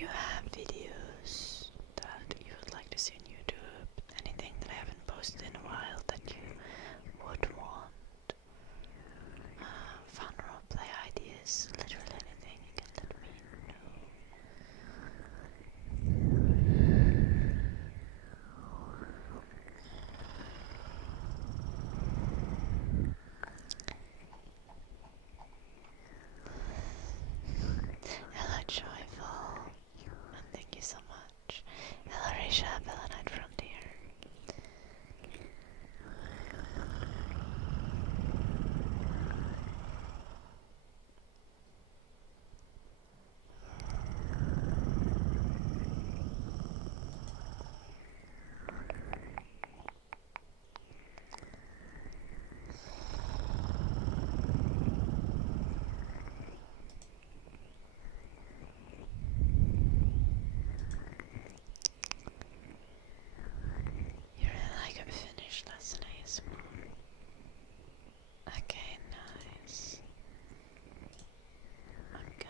you have videos that you would like to see on YouTube? Anything that I haven't posted in a while that you would want? Fun roleplay ideas, literally anything, you can let me know. Hello Joyful, and thank you so much. Hello Risha, Bellanite Frontier. You really like a Finnish lesson ASMR. Okay, nice. I'm gonna go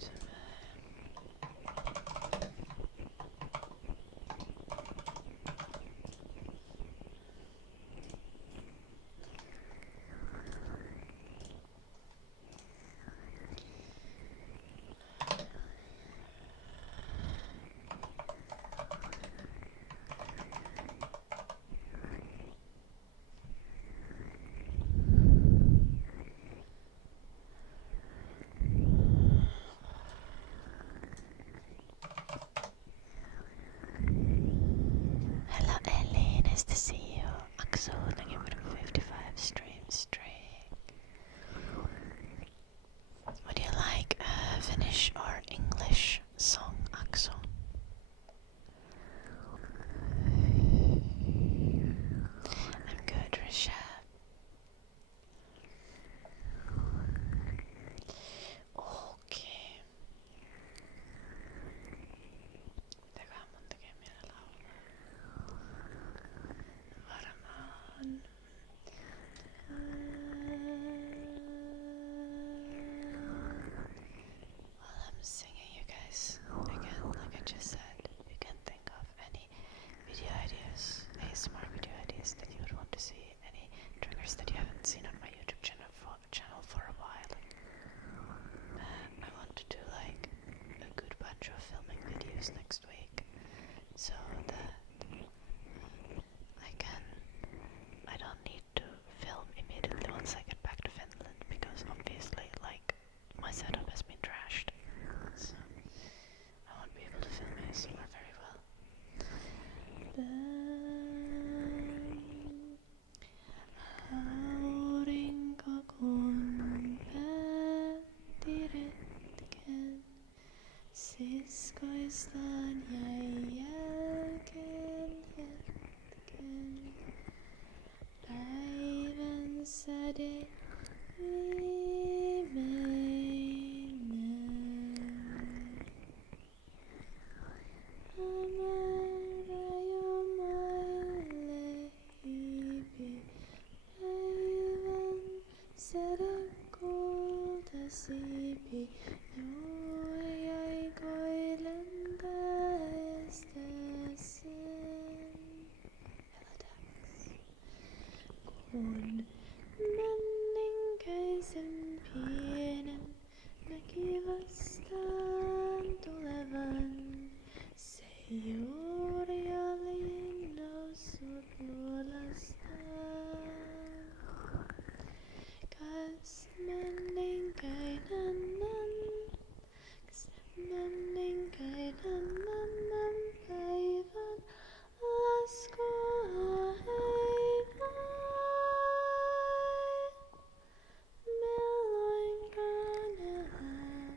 to Hello Ellie, nice to see you. Axel, thank you for the 55 stream. Would you like a Finnish or English song, Axel? I'm good, Risha. Okei. Mitäköhän mun tekee mieli laulaa? Varmaan. While I'm singing, you guys, again, like I just said, you can think of any video ideas, ASMR video ideas that you would want to see, any triggers that you haven't seen on my YouTube channel for a while. I want to do like a good bunch of filming videos next week, so that I don't need to film immediately once I get back to Finland, because obviously, like, my setup has been trashed, so I won't be able to film ASMR very well. Aurinko kun päätti retken, siskoistaan jäi jälkeen hetken. Päivän säde viimeinen. Hämärä jo maille hiipi. Päivän säde kultasiipi. Joo jäi koilentäestä sen. Kun männinkäisen pienen näki vastaan tulevan, se juuri oli noussut luolastaan. Kas männinkäinen päivän laskua heivai. Melloinkaan elää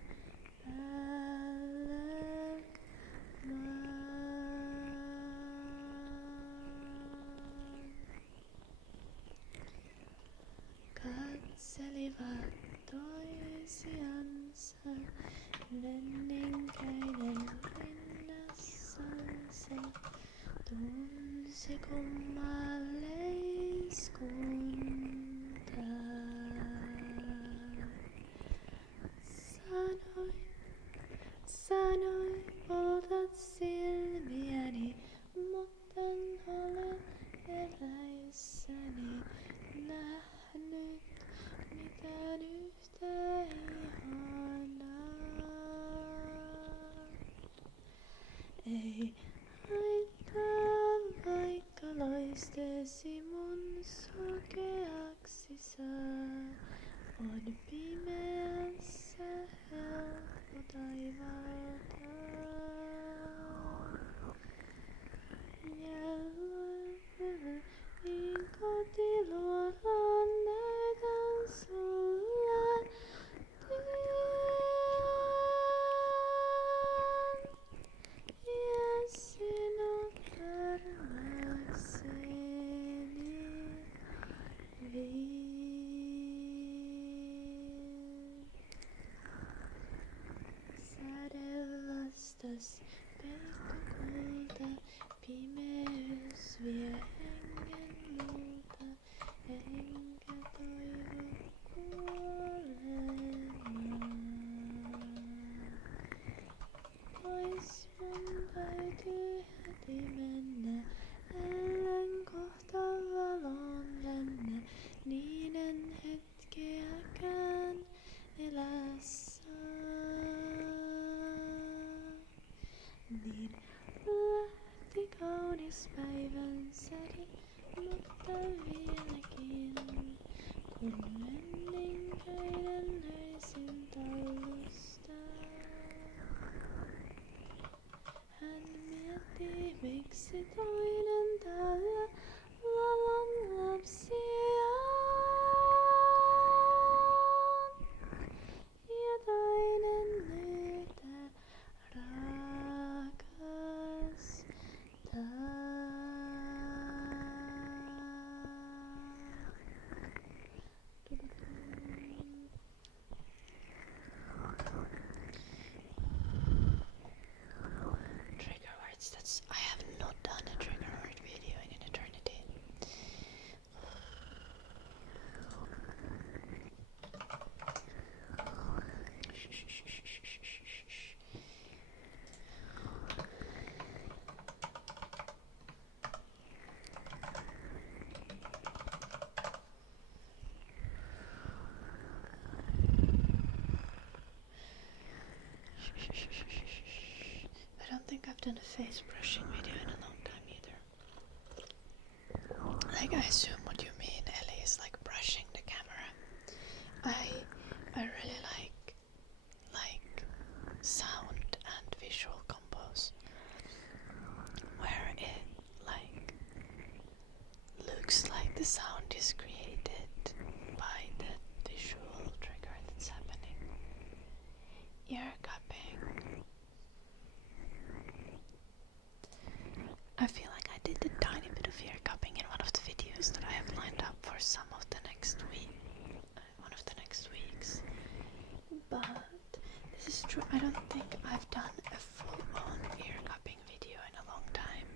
päälle maan. Katselivat toisiansa, männinkäinen rinnassansa. Tunsi kummalleiskuun och pimeässä helppo taivalta. Jälleen niin kotiluolaan näytän sulle tien. Ja sinut törmäkseni vien. Sädevastas peikkokulta, pimeys vie hengen multa, enkä toivo kuolemaa. Pois mun täytyy heti mennä, ellen kohta valoon lennä, niin en hetkeäkään elä saa. Niin lähti kaunis päivän säde, mutta vieläkin, kun menninkäiden löysin tallusta. Hän mietti, miksi toinen täällä valon lapsiaan. Ja toinen nytä rakastaa. Trigger words, I have not done a trigger word video in an eternity. I don't think I've done a face brushing video in a long time either. Like, I assume what you mean, Ellie, is like brushing the camera. I really like sound and visual combos where it like looks like the sound is created by the visual trigger that's happening. Ear cupping. I feel like I did a tiny bit of ear cupping in one of the videos that I have lined up for some of the next weeks. But this is true, I don't think I've done a full-on ear cupping video in a long time.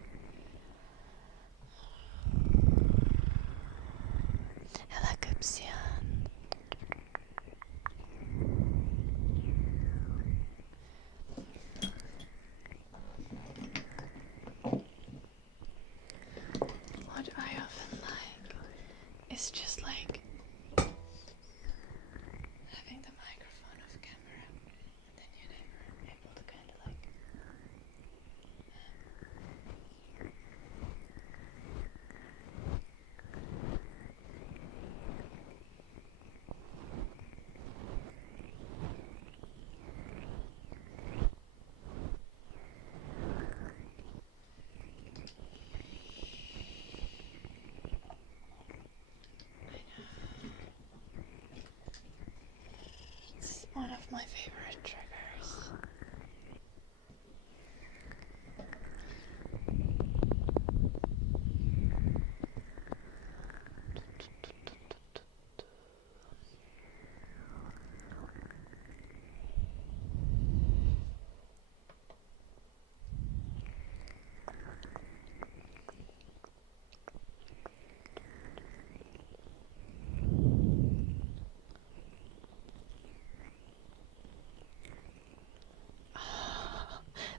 Hello, Kupsian. What I often like is just like having the microphone off camera, and then you're never able to kind of like it's one of my favorite triggers.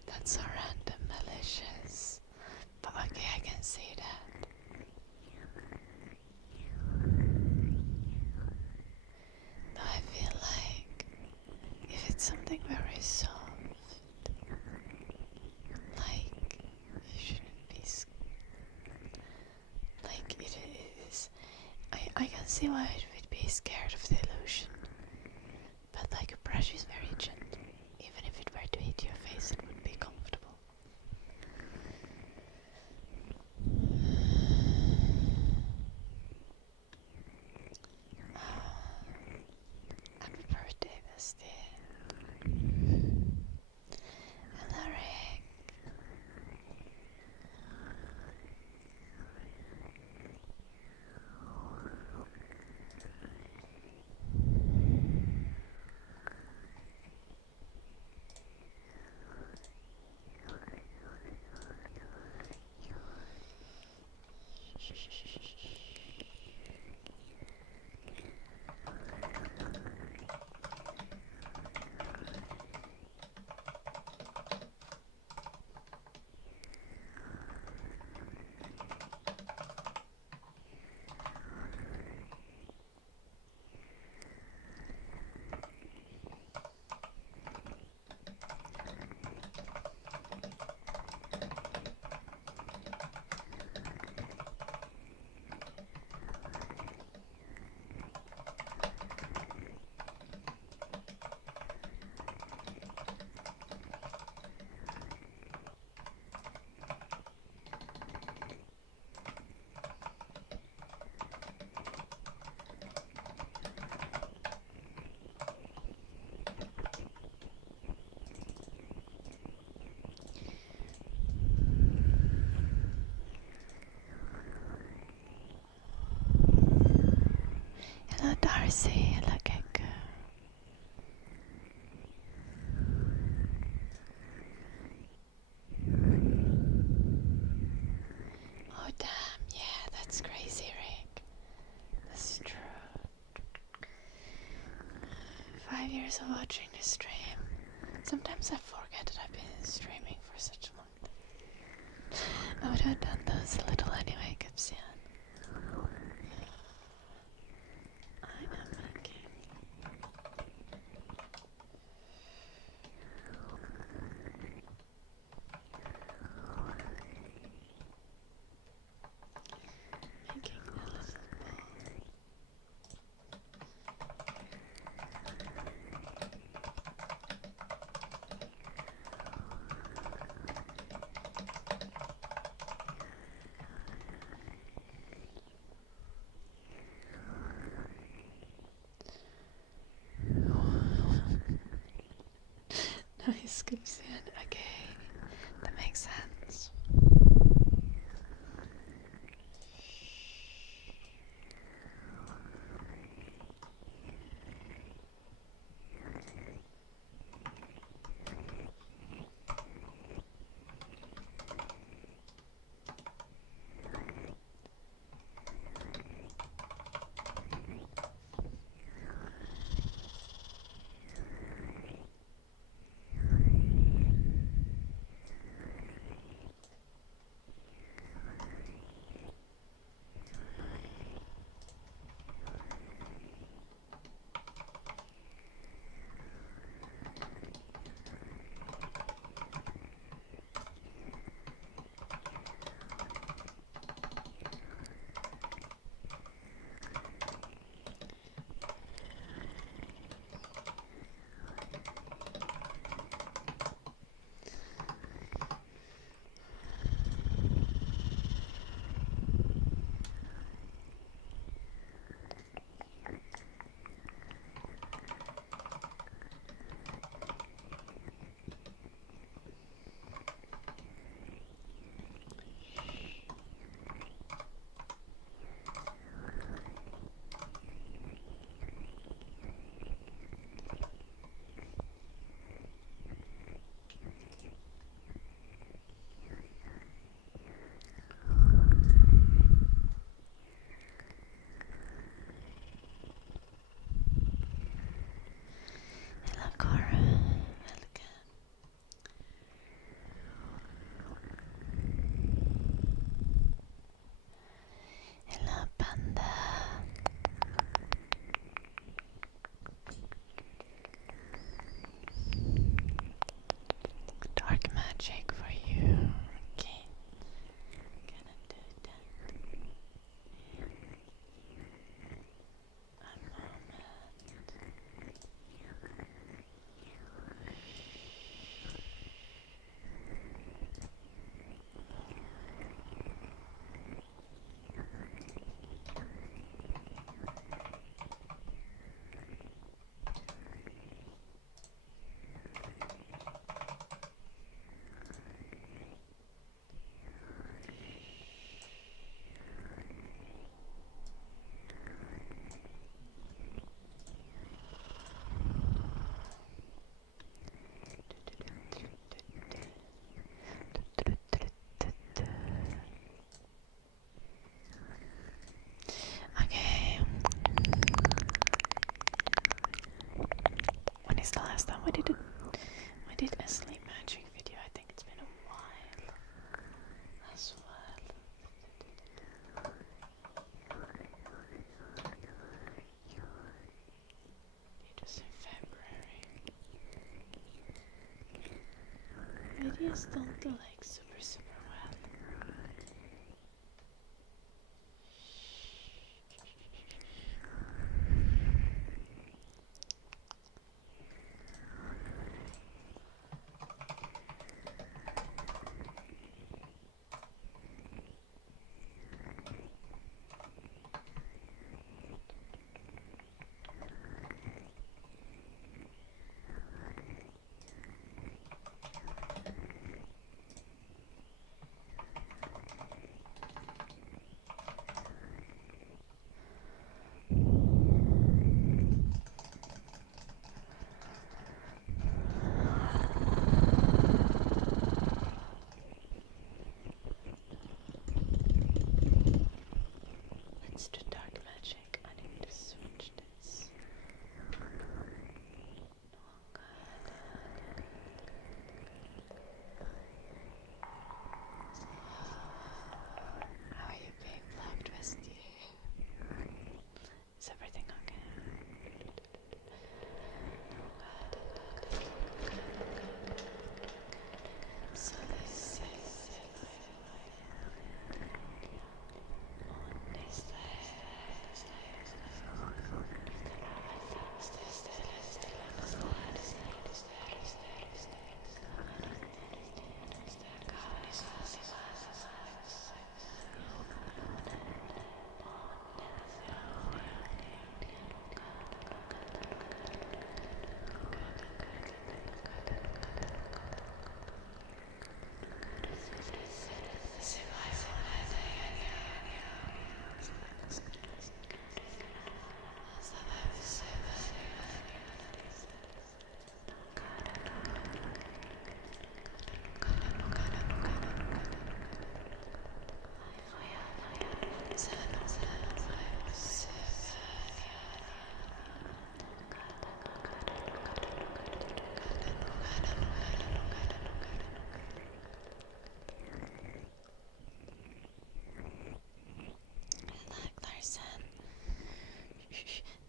That's so random, malicious. But okay, I can see that. Though I feel like if it's something very soft, like you shouldn't be like it is. I can see why it would be scared of the illusion. But like a brush is very gentle. Even if it were to hit your face, it would be comfortable. Happy birthday, bestie. Hello, Rick. Hello, Darcy. Hello, Gecko. Oh, damn. Yeah, that's crazy, Rick. That's true. 5 years of watching this stream. Sometimes I forget that I've been streaming for such a long time. I would have done those a little anyway, Gibson. I am making a little ball. Why did a sleep magic video? I think it's been a while as well. It was in February. Videos don't do like super well. Let's do dark magic. I need to switch this. How are you being blocked, Westie? Is everything okay? So this is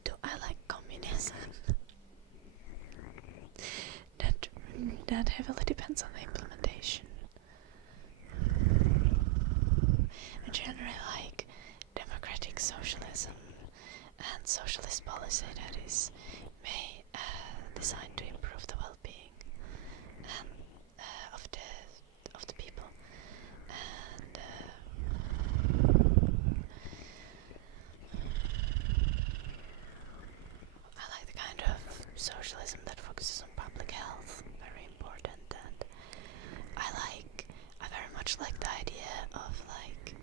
do I like communism? That heavily depends on the implementation. I generally like democratic socialism and socialist policy that is designed to improve the well-being and of the people. And I like the kind of socialism that focuses on public health, very important, and I very much like the idea of like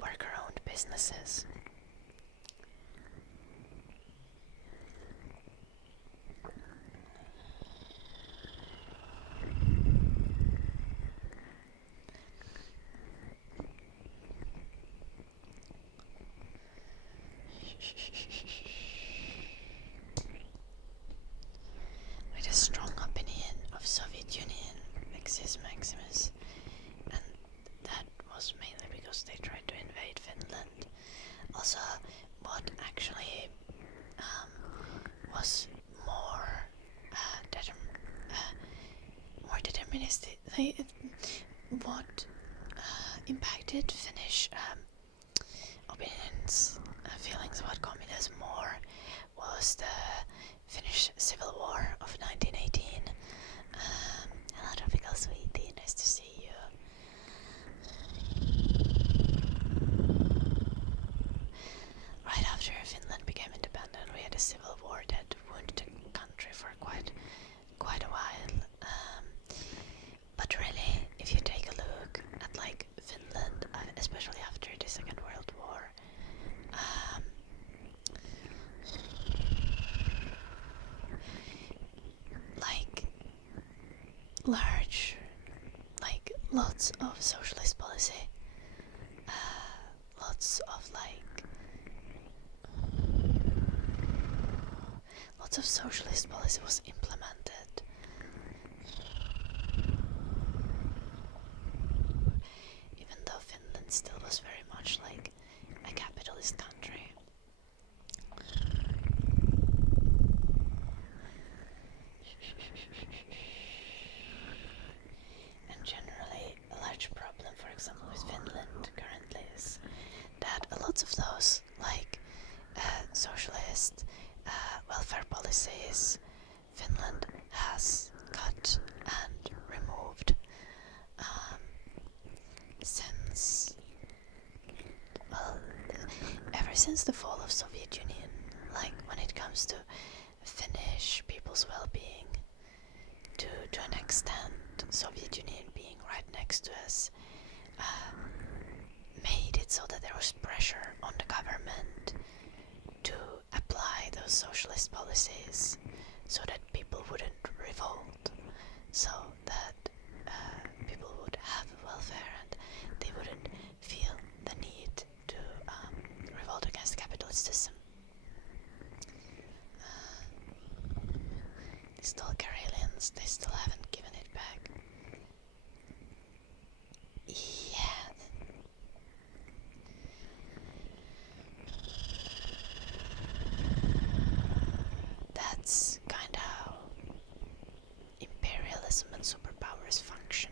worker-owned businesses. With a strong opinion of Soviet Union, Axis Maximus, and that was mainly because they tried to invade Finland. Also, what actually was more deterministic, what impacted Finnish opinions and feelings about communism more was the Finnish Civil War of 1918. Hello, Tropical Sweetie, nice to see you. Right after Finland became independent, we had a civil war that wounded the country for quite a while. But really, if you take a look at like Finland, especially after the Second World War, lots of socialist policy, lots of socialist policy was implemented, socialist country. And generally, a large problem, for example, with Finland currently is that a lot of those, like socialist welfare policies, Finland has cut and removed since, well, ever since the fall of Soviet Union. Like when it comes to Finnish people's well-being, to an extent, Soviet Union being right next to us made it so that there was pressure on the government to apply those socialist policies so that people wouldn't revolt, so that people would have welfare and they wouldn't feel the need to revolt against the capitalist system. These still Karelians, they still haven't given it back. Yeah. That's kinda how imperialism and superpowers function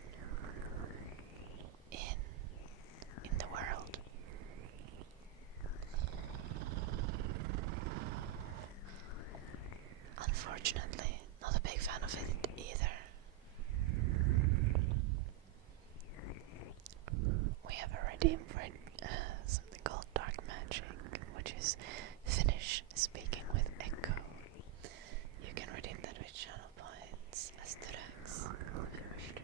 in the world. Unfortunately, not a big fan of it either. We have a redeem for it, something called dark magic, which is Finnish speaking with echo. You can redeem that with channel points as Turax if you wish to.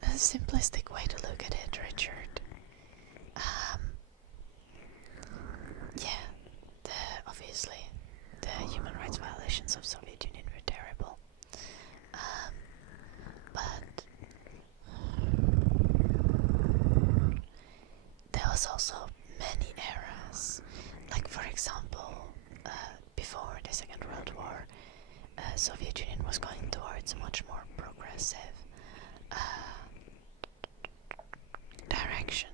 That's a simplistic way to look at it, Richard. Yeah, obviously the human rights violations of Soviet Union were terrible. But there was also many eras, like for example, before the Second World War, Soviet Union was going towards a much more progressive direction,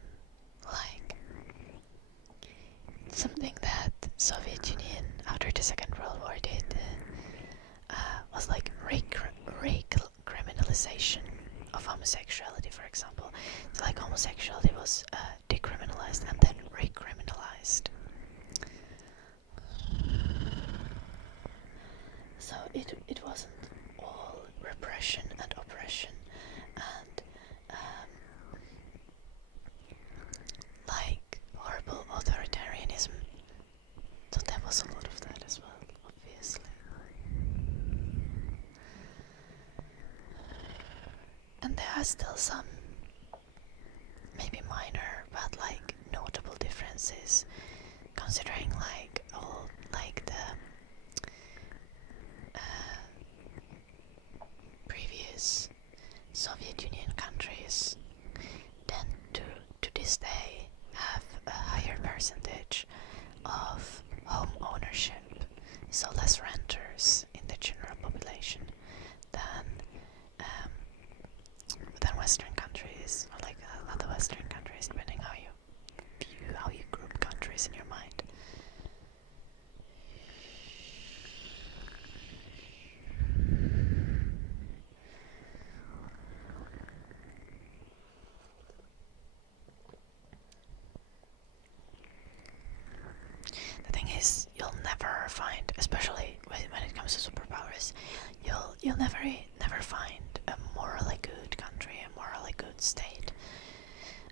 like something that Soviet Union after the Second World War did was like criminalization of homosexuality, for example. So like homosexuality was decriminalized and then recriminalized. So it wasn't all repression and oppression and like horrible authoritarianism. So there was a lot of that as well, obviously. And there are still some maybe minor but like notable differences, considering like all like the previous Soviet Union countries tend to this day have a higher percentage of home ownership, so less renters in the general population than Western countries, or like other Western countries, depending how you group countries in your mind. The thing is, you'll never find, especially when it comes to superpowers, you'll never find a morally good country, a morally good state.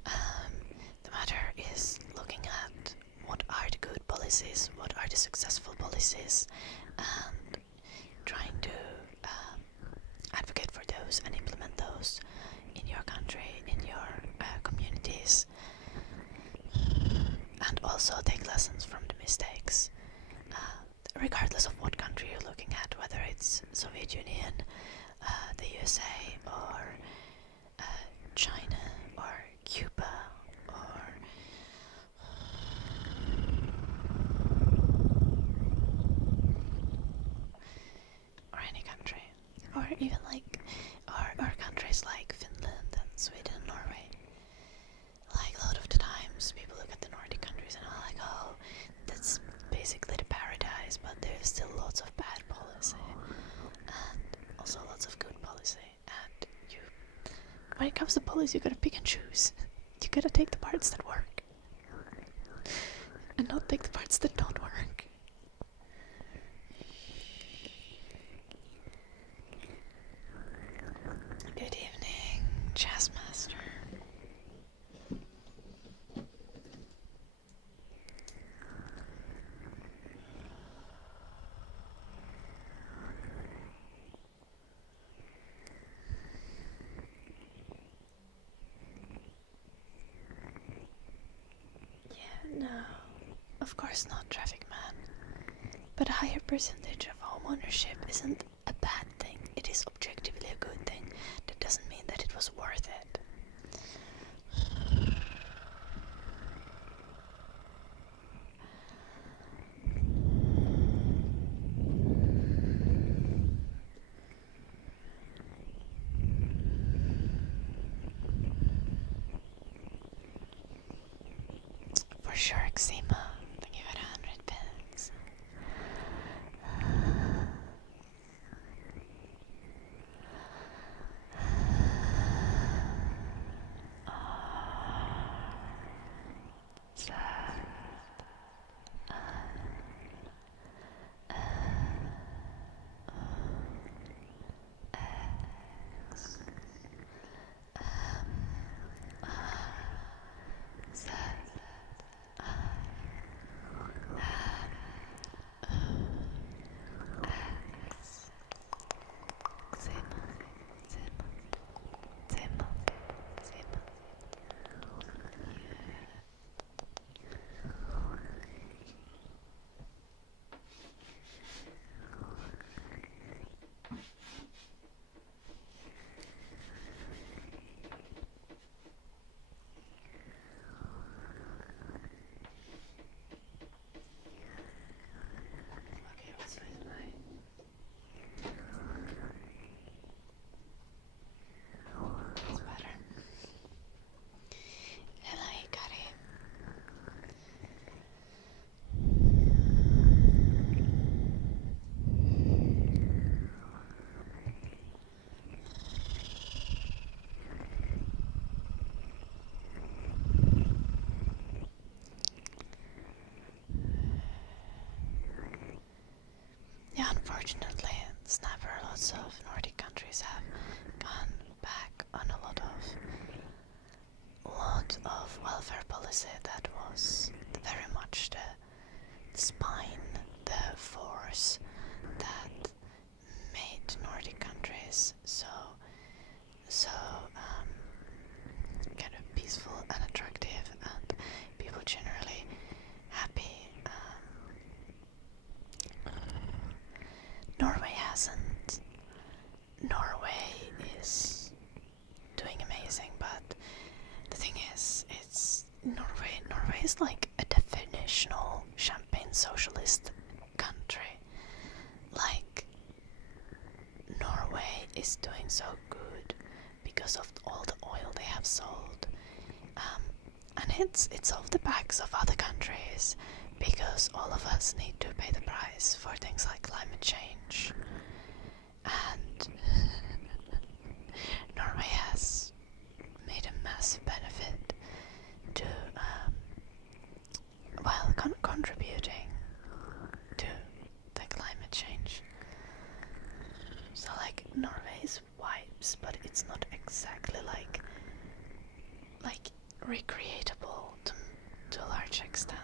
The matter is looking at what are the good policies, what are the successful policies, and trying to advocate for those and implement those in your country, in your communities, and also take lessons from the mistakes. regardless of what country you're looking at, whether it's Soviet Union, the USA, or China, or Cuba, or any country, or even like, or countries like Finland and Sweden, Norway. Like, a lot of the times people look at the Nordic countries and are like, oh, that's basically the paradise, but there's still lots of bad policy and also lots of good policy. And when it comes to policy, you gotta pick and choose. You gotta take the parts that work and not take the parts that don't work. Good evening, Jazzmaster. Yeah, no, of course not, Traffic Man. But a higher percentage of home ownership isn't a bad thing. It is objectively a good thing. That doesn't mean that it was worth it. For sure, Xema. Thank you for 100 pence. Yeah, unfortunately, Snapper, lots of Nordic countries have gone back on a lot of welfare policy that was very much the spine, the force that made Nordic countries so kind of peaceful and attractive, and people generally happy. Norway hasn't. Norway is doing amazing, but the thing is, it's Norway is like a definitional champagne socialist country. Like, Norway is doing so good because of all the oil they have sold, and it's off the backs of other countries, because all of us need to pay the price for things like climate change. And Norway has made a massive benefit to contributing to the climate change. So like, Norway's vibes, but it's not exactly like recreatable to a large extent.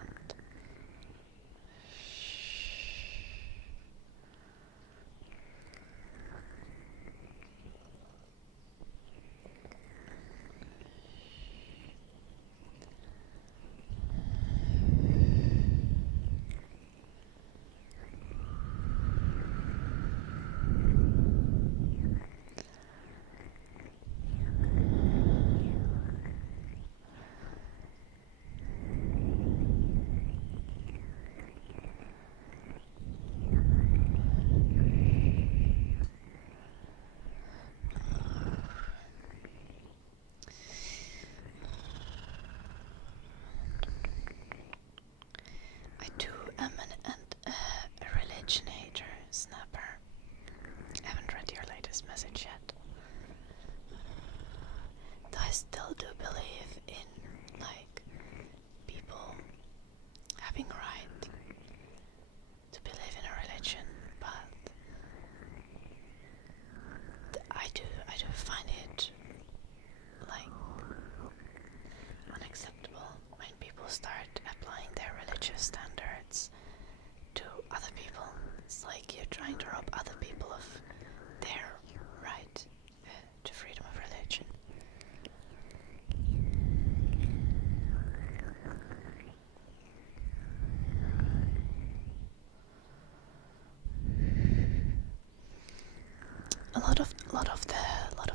this message yet. Though I still do believe in, like, people having a right to believe in a religion, but I do find it, like, unacceptable when people start applying their religious standards to other people. It's like you're trying to rob other people of their right to freedom of religion. A lot of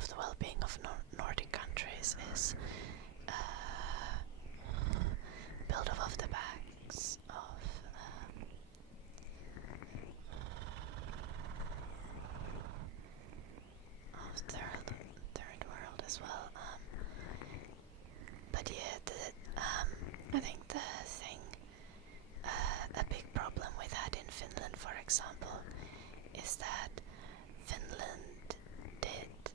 the well-being of Nordic countries is built off the backs of third world as well. But yeah, I think the thing, a big problem with that in Finland, for example, is that Finland did.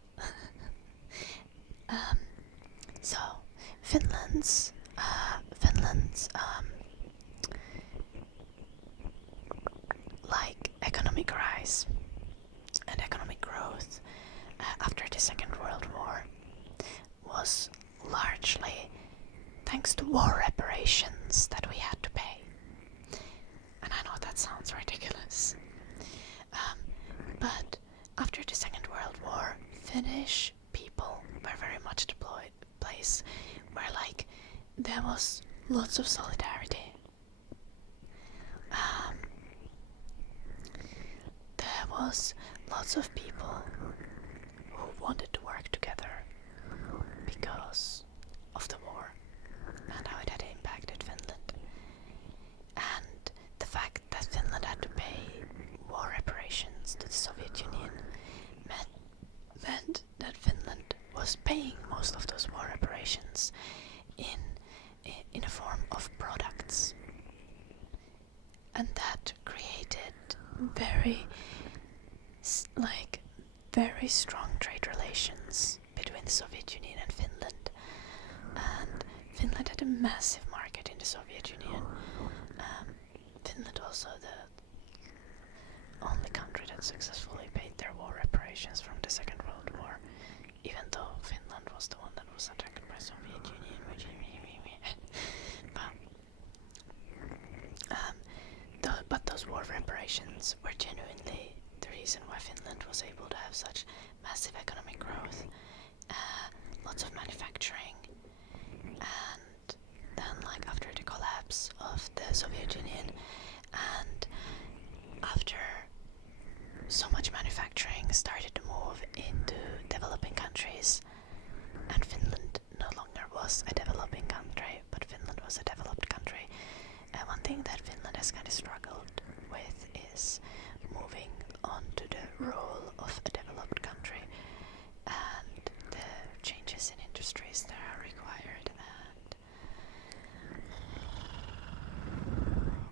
So Finland's like economic rise and economic growth after the Second World War was largely thanks to war reparations that we had to pay. And I know that sounds ridiculous. But after the Second World War, Finnish people were very much deployed place where, like, there was lots of solidarity. There was lots of people who wanted to work together because of the war and how it had impacted Finland. And the fact that Finland had to pay war reparations to the Soviet Union meant that Finland was paying most of those war reparations in a form of products. And that created very strong trade relations between the Soviet Union and Finland. And Finland had a massive market in the Soviet Union. Finland also the only country that successfully paid their war reparations from the Second World War, even though Finland was the one that was attacked by Soviet Union. But those war reparations were genuinely the reason why Finland was able to have such massive economic growth, lots of manufacturing, and then, like, after the collapse of the Soviet Union and after so much manufacturing started to move into developing countries, and Finland no longer was a developing country, but Finland was a developed country. One thing that Finland has kind of struggled with is moving on to the role of a developed country and the changes in industries that are required. And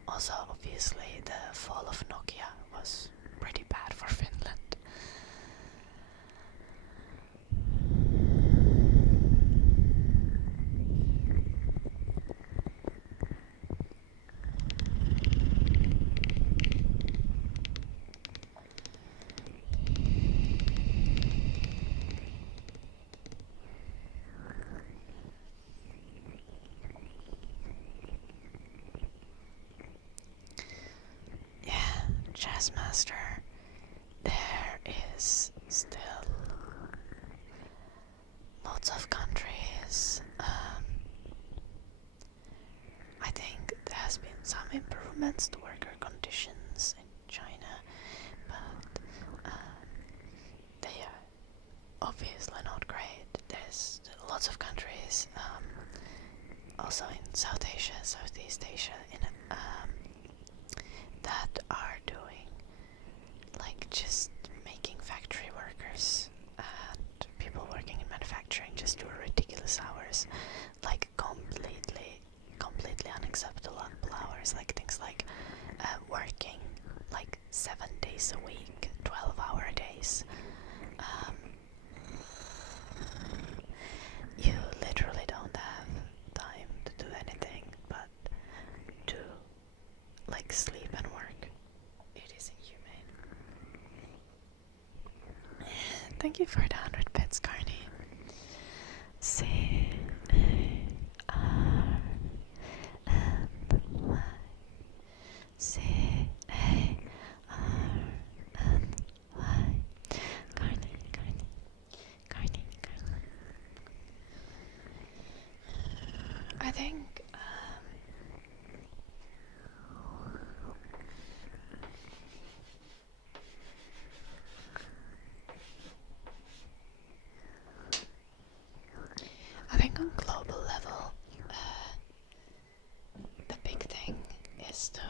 also, obviously, the fall of Nokia was pretty bad for Finland. Jazzmaster, there is still lots of countries. I think there has been some improvements to worker conditions in China, but they are obviously not great. There's lots of countries, also in South Asia, Southeast Asia, that are doing Thank you for the 100 bits, Carney. C-A-R-N-Y. C-A-R-N-Y. Carney. I think on global level, the big thing is to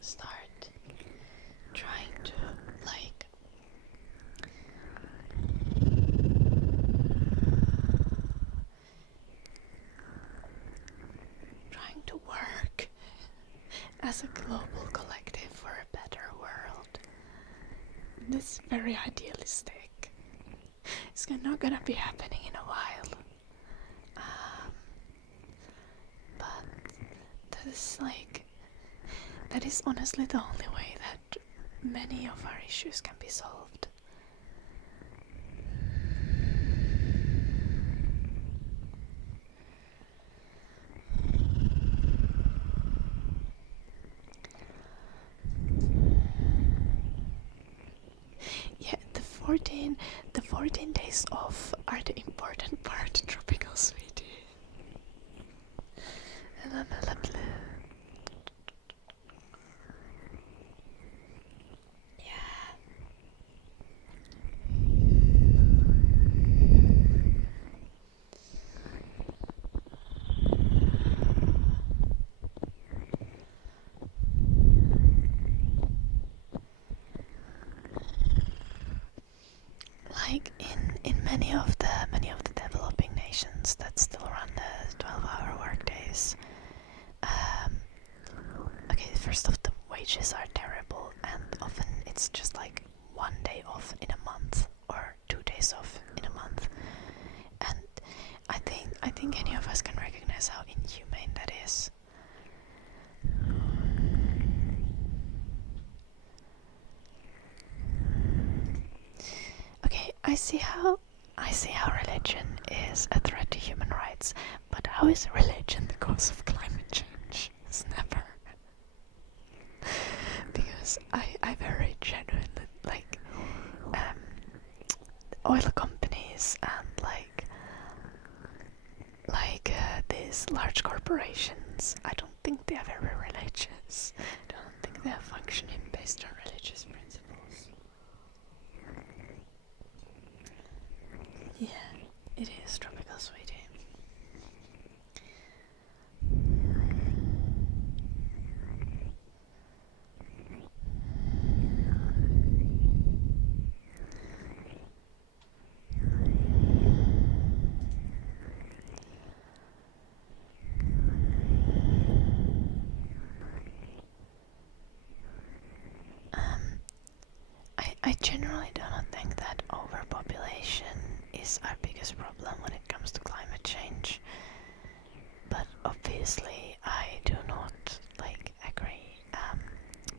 start trying to work as a global collective for a better world. This is very idealistic. It's not gonna be happening in a while. But that is honestly the only way that many of our issues can be solved. Yeah, the 14 days off are the important part, tropical sweetie. Like in many of the developing nations that still run the 12-hour workdays. Okay, first off, the wages are terrible, and often it's just like 1 day off in a month or 2 days off in a month. And I think any of us can recognize how inhumane that is. Okay, I see how religion is a threat to human rights, but how is religion the cause of climate change? It's never. Because I very genuinely oil companies and these large corporations, I don't think they are very religious. I don't think they are functioning based on religious principles. Yeah, it is tropical sweetie. I generally do not think that overpopulation is our biggest problem when it comes to climate change. But obviously I do not agree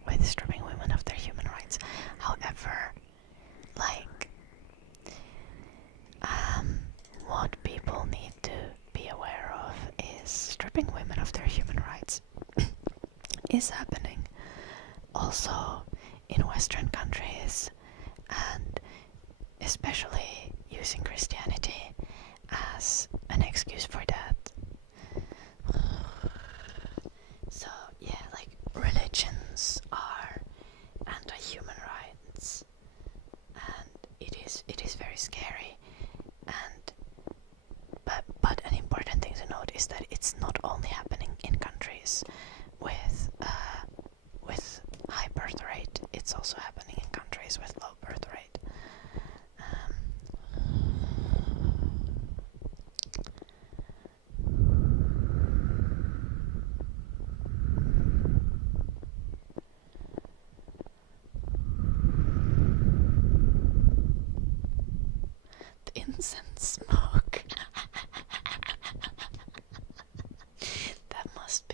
with stripping women of their human rights. However, what people need to be aware of is stripping women of their human rights is happening also in Western countries, and especially using Christianity as an excuse for that. So yeah, religions are anti-human rights, and it is very scary. And but an important thing to note is that it's not only happening in countries with high birth rate, it's also happening in countries with low birth rate. The incense smoke. That must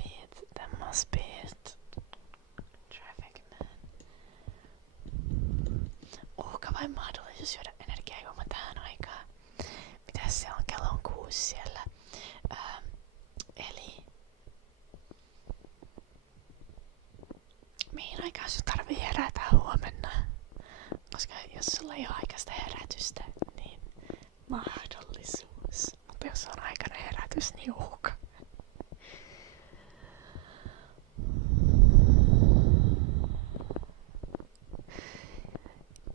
be it. Traffic man. Onko vain mahdollisuus syödä energiajuoma herätä silloin kello on 6 siellä. Eli mihin aikaan sun tarvii herätä huomenna? Koska jos sulla ei ole aikaista herätystä, niin mahdollisuus. Mutta jos on aikainen herätys, niin uhka.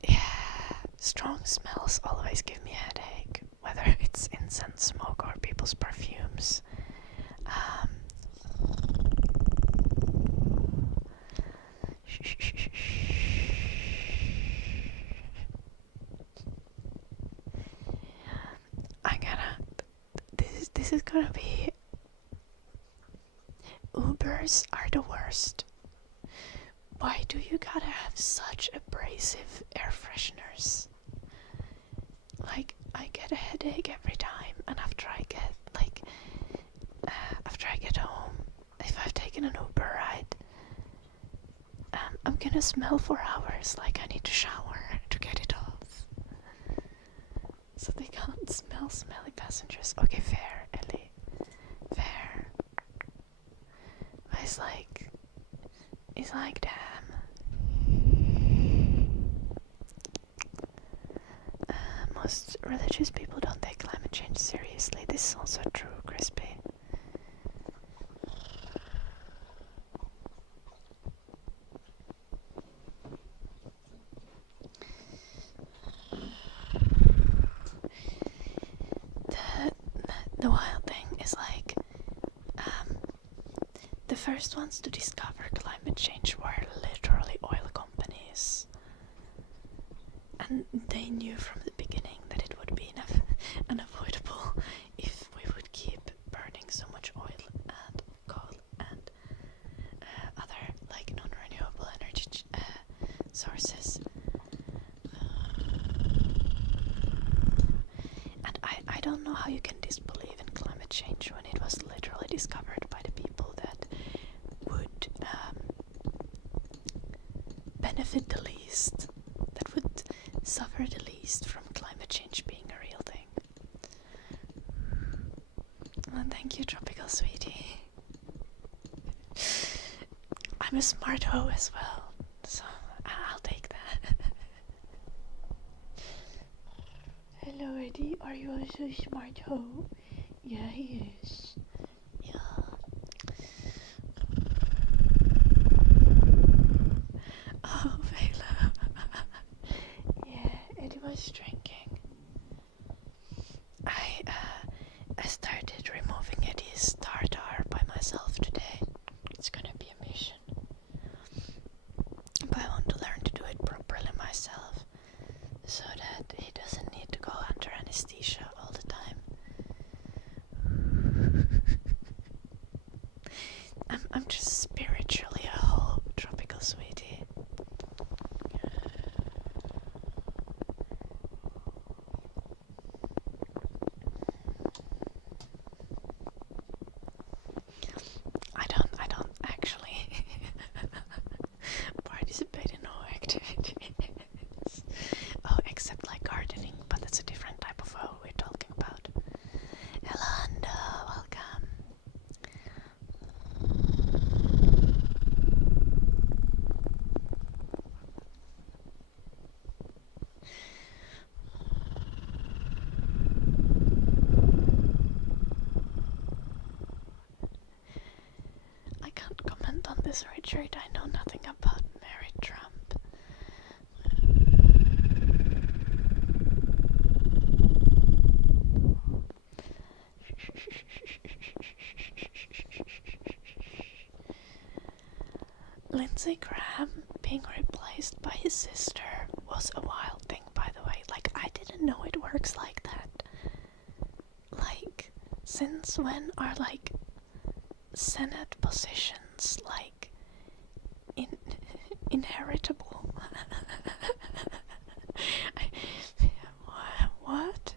Yeah, strong smells always give me a headache, whether it's incense smoke or people's perfumes. This is gonna be. Ubers are the worst. Why do you gotta have such abrasive air fresheners? Like, I get a headache every time, and after I get home, if I've taken an Uber ride, I'm gonna smell for hours like I need to shower to get it off. So they can't smell smelly passengers. Okay, fair, Ellie. Fair. But it's like, damn. Most religious people don't take climate change seriously. This is also true, Crispy. The wild thing is like, the first ones to discover climate change were literally oil companies. And they knew from the beginning that it would be unavoidable if we would keep burning so much oil and coal and other like non-renewable energy sources. And I don't know how you can disbelieve in climate change when it was literally discovered by the people that would benefit the least, that would suffer the least from climate change being a real thing. And thank you, Tropical Sweetie. I'm a smart hoe as well, so I'll take that. Hello, Eddie. Are you also a smart hoe? Yeah, he is. Yeah. Oh, Vela. Yeah, Eddie was drinking. I started removing Eddie's tartar by myself today. It's gonna be a mission. But I want to learn to do it properly myself, so that he doesn't need to go under anesthesia all the time. I'm just spiritually a whole, Tropical Sweetie. I don't actually participate in no activities. Oh, except like gardening, but that's a different type of hoe we're talking about. Yolanda, welcome. I can't comment on this, Richard. I know nothing about Mary Trump. Lindsey Graham being replaced by his sister was a wild thing, by the way. Like, I didn't know it works like that. Like, since when are, like, Senate positions, like, inheritable? What?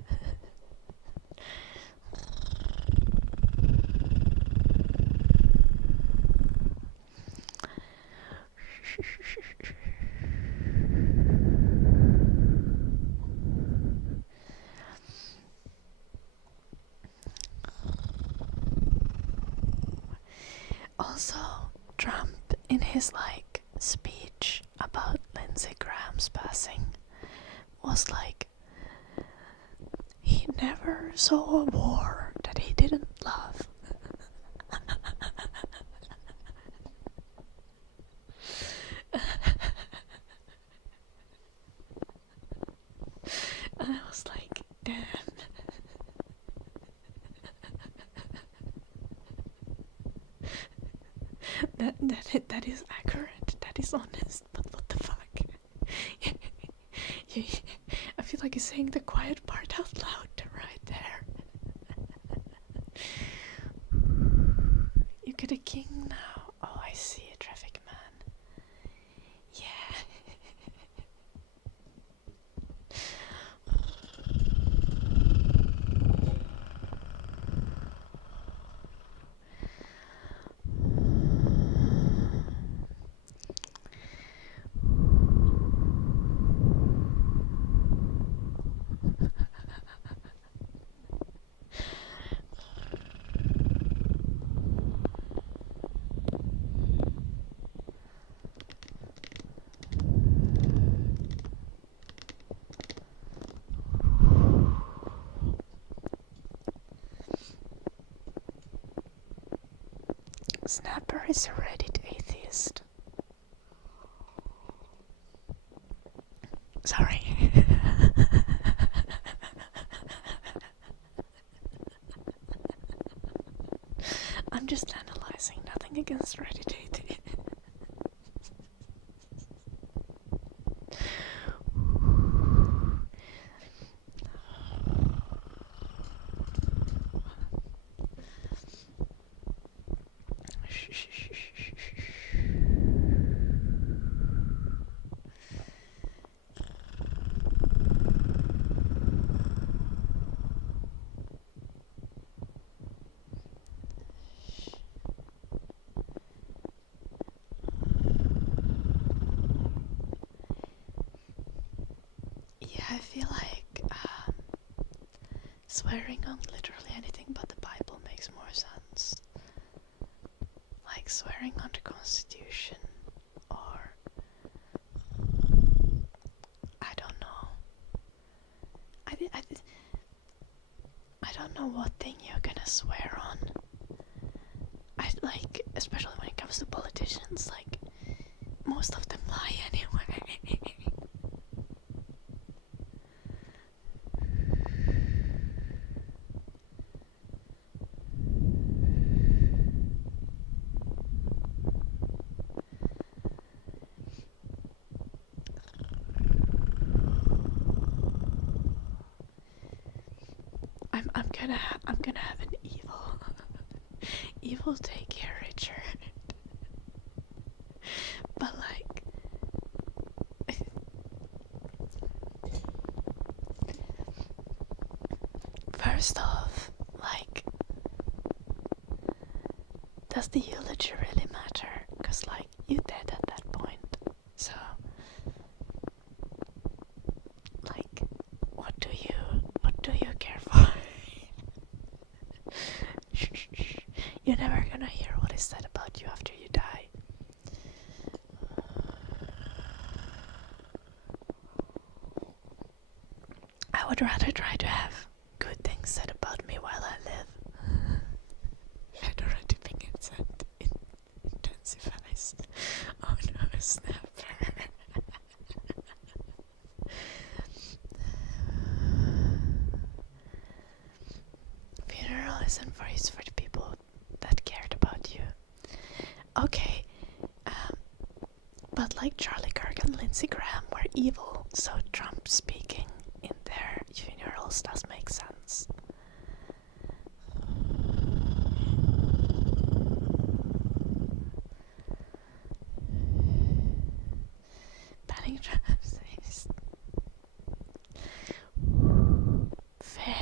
his like speech about Lindsey Graham's passing was like, he never saw a war that he didn't love. And I was like, damn. That is accurate. That is honest. But what the fuck? I feel like he's saying the quiet part out loud right there. You get a king now. Oh, I see, a traffic man. Yeah. Snapper is a Reddit atheist. Sorry. I'm just analyzing, nothing against Reddit atheists. I feel like swearing on literally anything but the Bible makes more sense. Like swearing on the Constitution, or I don't know. I don't know what thing you're gonna swear on. I like, especially when it comes to politicians, like most of them lie anyway. I'm gonna have an evil daycare, Richard. But like, first off, like, does the eulogy really matter? 'Cause like, you dead at that point. So, like, what do you care for? You're never gonna hear what is said about you after you die. I would rather try to have good things said about me while I live. Already being intensifies. Oh no, Snapper. Funeral isn't for the people that cared about you. Okay, but like Charlie Kirk and Lindsey Graham were evil, so Trump speaking in their funerals does make sense. Banning Trump says fair.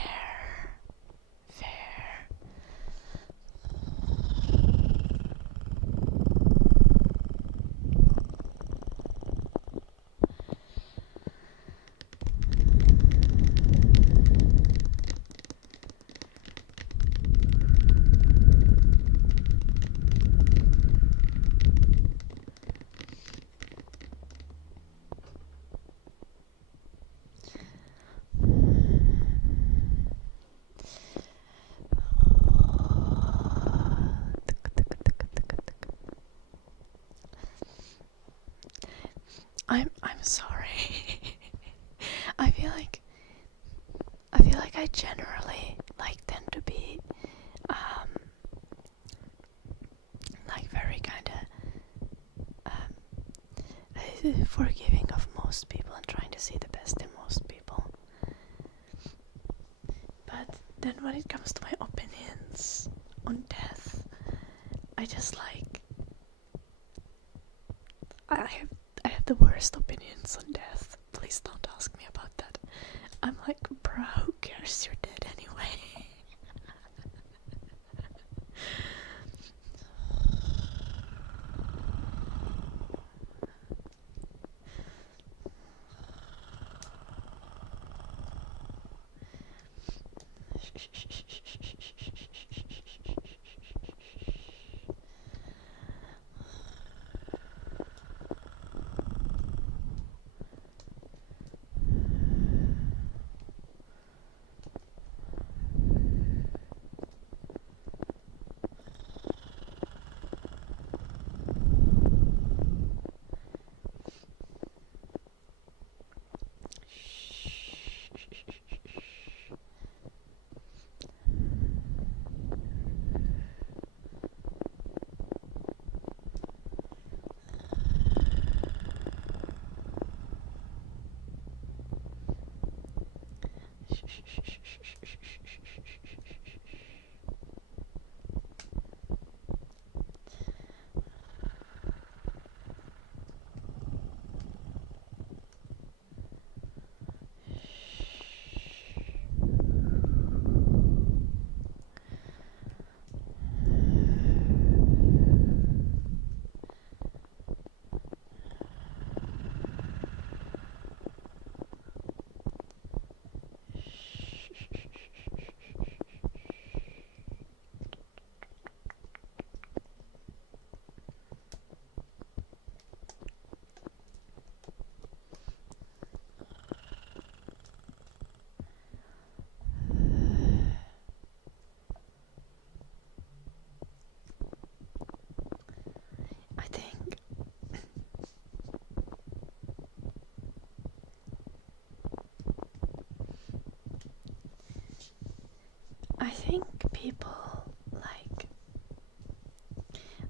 I feel like I generally like tend to be like very kind of forgiving of most people and trying to see the best in most people. But then when it comes to my opinions on death, I just like I have the worst opinions on death. Please don't ask me about that. I'm like, bro, who cares? You're dead anyway.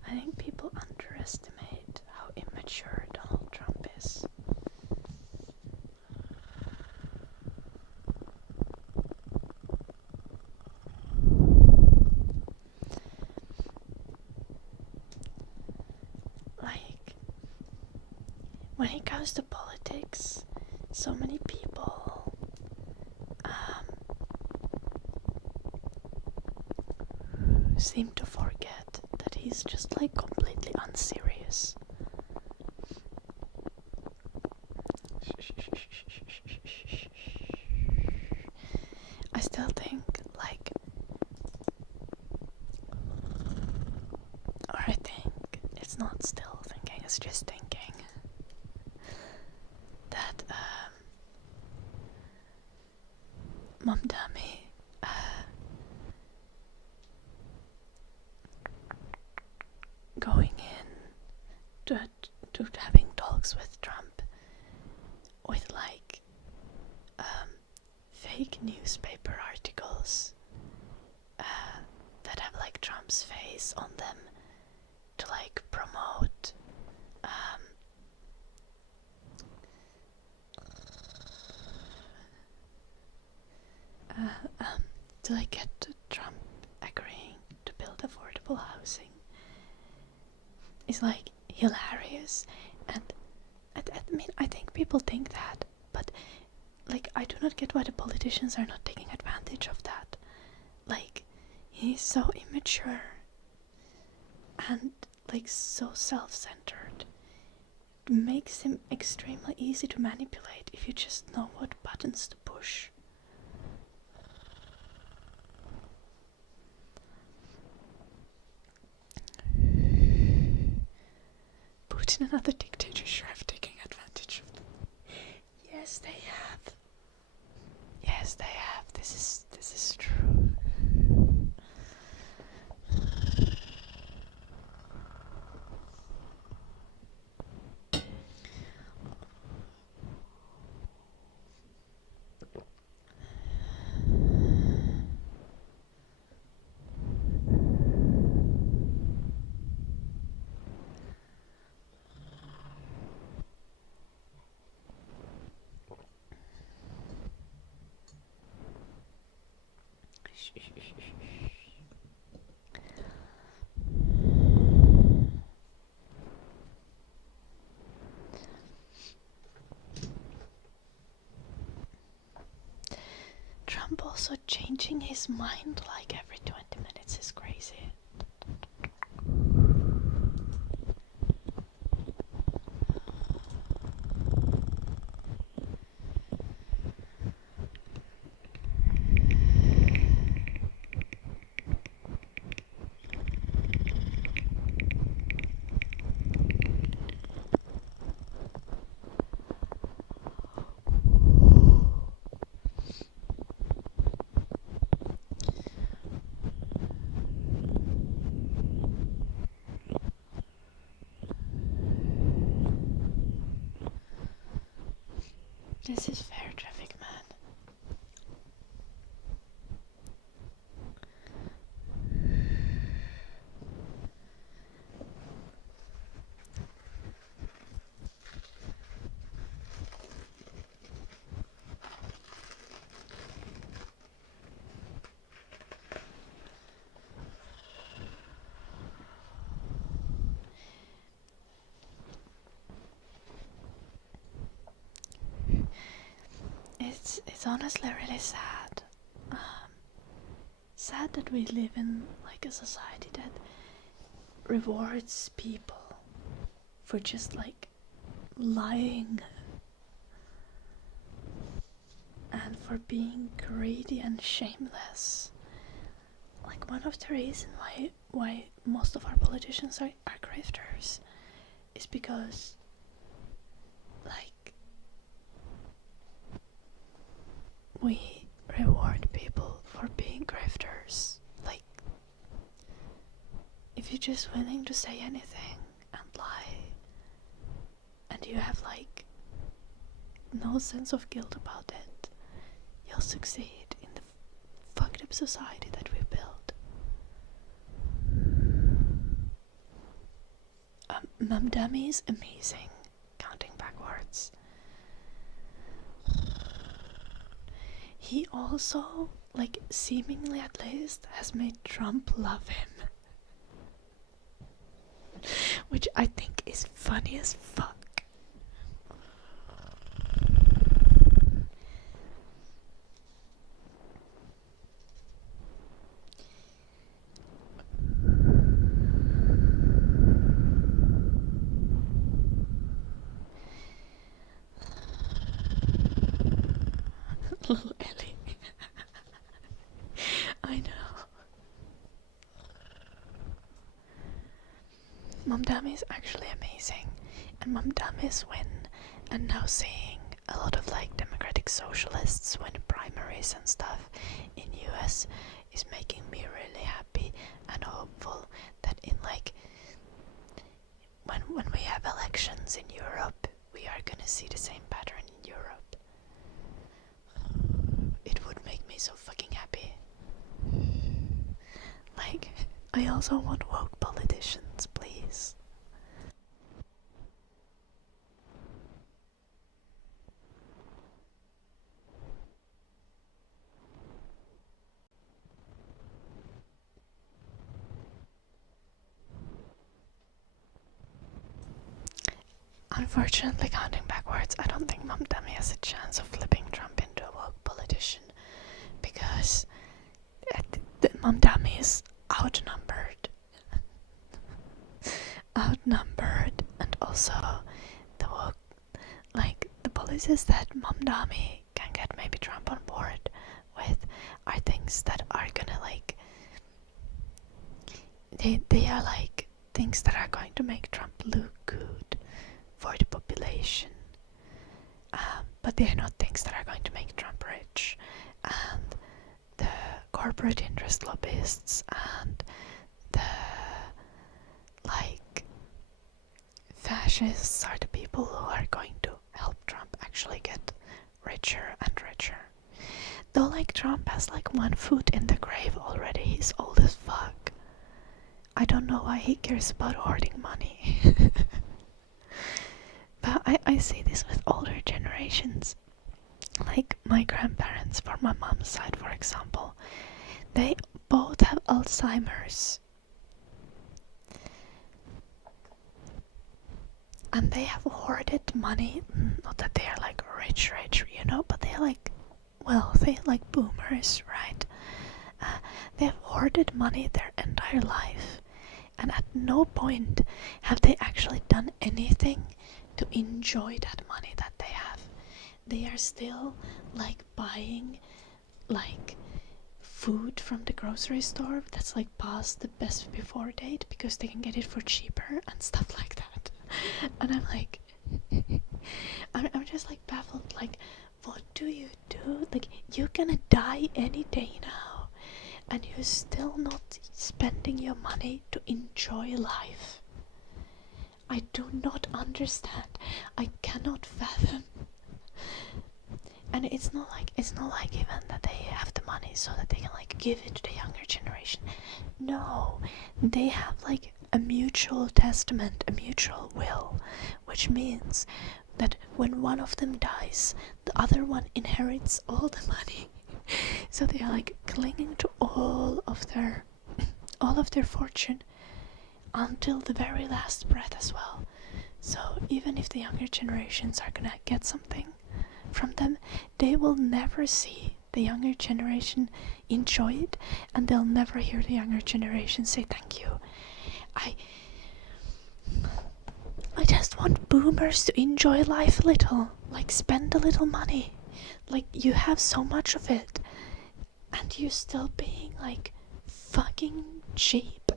I think people underestimate how immature Donald Trump is. Like, when it comes to politics, so many people seem to forget that he's just like completely unserious. I still think it's not still thinking, it's just thinking that Mom Dummy going in to having talks with Trump with like fake newspaper articles that have like Trump's face on them to like promote to like get Trump agreeing to build affordable housing is like hilarious. And I mean, I think people think that, but like I do not get why the politicians are not taking advantage of that. Like, he's so immature and like so self-centered. It makes him extremely easy to manipulate if you just know what buttons to push. Putin and other dictators sure have taken advantage of them. Yes, they have. Yes, they have. This is true. also changing his mind like every 20 minutes is crazy. This is fair traffic, man. It's honestly really sad. Sad that we live in like a society that rewards people for just like lying and for being greedy and shameless. Like one of the reasons why most of our politicians are grifters is because like we reward people for being grifters. Like if you're just willing to say anything and lie and you have like no sense of guilt about it, you'll succeed in the fucked up society that we built. Mum Dummy is amazing, counting backwards. He also, like seemingly at least, has made Trump love him. Which I think is funny as fuck. Little Ellie. I know. Mum Dummy is actually amazing, and Mum Dummies win, and now seeing a lot of like democratic socialists win primaries and stuff in US is making me really happy and hopeful that in like when we have elections in Europe, we are gonna see the same pattern in Europe. It would make me so fucking happy. Like, I also want woke politicians, please. Unfortunately, counting backwards, I don't think Mum Dummy has a chance of flipping Trump into a woke politician because the Mum Dummy is outnumbered. And also the woke, like the policies that Mum Dummy can get maybe Trump on board with are things that are gonna like they are like things that are going to make Trump look good for the population, but they are not things that are going to make Trump rich. And the corporate interest lobbyists and the like fascists are the people who are going to help Trump actually get richer and richer. Though like Trump has like one foot in the grave already, he's old as fuck. I don't know why he cares about hoarding money. But I see this with older generations. Like my grandparents for my mom's side, for example, they both have Alzheimer's. And they have hoarded money, not that they are like rich, you know, but they are like wealthy, like boomers, right? They have hoarded money their entire life, and at no point have they actually done anything to enjoy that money that they have. They are still like buying like food from the grocery store that's like past the best before date because they can get it for cheaper and stuff like that. And I'm like, I'm just like baffled. Like, what do you do? Like, you're gonna die any day now, and you're still not spending your money to enjoy life. I do not understand. I cannot fathom. And it's not like even that they have the money so that they can like give it to the younger generation. No, they have like a mutual testament, a mutual will, which means that when one of them dies, the other one inherits all the money. So they are like clinging to all of their fortune until the very last breath as well. So even if the younger generations are gonna get something from them, they will never see the younger generation enjoy it, and they'll never hear the younger generation say thank you. I just want boomers to enjoy life a little, like spend a little money. Like, you have so much of it, and you're still being like fucking cheap.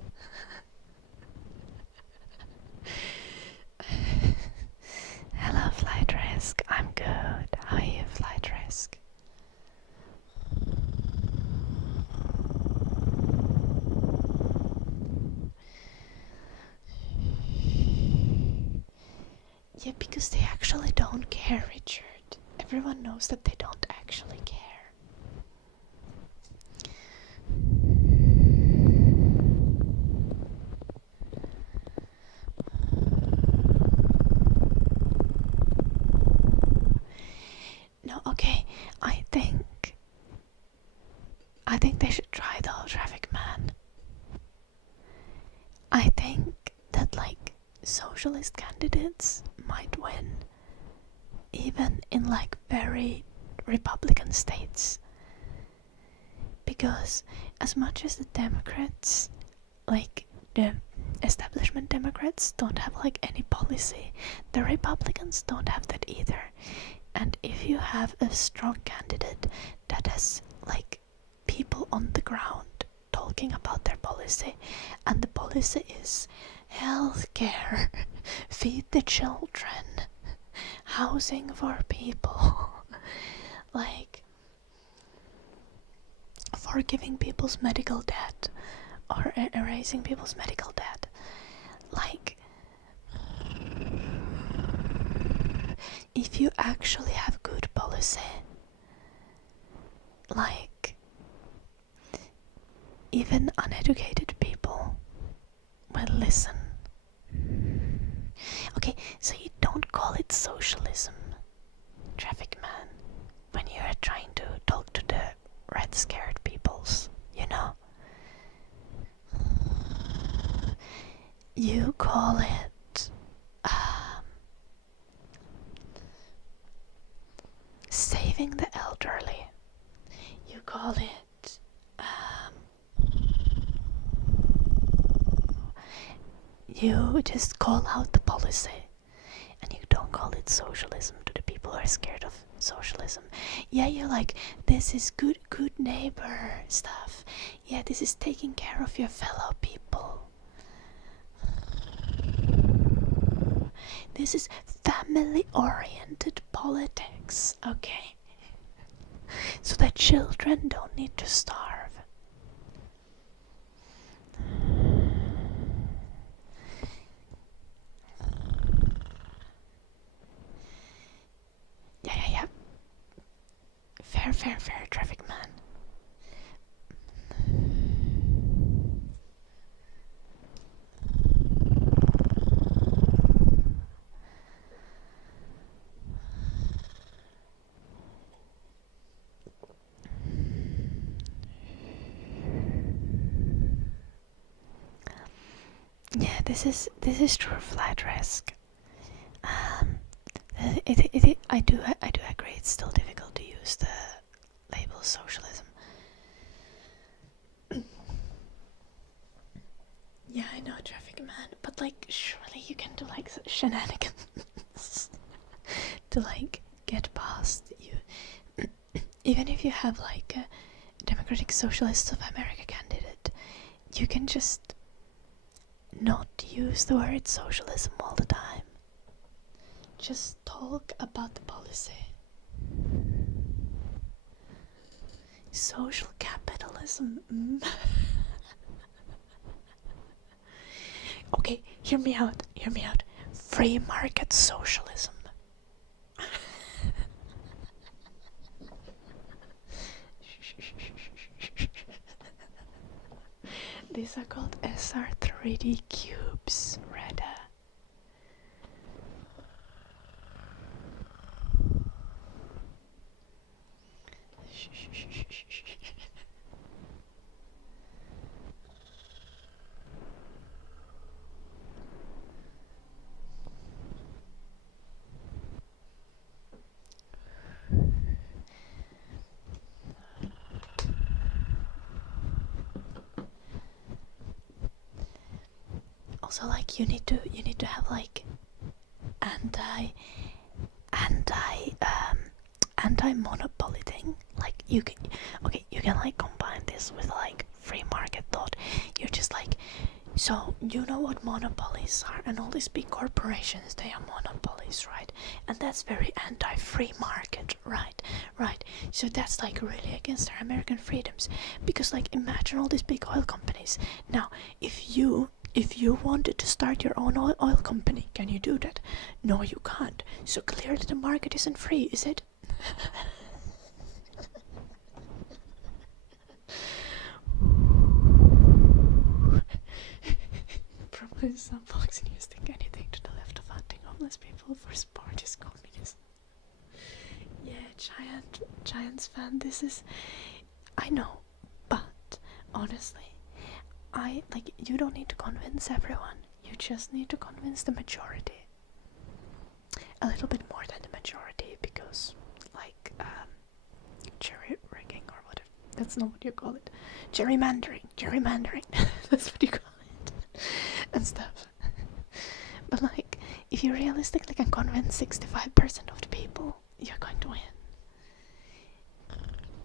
Hello, Flight Risk. I'm good. How are you, Flight Risk? Yeah, because they actually don't care, Richard. Everyone knows that they don't actually care. No, okay, I think they should try the whole traffic man. I think that like socialist candidates might win even in like very Republican states, because as much as the Democrats, like the establishment Democrats, don't have like any policy, the Republicans don't have that either. And if you have a strong candidate that has like people on the ground talking about their policy, and the policy is healthcare, feed the children, housing for people, like forgiving people's medical debt or erasing people's medical debt, like if you actually have good policy, like even uneducated people will listen. Okay, so you don't call it socialism, traffic man, when you are trying to talk to the red scared peoples, you know? You call it saving the elderly. You call it you just call out the policy, and you don't call it socialism to the people who are scared of socialism. Yeah, you're like, this is good neighbor stuff. Yeah, this is taking care of your fellow people. This is family-oriented politics, okay? So that children don't need to starve. Yeah. Fair, traffic man. Yeah, this is true flight risk. I do agree it's still difficult to use shenanigans to like get past you. Even if you have like a Democratic Socialists of America candidate, you can just not use the word socialism all the time. Just talk about the policy. Social capitalism. Okay, hear me out. Free market socialism. These are called SR3D cubes, Reda. Also, like, you need to have like anti-monopoly thing. Like you can like combine this with like free market thought. You're just like, so you know what monopolies are, and all these big corporations, they are monopolies, right? And that's very anti-free market, right? So that's like really against our American freedoms, because like imagine all these big oil companies. Now, if you wanted to start your own oil company, can you do that? No, you can't. So clearly the market isn't free, is it? Probably some Fox News think anything to the left of hunting homeless people for sport is communism. Yeah, Giants fan, this is... I know, but honestly, you don't need to convince everyone. You just need to convince the majority. A little bit more than the majority, because, like, cherry rigging or whatever. That's not what you call it. Gerrymandering. That's what you call it. And stuff. But, like, if you realistically can convince 65% of the people, you're going to win.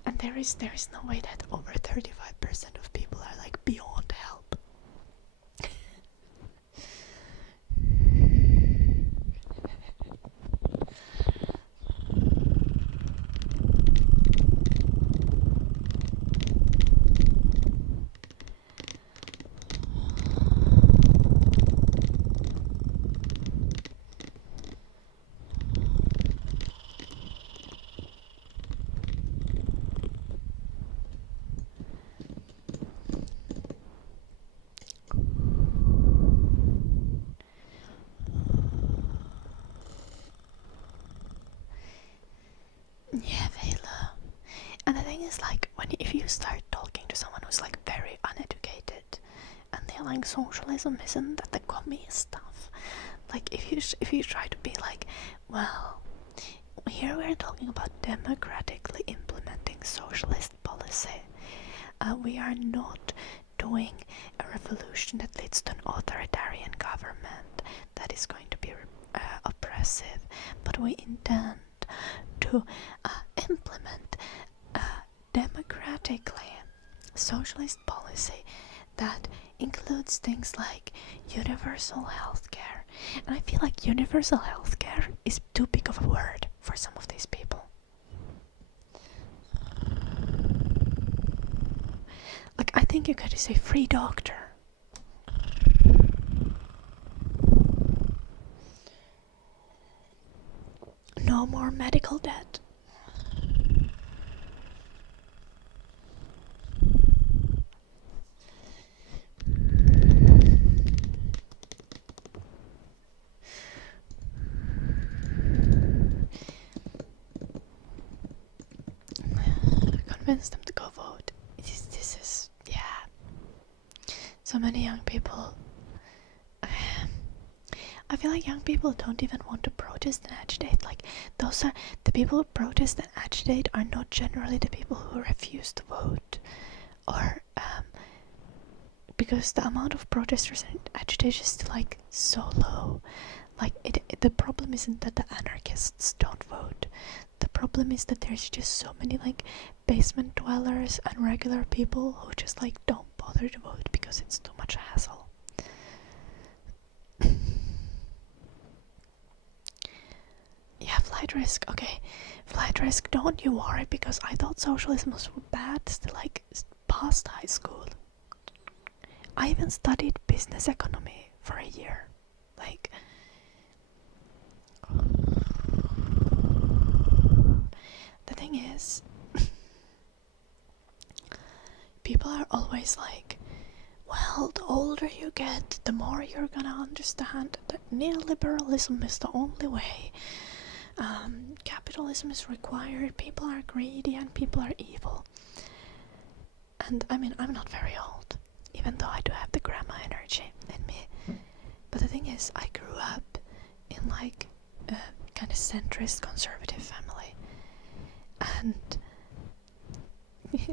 And there is no way that over 35% of people are, like, beyond help. Yeah, Vela. And the thing is, like, if you start talking to someone who's like very uneducated, and they're like, socialism isn't that the commie stuff. Like, if you try to be like, well, here we're talking about democratically implementing socialist policy. We are not doing a revolution that leads to an authoritarian government that is going to be oppressive, but we intend to implement democratically socialist policy that includes things like universal healthcare. And I feel like universal healthcare is too big of a word for some of these people. Like, I think you gotta say free doctor. No more medical debt. Convince them to go vote. This is, yeah. So many young people. I feel like young people don't even want to protest and agitate. Like, those are the people who protest and agitate are not generally the people who refuse to vote, or because the amount of protesters and agitation is still like so low. Like, the problem isn't that the anarchists don't vote. The problem is that there's just so many, like, basement dwellers and regular people who just, like, don't bother to vote because it's too much hassle. Yeah, flight risk. Okay, flight risk, don't you worry, because I thought socialism was bad still, like, past high school. I even studied business economy for a year. Like, the thing is, people are always like, well, the older you get, the more you're gonna understand that neoliberalism is the only way. Capitalism is required, people are greedy and people are evil. And I mean, I'm not very old, even though I do have the grandma energy in me. But the thing is, I grew up in like a kind of centrist conservative family. And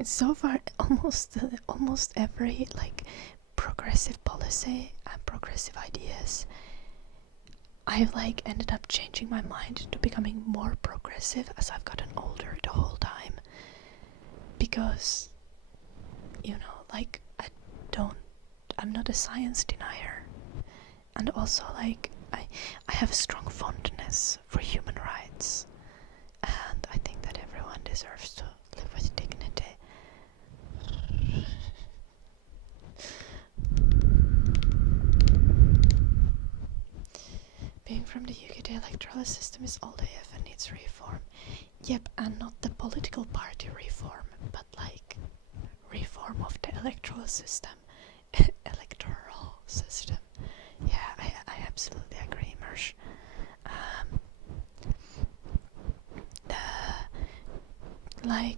so far, almost every like progressive policy and progressive ideas, I've like ended up changing my mind to becoming more progressive as I've gotten older the whole time. Because, you know, like, I'm not a science denier. And also, like, I have a strong fondness for human rights. And I think that everyone deserves to live with dignity. Being from the UK, the electoral system is old AF and needs reform. Yep, and not the political party reform, but like reform of the electoral system. Electoral system. Yeah, I absolutely agree, Mersh.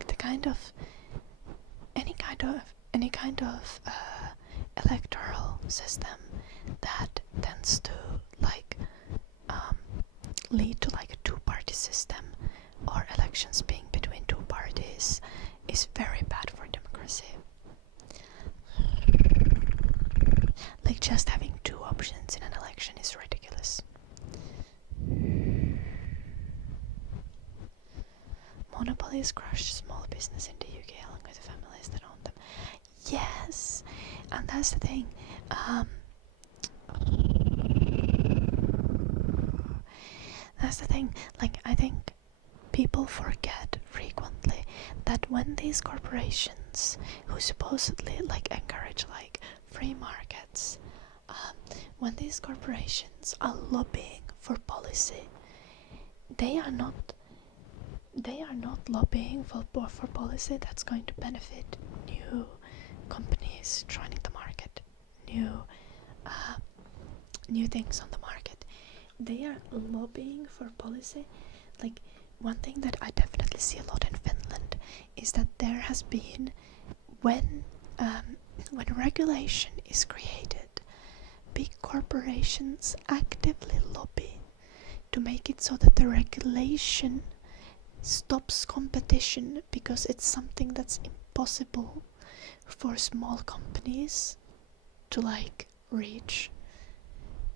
The kind of any kind of electoral system that tends to like lead to like a two-party system or elections being between two parties is very bad for democracy. Like, just having two options in an election is ridiculous. Monopolies crush small business in the UK along with the families that own them. Yes, and that's the thing. That's the thing. Like, I think people forget frequently that when these corporations, who supposedly like encourage like free markets, when these corporations are lobbying for policy, they are not lobbying for policy that's going to benefit new companies joining the market, new things on the market. They are lobbying for policy. Like, one thing that I definitely see a lot in Finland is that there has been, when regulation is created, big corporations actively lobby to make it so that the regulation stops competition, because it's something that's impossible for small companies to like reach,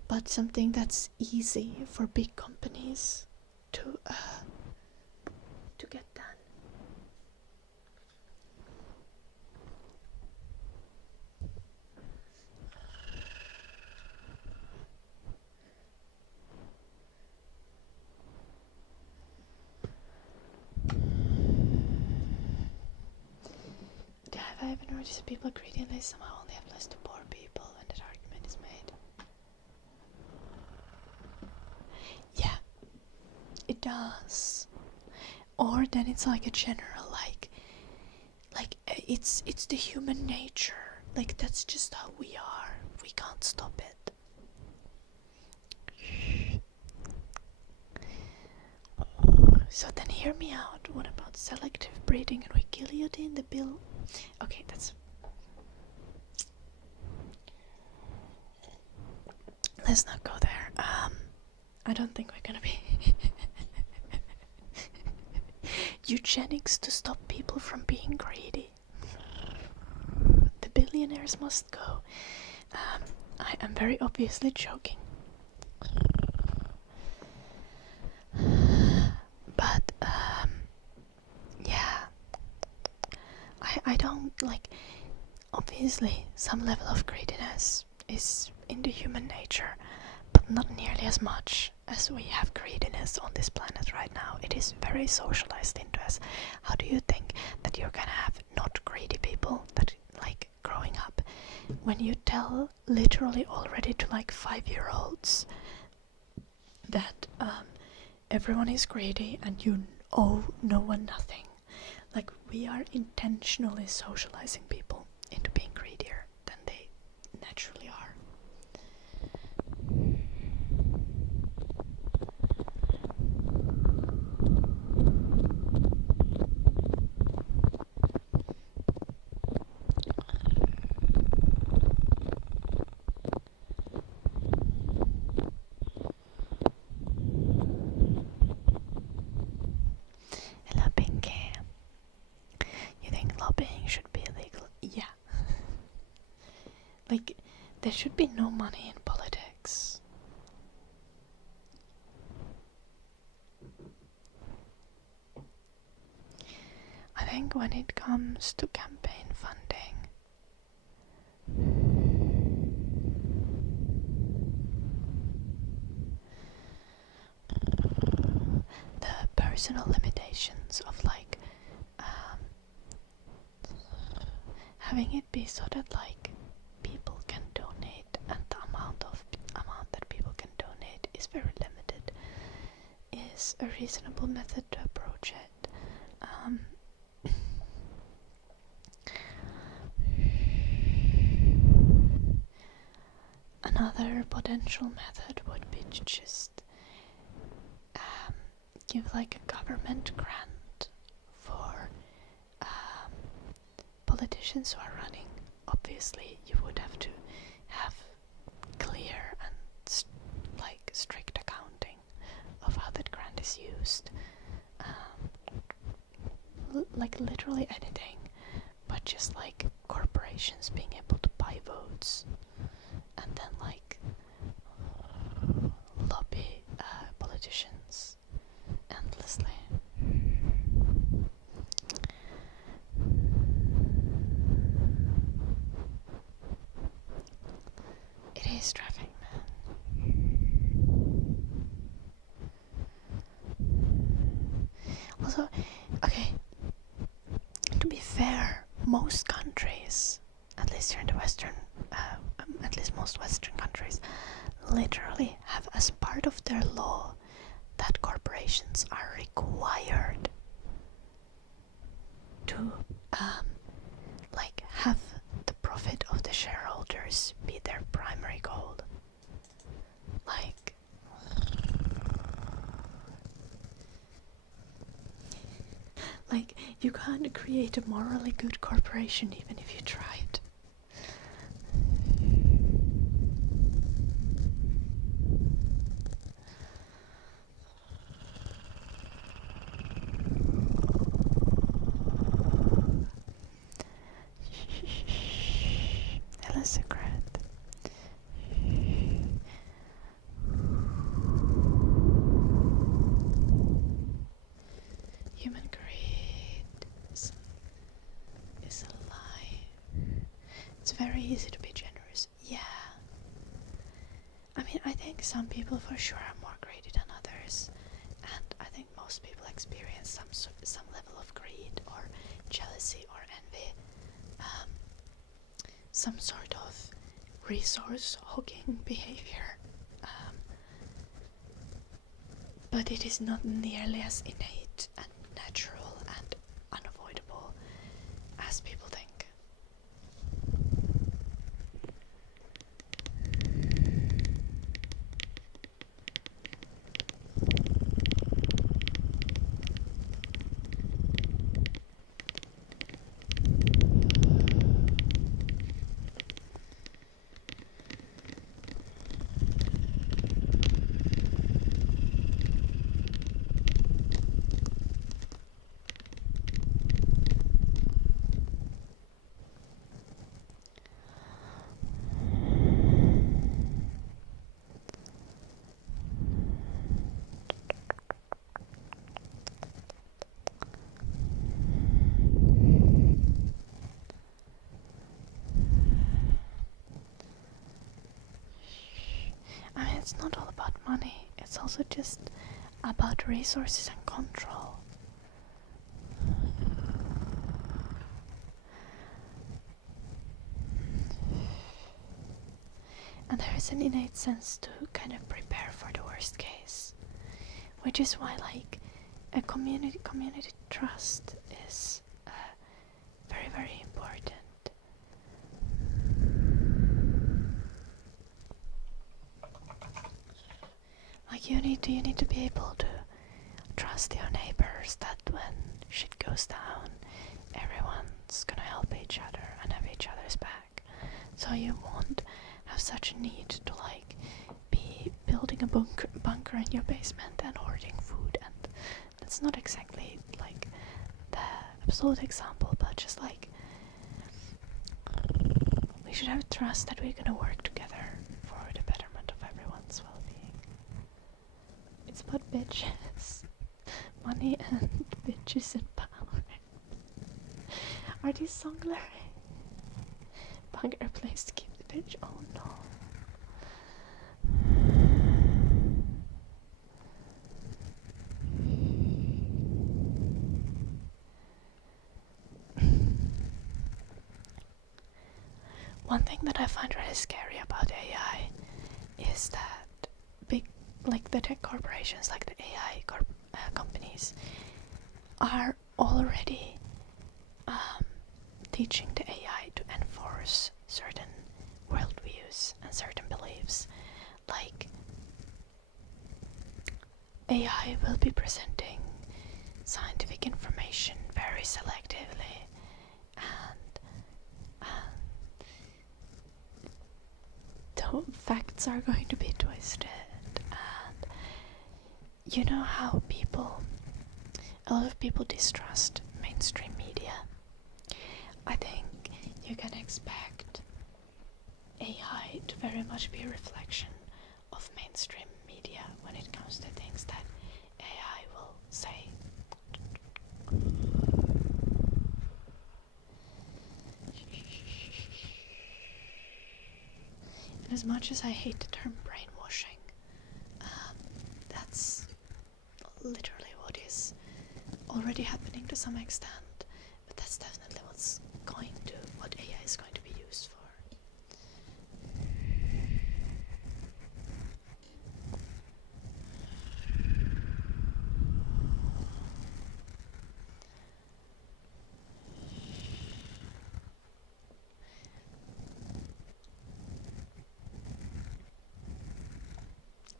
but something that's easy for big companies to get done. Have I ever noticed people greedy and they somehow only have less to poor people when that argument is made? Yeah, it does. Or then it's like a general like it's the human nature. Like, that's just how we are. We can't stop it. So then hear me out. What about selective breeding, and we guillotine the bill? Okay, that's... Let's not go there. I don't think we're gonna be... Eugenics to stop people from being greedy. The billionaires must go. I am very obviously joking. I don't like. Obviously, some level of greediness is in the human nature, but not nearly as much as we have greediness on this planet right now. It is very socialized into us. How do you think that you're gonna have not greedy people that like growing up when you tell literally already to like 5-year-olds that everyone is greedy and you owe no one nothing? Like, we are intentionally socializing people into being greedier than they naturally are. Hello, Pinky. You think lobbying should be illegal? Yeah. Like, there should be no money in politics. I think when it comes to campaign funding, the personal limitations of like having it be so that like people can donate and the amount that people can donate is very limited is a reasonable method to approach it. Another potential method would be to just give like a government grant for politicians who are running. Obviously, you would have to have clear and strict accounting of how that grant is used. Like literally anything, but just like corporations being able to buy votes and then like lobby politicians endlessly. It is traffic, man. Also, okay, to be fair, most countries, at least here in the at least most Western countries, literally have as part of their law that corporations are required to have the profit of the shareholders be their primary goal. Like you can't create a morally good corporation even if you tried. Hello, secret. Human greed is a lie. It's very easy to be generous. Yeah. I mean, I think some people for sure are more greedy than others, and I think most people experience some level of greed or jealousy or envy, some sort of resource hogging behavior, but it is not nearly as innate and natural and unavoidable as people think. not all about money. It's also just about resources and control. And there is an innate sense to kind of prepare for the worst case, which is why, like, a community trust is very, very important. Like, you need to be able to trust your neighbors that when shit goes down, everyone's gonna help each other and have each other's back. So you won't have such a need to, like, be building a bunker in your basement and hoarding food. And that's not exactly like the absolute example, but just like we should have trust that we're gonna work together for the betterment of everyone's well-being. It's about bitches, money and bitches in power. Are these song lyrics? Bunker place to keep the bitch. Oh no. One thing that I find really scary about AI is that the tech corporations, like the AI companies, are already teaching the AI to enforce certain worldviews and certain beliefs. Like, AI will be presenting scientific information very selectively, and the facts are going to be twisted. And you know how a lot of people distrust mainstream media. I think you can expect AI to very much be a reflection of mainstream media when it comes to things that AI will say. And as much as I hate the term brainwashing, that's literally what is already happening to some extent, but that's definitely what AI is going to be used for.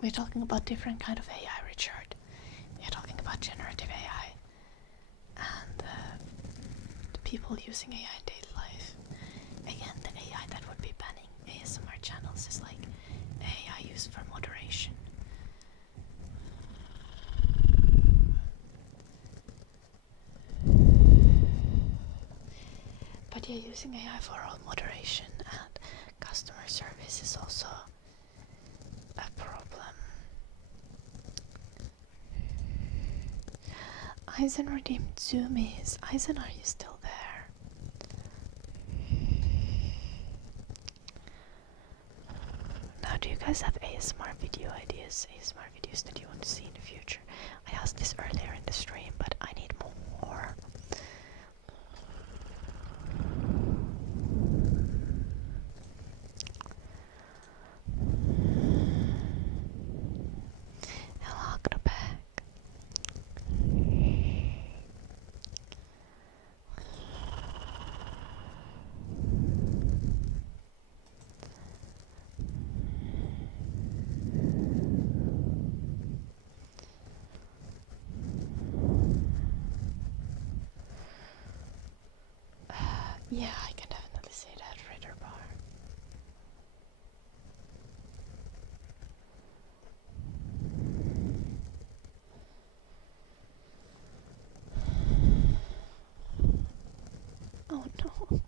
We're talking about different kind of AI, Richard. We're talking about generative AI and the people using AI in daily life. Again, the AI that would be banning ASMR channels is like AI used for moderation. But yeah, using AI for all moderation and customer service is also a problem. Eisen redeemed Zoomies. Eisen, are you still there? Now, do you guys have ASMR video ideas? ASMR videos that you want to see in the future? I asked this earlier in the stream, but I need more. Hello, back. Yeah, I can definitely say that, Ritter Bar. Oh no.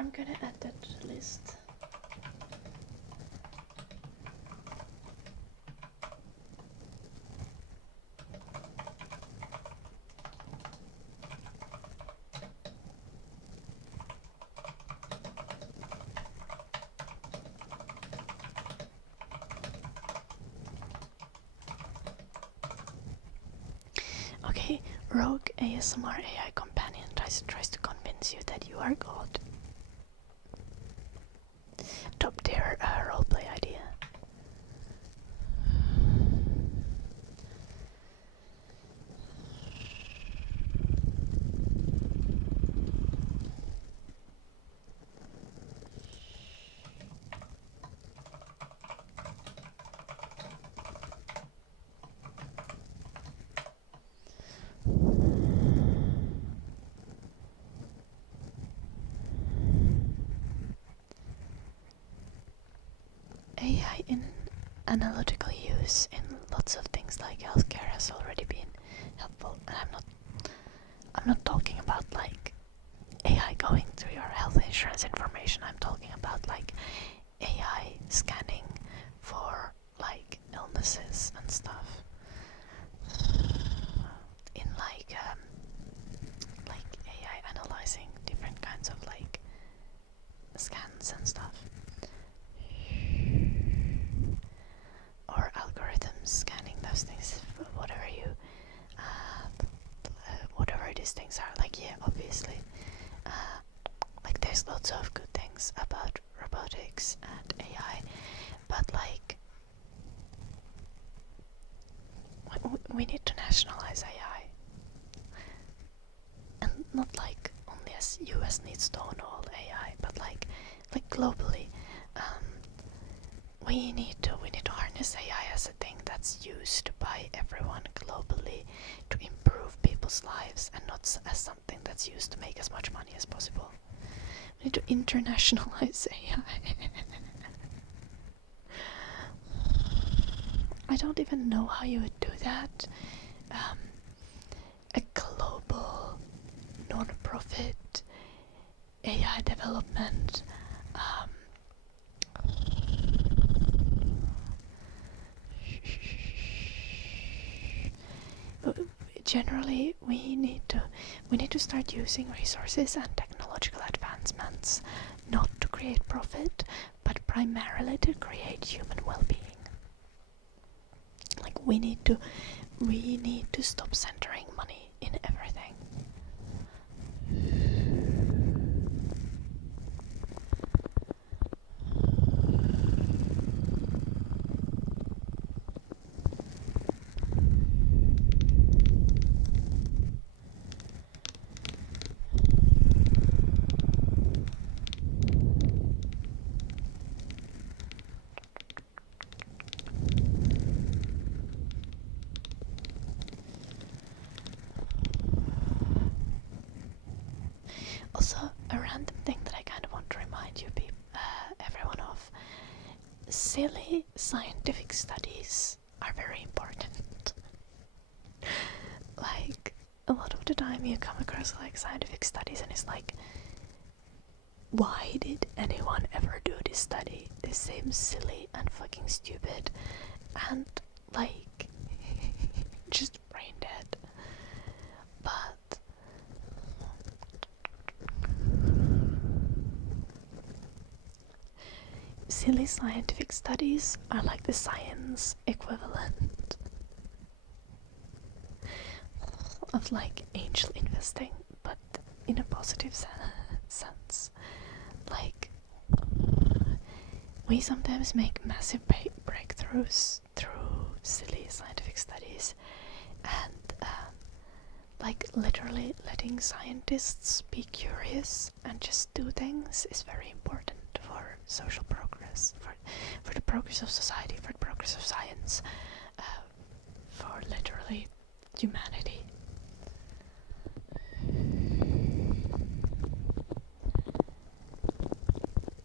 I'm gonna add that to the list. Okay, Rogue ASMR AI companion tries to convince you that you are God. Top tier roleplay idea. AI in analytical use in lots of things like healthcare has already been helpful, and I'm not talking about like AI going through your health insurance information. I'm talking about like AI scanning for like illnesses and stuff. In like AI analyzing different kinds of like scans and stuff. Or algorithms scanning those things, whatever these things are. Like, yeah, obviously, like there's lots of good things about robotics and AI, but like we need to nationalize AI, and not like only as US needs to own all AI, but like globally. We need to harness AI as a thing that's used by everyone globally to improve people's lives, and not as something that's used to make as much money as possible. We need to internationalize AI. I don't even know how you would do that. A global non-profit AI development. Generally, we need to start using resources and technological advancements not to create profit, but primarily to create human well-being. Like we need to stop centering money in everything. Also, a random thing that I kind of want to remind you, everyone of: silly scientific studies are very important. Like, a lot of the time you come across like scientific studies and it's like, why did anyone ever do this study? This seems silly and fucking stupid and like just brain dead. But silly scientific studies are like the science equivalent of like angel investing, but in a positive sense. Like, we sometimes make massive breakthroughs through silly scientific studies, and like literally letting scientists be curious and just do things is very important for social progress, for the progress of society, for the progress of science, for literally humanity.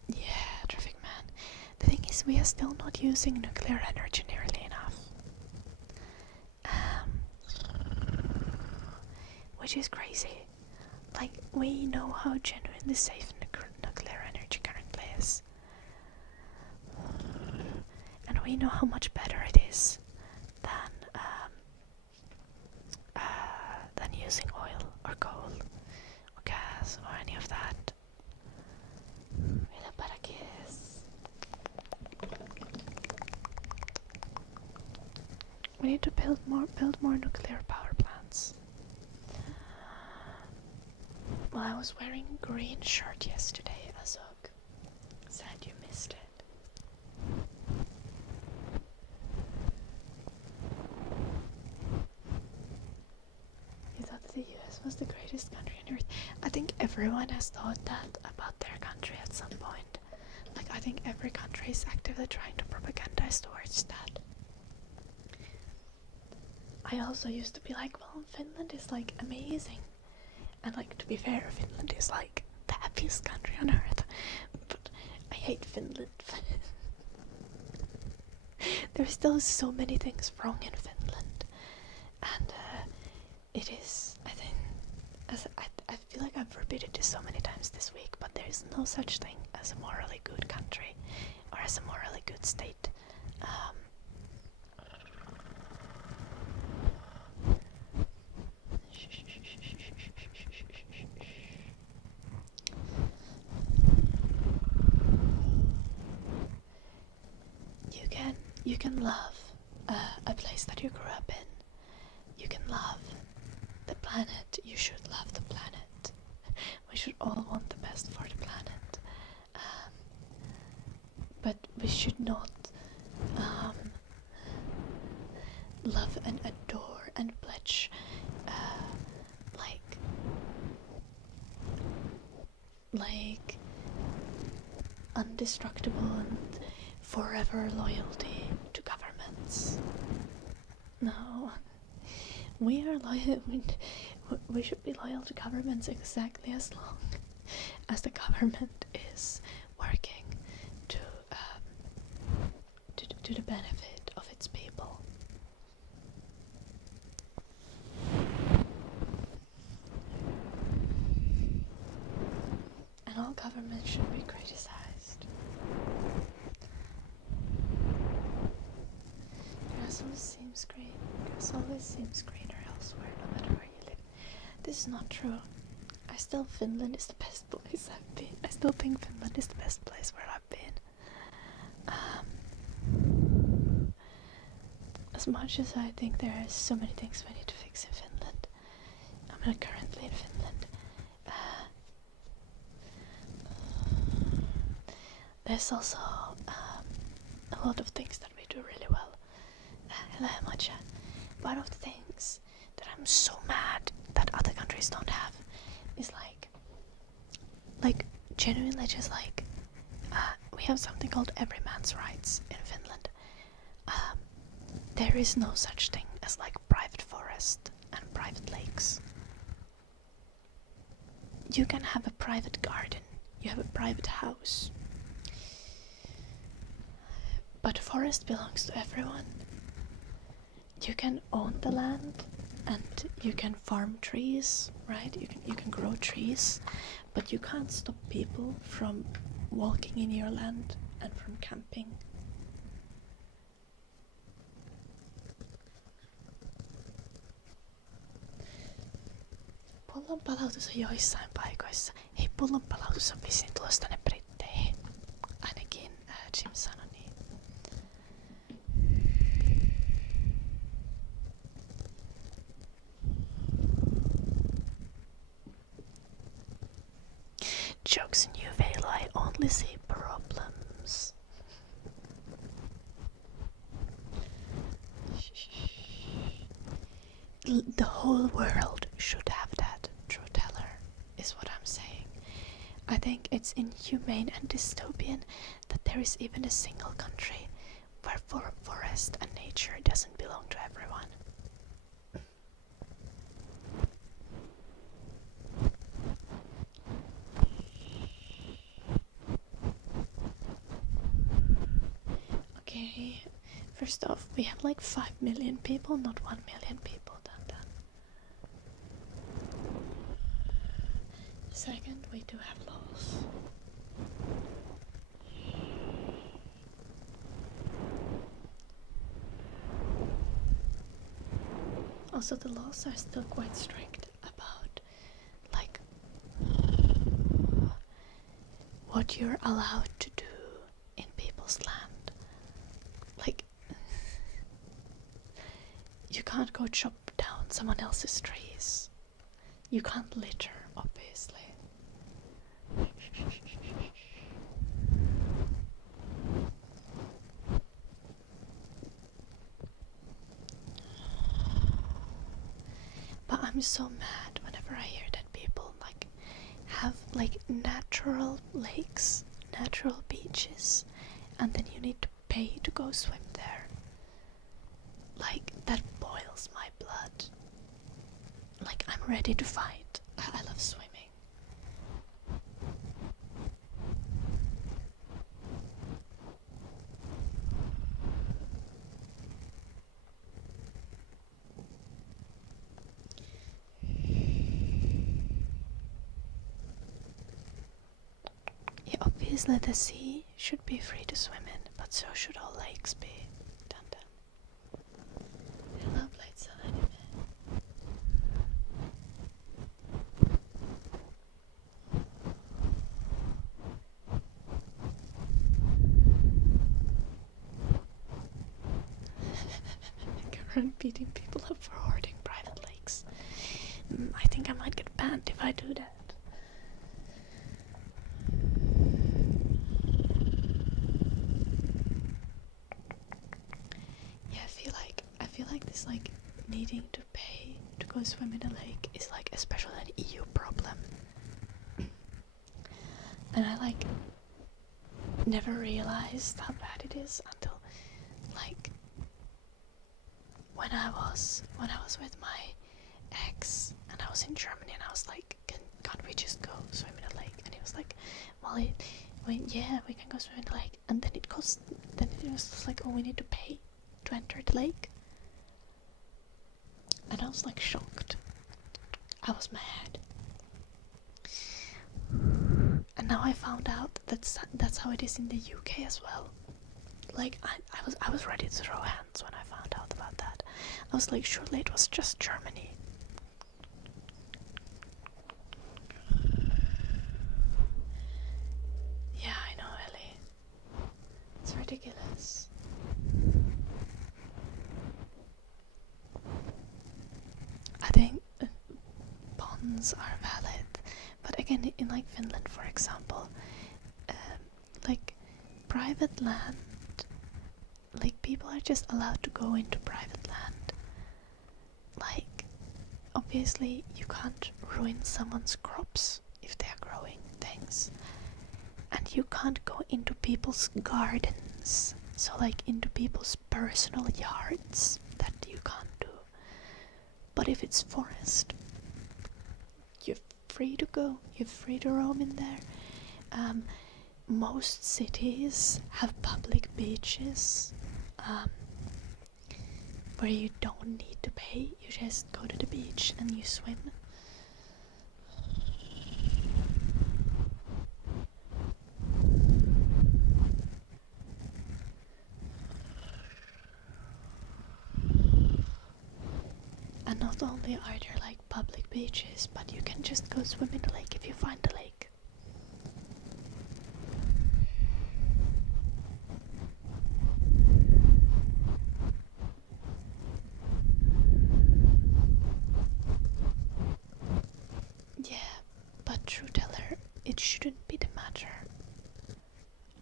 Yeah, Traffic Man. The thing is, we are still not using nuclear energy nearly enough. Which is crazy. Like, we know how genuinely safe nuclear is. And we know how much better it is than using oil or coal or gas or any of that. Para qué es? We need to build more nuclear power plants. Well, I was wearing a green shirt yesterday, Azog. Sad you missed it. You thought the US was the greatest country on earth. I think everyone has thought that about their country at some point. Like, I think every country is actively trying to propagandize towards that. I also used to be like, well, Finland is like amazing. And like, to be fair, Finland is like the happiest country on earth. But I hate Finland. There's still so many things wrong in Finland. And it is, I think, I feel like I've repeated this so many times this week, but there is no such thing as a morally good country or as a morally good state. You can love a place that you grew up in. You can love the planet. You should love the planet. We should all want the best for the planet. But we should not love and adore and pledge like undestructible and forever loyalty to governments. No, we are loyal. We should be loyal to governments exactly as long as the government is working to the benefit of its people. And all governments should be criticized. Grass always seems greener elsewhere, no matter where you live. This is not true. Finland is the best place I've been. I still think Finland is the best place where I've been. As much as I think there are so many things we need to fix in Finland, I'm not currently in Finland. There's also a lot of things that we do really well. Hello, Macha. One of the things that I'm so mad that other countries don't have is like genuinely just like we have something called every man's rights in Finland. There is no such thing as like private forest and private lakes. You can have a private garden, you have a private house, but forest belongs to everyone. You can own the land and you can farm trees, right? You can grow trees, but you can't stop people from walking in your land and from camping. Pullonpalautus on joissain paikoissa. Hei, pullonpalautus on vissiin tulossa tänne Britteihin. Ainakin Jim sanoi niin. Jokes in you, Velo. I only see problems. The whole world should have that true teller, is what I'm saying. I think it's inhumane and dystopian that there is even a single country where forest and nature doesn't belong to everyone. Okay, first off, we have like 5 million people, not 1 million people done that. Second, we do have laws. Also, the laws are still quite strict about, like, what you're allowed to do in people's land. Like, you can't go chop down someone else's trees. You can't litter, obviously. But I'm so mad whenever I hear that people like have like natural lakes, natural beaches, and then you need to pay to go swim there. Like, that boils my blood. Like, I'm ready to fight. I love swimming. Yeah, obviously the sea should be free to swim in, but so should all lakes be. Dun dun. Hello, Blades of Anime. Current beating people up for hoarding private lakes. I think I might get banned if I do that. Yeah, I feel like this like needing to pay to go swim in a lake is like especially an EU problem. And I like never realized how bad it is until like when I was with my ex and I was in Germany and I was like, can't we just go swim in a lake? And he was like, well, yeah, we can go swim in the lake. And then it was just like, oh, we need to pay to enter the lake. And I was like shocked. I was mad. And now I found out that's how it is in the UK as well. Like, I was ready to throw hands when I found out about that. I was like, surely it was just Germany. Yeah, I know, Ellie. It's ridiculous. I think bonds are valid, but again, in like Finland, for example, like private land, like people are just allowed to go into private land. Like, obviously, you can't ruin someone's crops if they are growing things, and you can't go into people's gardens. So, like, into people's personal yards, that you can't do. But if it's forest, you're free to go. You're free to roam in there. Most cities have public beaches where you don't need to pay. You just go to the beach and you swim. And not only are there like public beaches, but you can just go swim in the lake if you find the lake. Yeah, but true teller, it shouldn't be the matter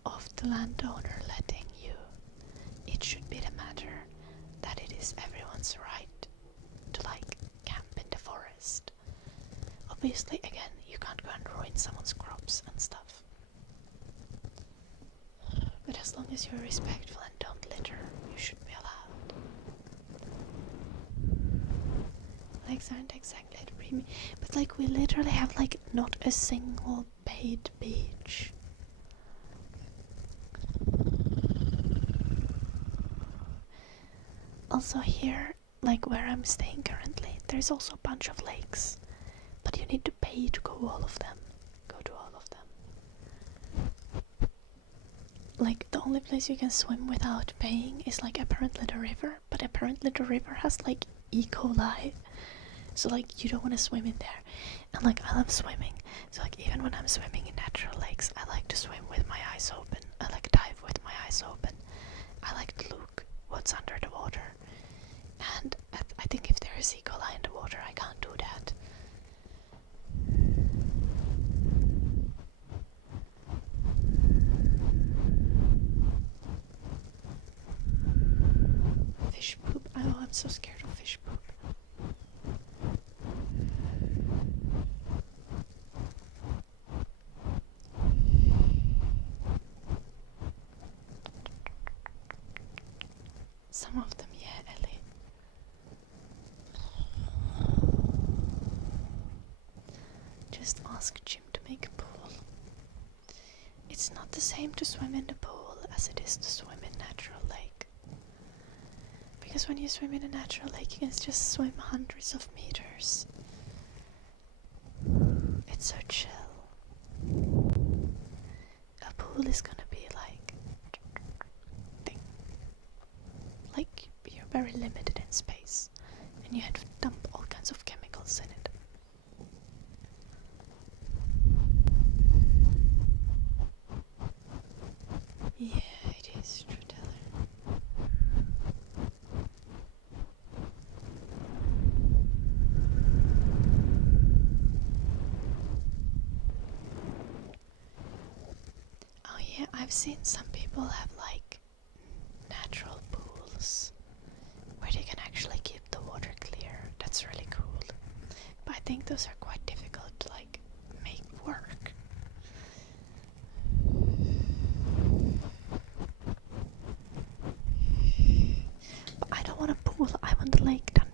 of the landowner letting you. It should be the matter that it is everyone's right to like camp in the forest. Obviously, again, you can't go and ruin someone's crops and stuff. But as long as you're respectful and don't litter, you should be allowed. Lakes aren't exactly at premium, but like we literally have like not a single paid beach. Also here, like where I'm staying currently, there's also a bunch of lakes, but you need to pay to go to all of them. Like the only place you can swim without paying is like apparently the river, but apparently the river has like E. coli. So like you don't want to swim in there. And like I love swimming. So like even when I'm swimming in natural lakes, I like to swim with my eyes open. I like dive with my eyes open. I like to look what's under the water. And I think if there is E. coli in the water, I can't do that. Fish poop. Oh, I'm so scared of fish poop. Some of them, yeah, Ellie. Just ask Jim to make a pool. It's not the same to swim in the pool as it is to swim in natural lake. Because when you swim in a natural lake, you can just swim hundreds of meters. It's so chill. A pool is gonna be like you're very limited in space, and you have to dump all kinds of chemicals in it. Yeah, it is true, Teller. Oh yeah, I've seen some people have like natural pools where they can actually keep the water clear. That's really cool. But I think those are quite difficult to like make work. But I don't want a pool, I want a lake, Dun.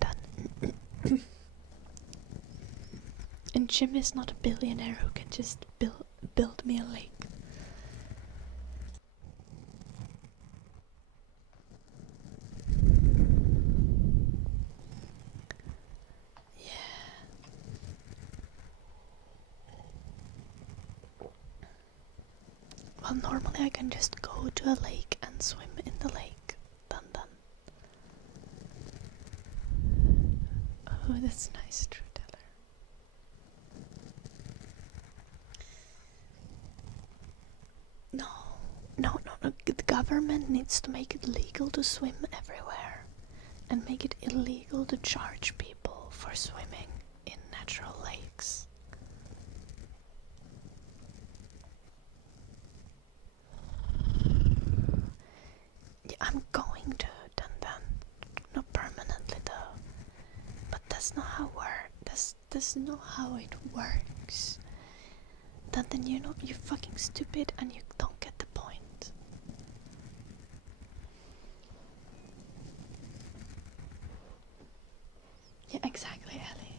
And Jim is not a billionaire who can just build me a lake. Well, normally I can just go to a lake and swim in the lake. Dun. Oh, that's nice, True Teller. No. The government needs to make it legal to swim everywhere. And make it illegal to charge people for swimming in natural lakes. Yeah, I'm going to, Dun. Not permanently though. But that's not how that's not how it works. Then you're fucking stupid and you don't get the point. Yeah, exactly, Ellie.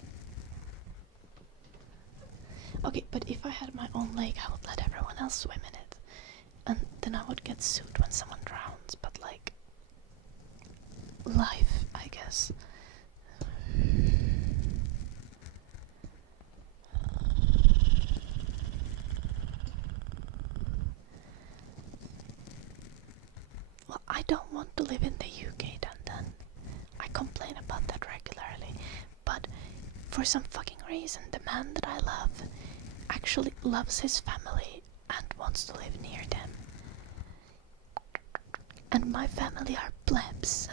Okay, but if I had my own lake, I would let everyone else swim in it. And then I would get sued when someone drowns, but like life, I guess. Well, I don't want to live in the UK, Dun. I complain about that regularly, but for some fucking reason, the man that I love actually loves his family and wants to live near them. And my family are plebs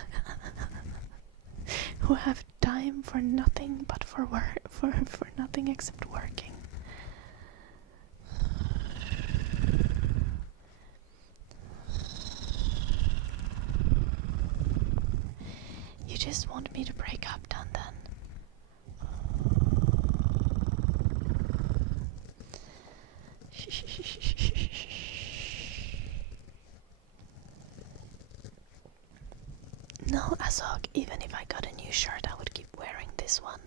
who have time for nothing but for work, for nothing except working. You just want me to break up, Dun. No, Azog, even if I got a new shirt, I would keep wearing this one.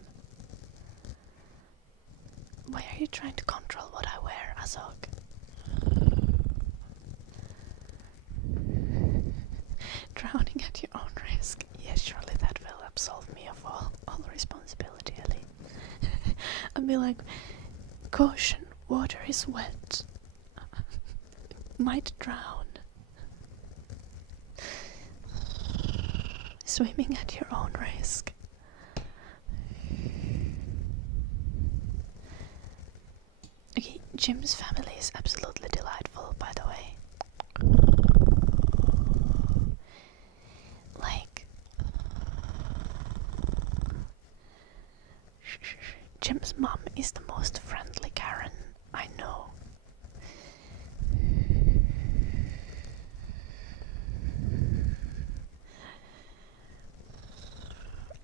Why are you trying to control what I wear, Azog? Drowning at your own risk. Yes, surely that will absolve me of all responsibility, Ellie. I'd be like, caution, water is wet. Might drown. Swimming at your own risk. Jim's family is absolutely delightful, by the way. Like, Jim's mom is the most friendly Karen I know.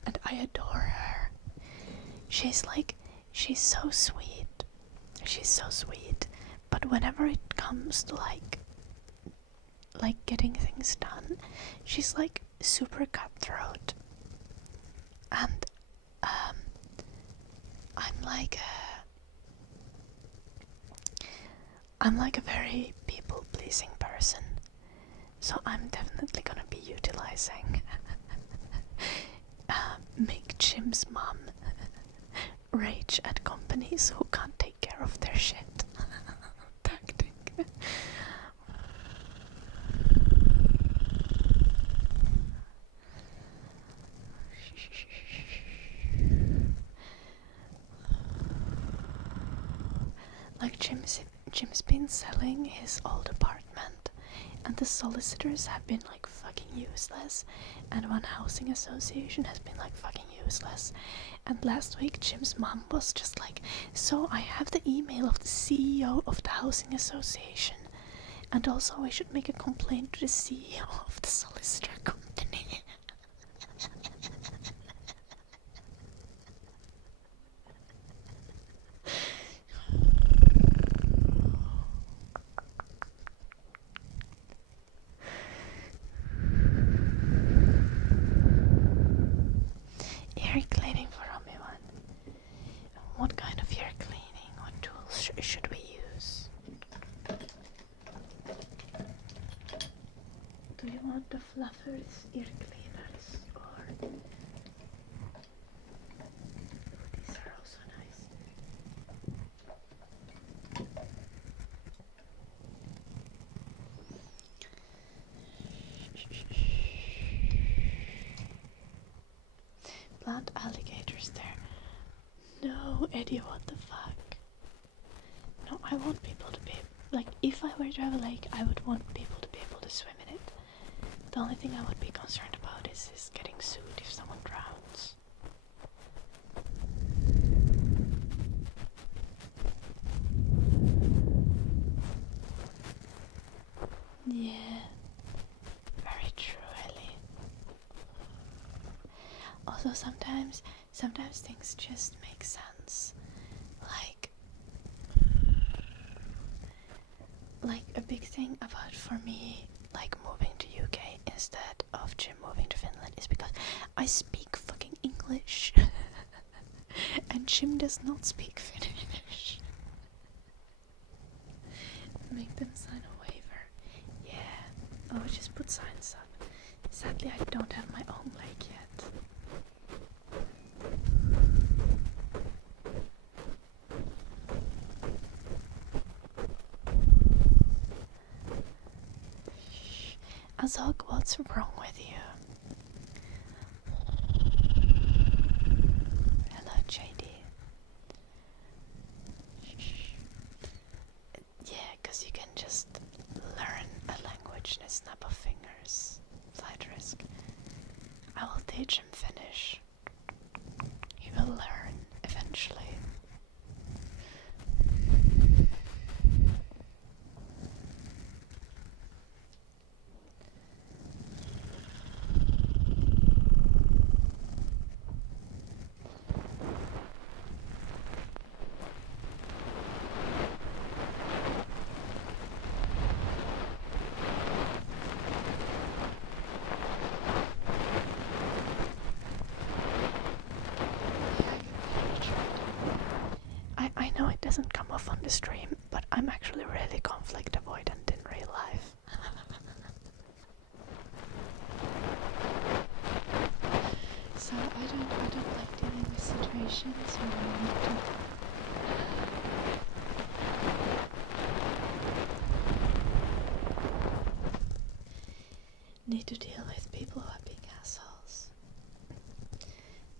And I adore her. She's so sweet. She's so sweet. But whenever it comes to like getting things done, she's like super cutthroat. And I'm like a very people-pleasing person, so I'm definitely gonna be utilizing make Jim's mom rage at companies who can't take care of their shit tactic. Like Jim's been selling his old apartment, and the solicitors have been like fucking useless, and one housing association has been like fucking useless. And last week Jim's mom was just like, so I have the email of the CEO of the housing association, and also I should make a complaint to the CEO of the solicitor company. Ear cleaning for everyone. What kind of ear cleaning? What tools should we use? Do you want the fluffers, ear cleaners, or these are also nice. Plant alligators there. No, Eddie, what the fuck? No, I want people to be like, if I were to have a lake, I would want people to be able to swim in it. The only thing I would be concerned about is getting sued if someone drowns. Yeah, very true, Ellie. Also, sometimes things just make sense. Like a big thing about, for me, like moving to UK instead of Jim moving to Finland is because I speak fucking English. And Jim does not speak Finnish. Make them sign a waiver. Yeah. Oh, just put signs up. Sadly, I don't have my own lake yet. Azog, what's wrong with you? Hello, JD. Yeah, because you can just learn a language in a snap of fingers. Slight risk. I will teach him Finnish. He will learn eventually. I know it doesn't come off on the stream, but I'm actually really conflict avoidant in real life. So I don't like dealing with situations where I need to deal with people who are being assholes.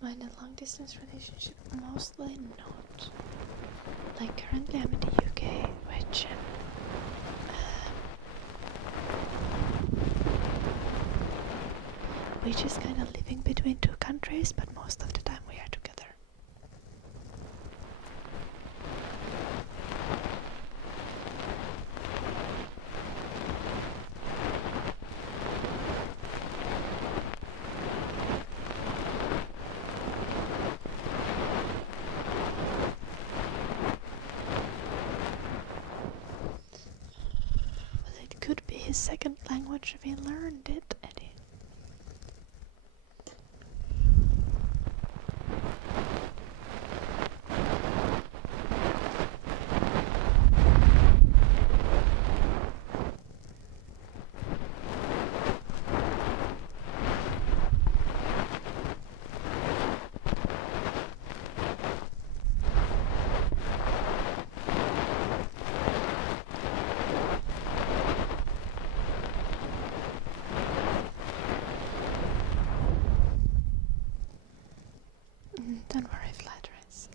In a long distance relationship, mostly not. Like currently I'm in the UK Okay, which we're just kind of living between two countries, but most of the time we are together. Well, it could be his second language if he learned it, Eddie. Don't worry, flat race.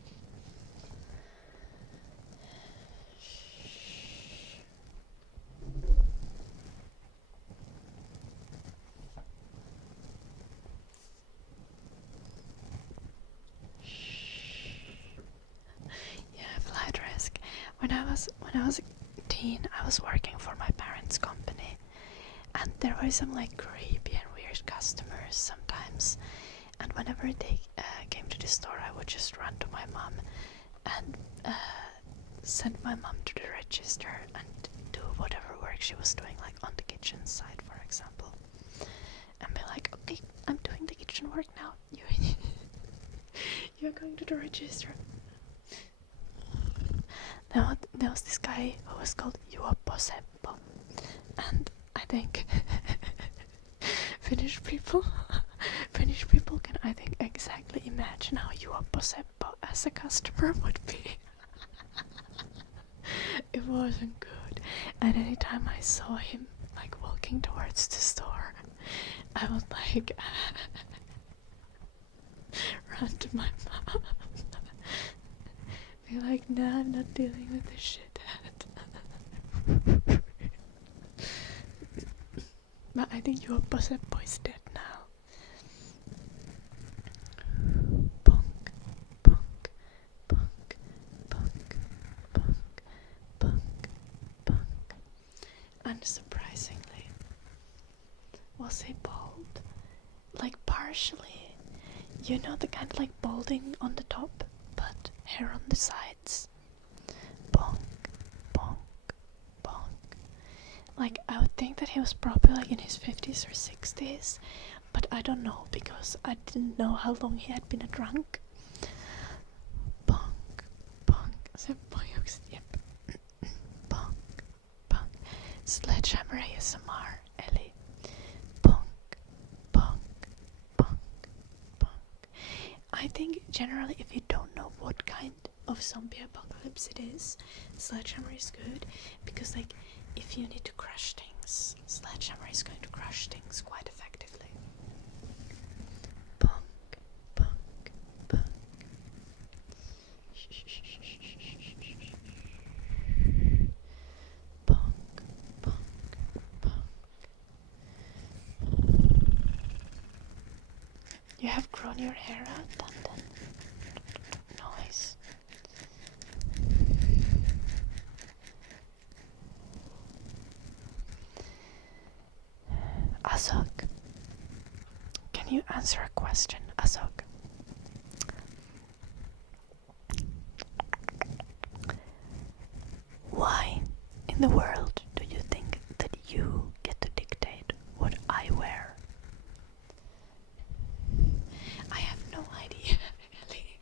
Yeah, flight risk. When I was a teen, I was working for my parents' company, and there were some like creepy and weird customers sometimes. And whenever they came to the store, I would just run to my mom and send my mom to the register and do whatever work she was doing, like on the kitchen side, for example, and be like, "Okay, I'm doing the kitchen work now. You're going to the register." Now there was this guy who was called Juoppo Seppo, and I think Finnish people can, I think, exactly imagine how Juoppo Seppo as a customer would be. It wasn't good, and anytime I saw him like walking towards the store, I would like run to my mom. Be like, "No, I'm not dealing with this shit." But I think your boss is dead now. Punk, punk, punk, punk, punk, punk, punk. Unsurprisingly, was he bald? Like partially. You know, the kind of like balding on the top, but hair on the sides. Bonk, bonk, bonk. Like, I would think that he was probably like in his 50s or 60s, but I don't know because I didn't know how long he had been a drunk. Bonk, bonk. Se pojuks, jep. Bonk, bonk. Sledgehammer ASMR, eli bonk, bonk, bonk, bonk. I think generally if you don't know what kind of zombie apocalypse it is, Sledgehammer is good, because like if you need to crush things, Sledgehammer is going to crush things quite effectively. Bonk, bonk, bonk. Bonk, bonk, bonk. You have grown your hair out, London. Nice. Azog, can you answer a question, Azog? Why in the world do you think that you get to dictate what I wear? I have no idea, really.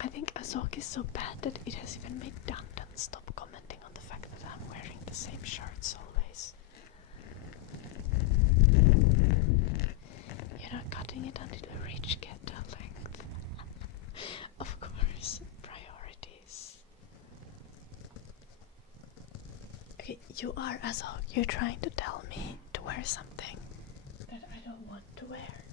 I think Azog is so bad that it has even made Dandan stop commenting on the fact that I'm wearing the same shirts always. You're not cutting it until you reach Geta length. Of course, priorities. Okay, you are Azog. You're trying to tell me to wear something that I don't want to wear.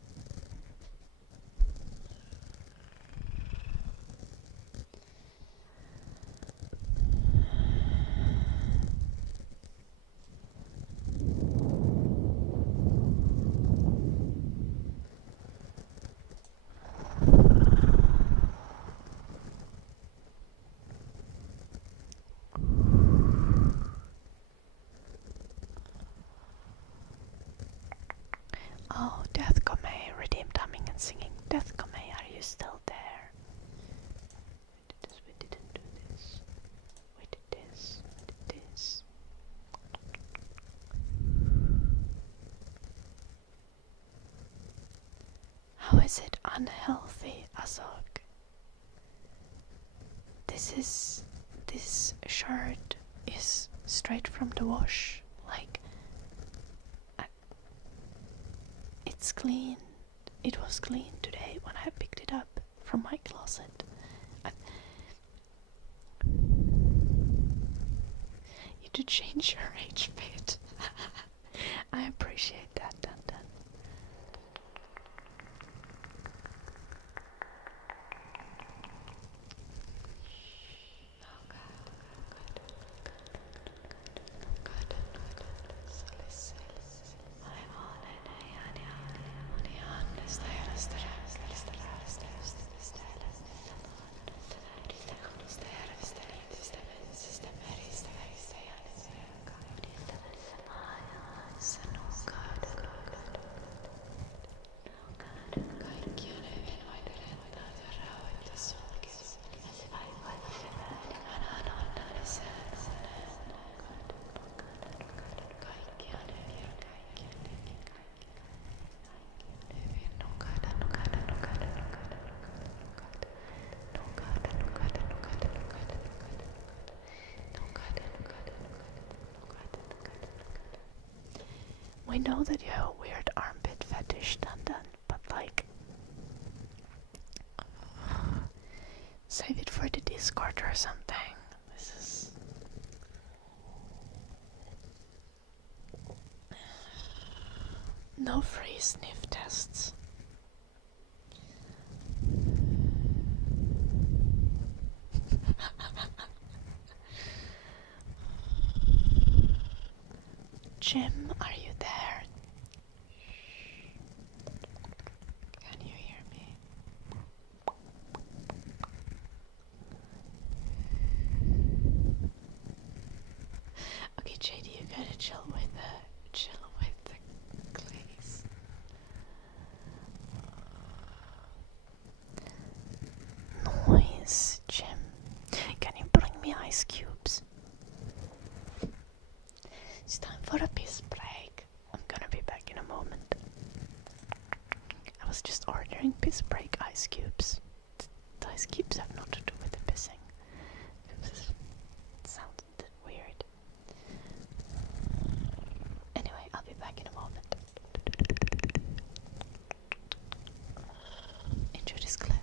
is it unhealthy, Azog? This shirt is straight from the wash. Like, it's clean. It was clean today when I picked it up from my closet. You did change your age bit. I appreciate that, Dun Dun. We know that you have a weird armpit fetish, Dun Dun, but like, save it for the Discord or something. This is... No free sniff tests. Jim, are you there? Can you hear me? Okay, JD, you gotta chill with the glaze. Noise, Jim. Can you bring me ice cubes? It's time for a piss break. I'm gonna be back in a moment. I was just ordering piss break ice cubes. The ice cubes have nothing to do with the pissing. It sounded weird. Anyway, I'll be back in a moment. Enjoy this clip.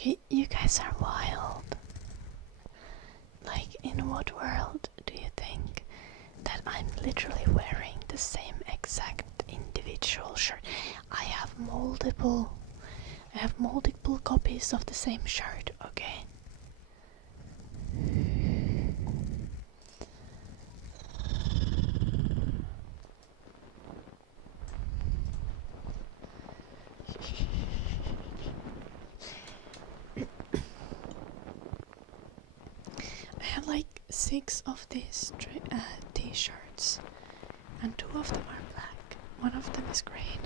Okay, you guys are wild. Like, in what world do you think that I'm literally wearing the same exact individual shirt? I have multiple copies of the same shirt, okay? I have like 6 of these t-shirts, and 2 of them are black. One of them is green,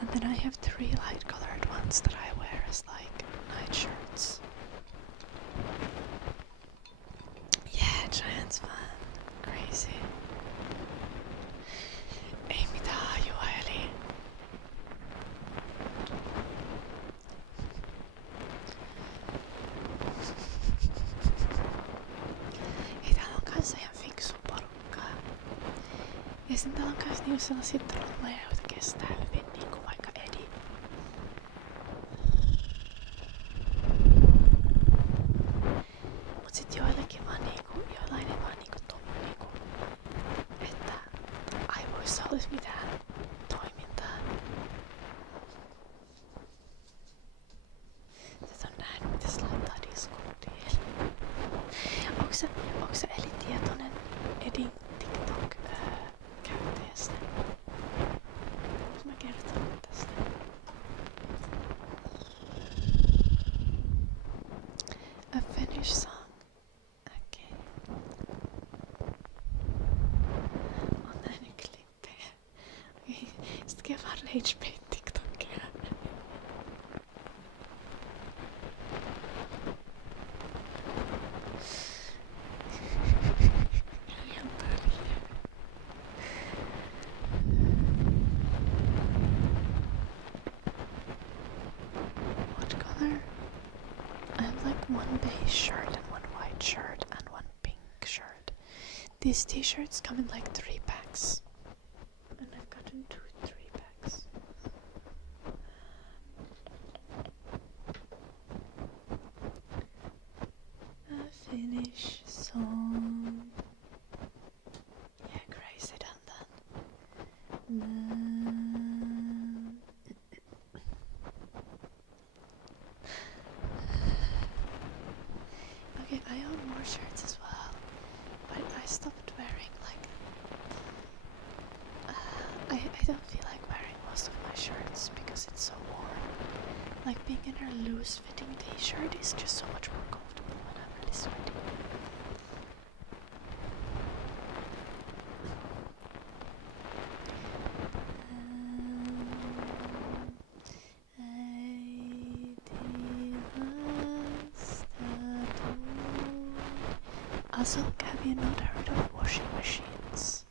and then I have 3 light colored ones that I wear as like night shirts. Yeah, Giant's fun. Crazy. Ei mitä hajua eli? Hei, täällä on kanssa ihan fiksu porukkaa. Ja sitten täällä on kans niinku sellaisia trolleja, joita kestää hyvin, niinku vaikka Edi. Mut sit joillakin vaan niinku, joillain vaan niinku tunnu niinku, että aivoissa olis mitään toimintaa. Sit on nähnyt, mitä se laittaa Discordiin. Onko sä Eli tietoinen Edin TikTok-käyttäjästä? Voinko mä kertoa tästä? A Finnish song. Okei. On nähnyt klippejä. Okei. Sit käy vaan Rage Bait TikTokia. Ihan tärkeä. What color? I have like 1 beige shirt and 1 white shirt and 1 pink shirt. These t-shirts come in like 3 packs. And I've gotten 2 3-packs. A Finnish song. Yeah, crazy done that. Okay, I own more shirts as well, but I stopped wearing like I don't feel like wearing most of my shirts because it's so warm. Like being in a loose fitting t-shirt is just so much more comfortable when I'm really sweaty. Also, have you not heard of washing machines?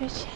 Bridget.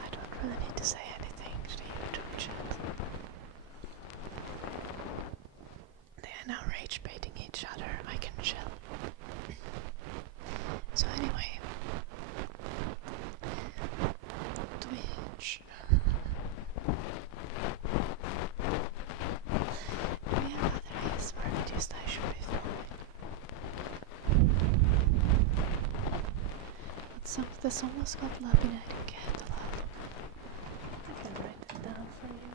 I don't really need to say anything to the YouTube chat. They are now rage baiting each other. I can chill. So anyway, Twitch. Do we have other ASMR videos that I should be filming? The song was called Labyrinth Cat. I can write it down for you.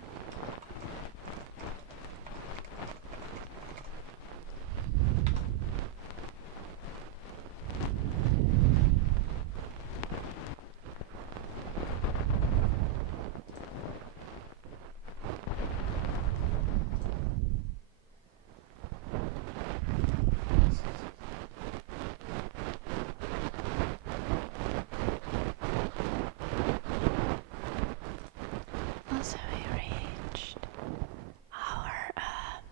Also, we reached our gold.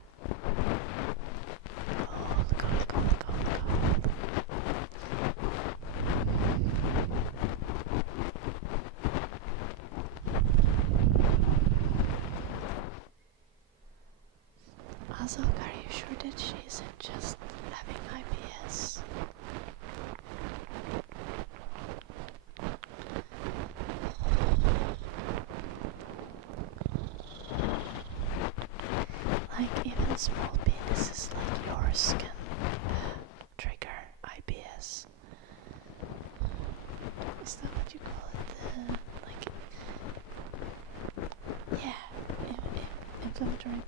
Also, are you sure that she isn't just having IBS? Like, even small penises like yours can trigger IBS. Is that what you call it? Inflammatory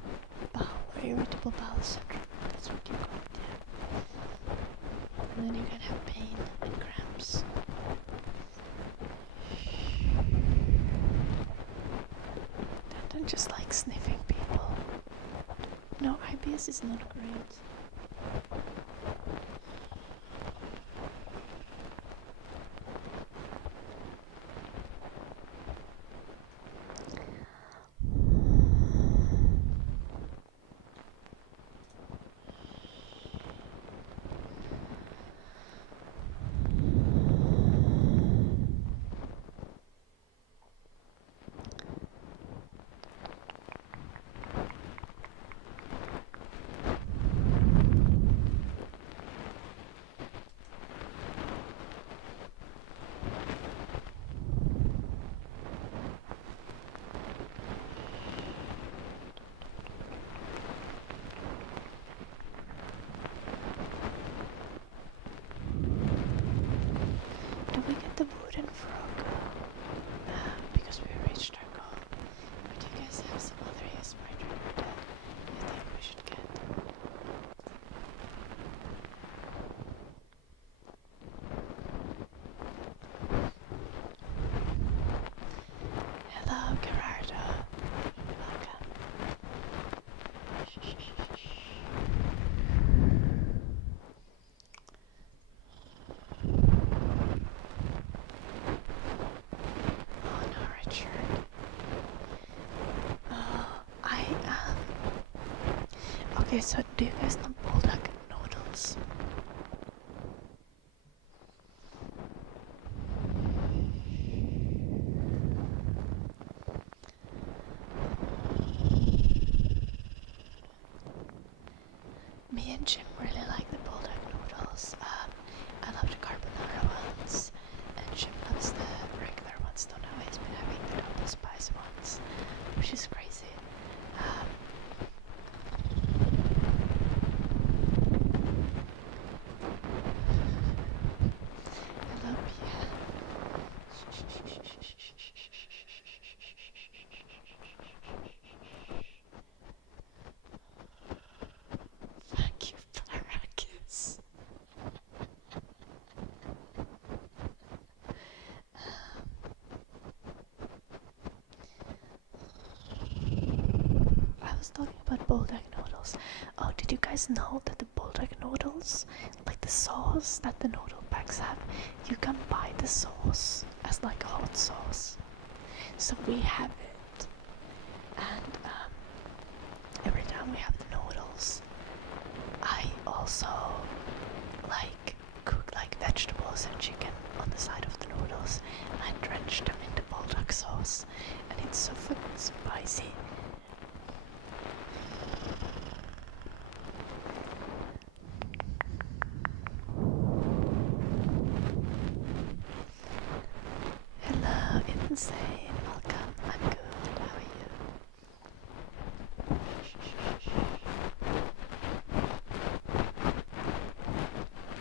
bowel or irritable bowel syndrome. That's what you call it, yeah. And then you can have pain and cramps. Don't just like sniffing people. No, IBS is not great. Did we get the wooden frog? Because we reached our goal. Or do you guys have some other ASMR trigger that you think we should get? Hello, Gerardo. Welcome. Okay, so do you guys know bulldog noodles? Me and Jim really like the bulldog noodles. I love the carbonara ones, and Jim loves the regular ones. Though now he's been having the double spice ones, which is crazy. Hello, Pia. Thank you, Parakis. I was talking about bulldog noodles. Oh, did you guys know that the bulldog noodles, like the sauce that the noodle packs have, you can buy the sauce as like a hot sauce. So we have it, and every time we have the noodles, I also like cook like vegetables and chicken on the side of the noodles, and I drench them in the bulldog sauce, and it's so fucking spicy. Hello, Insane. Welcome. I'm good. How are you?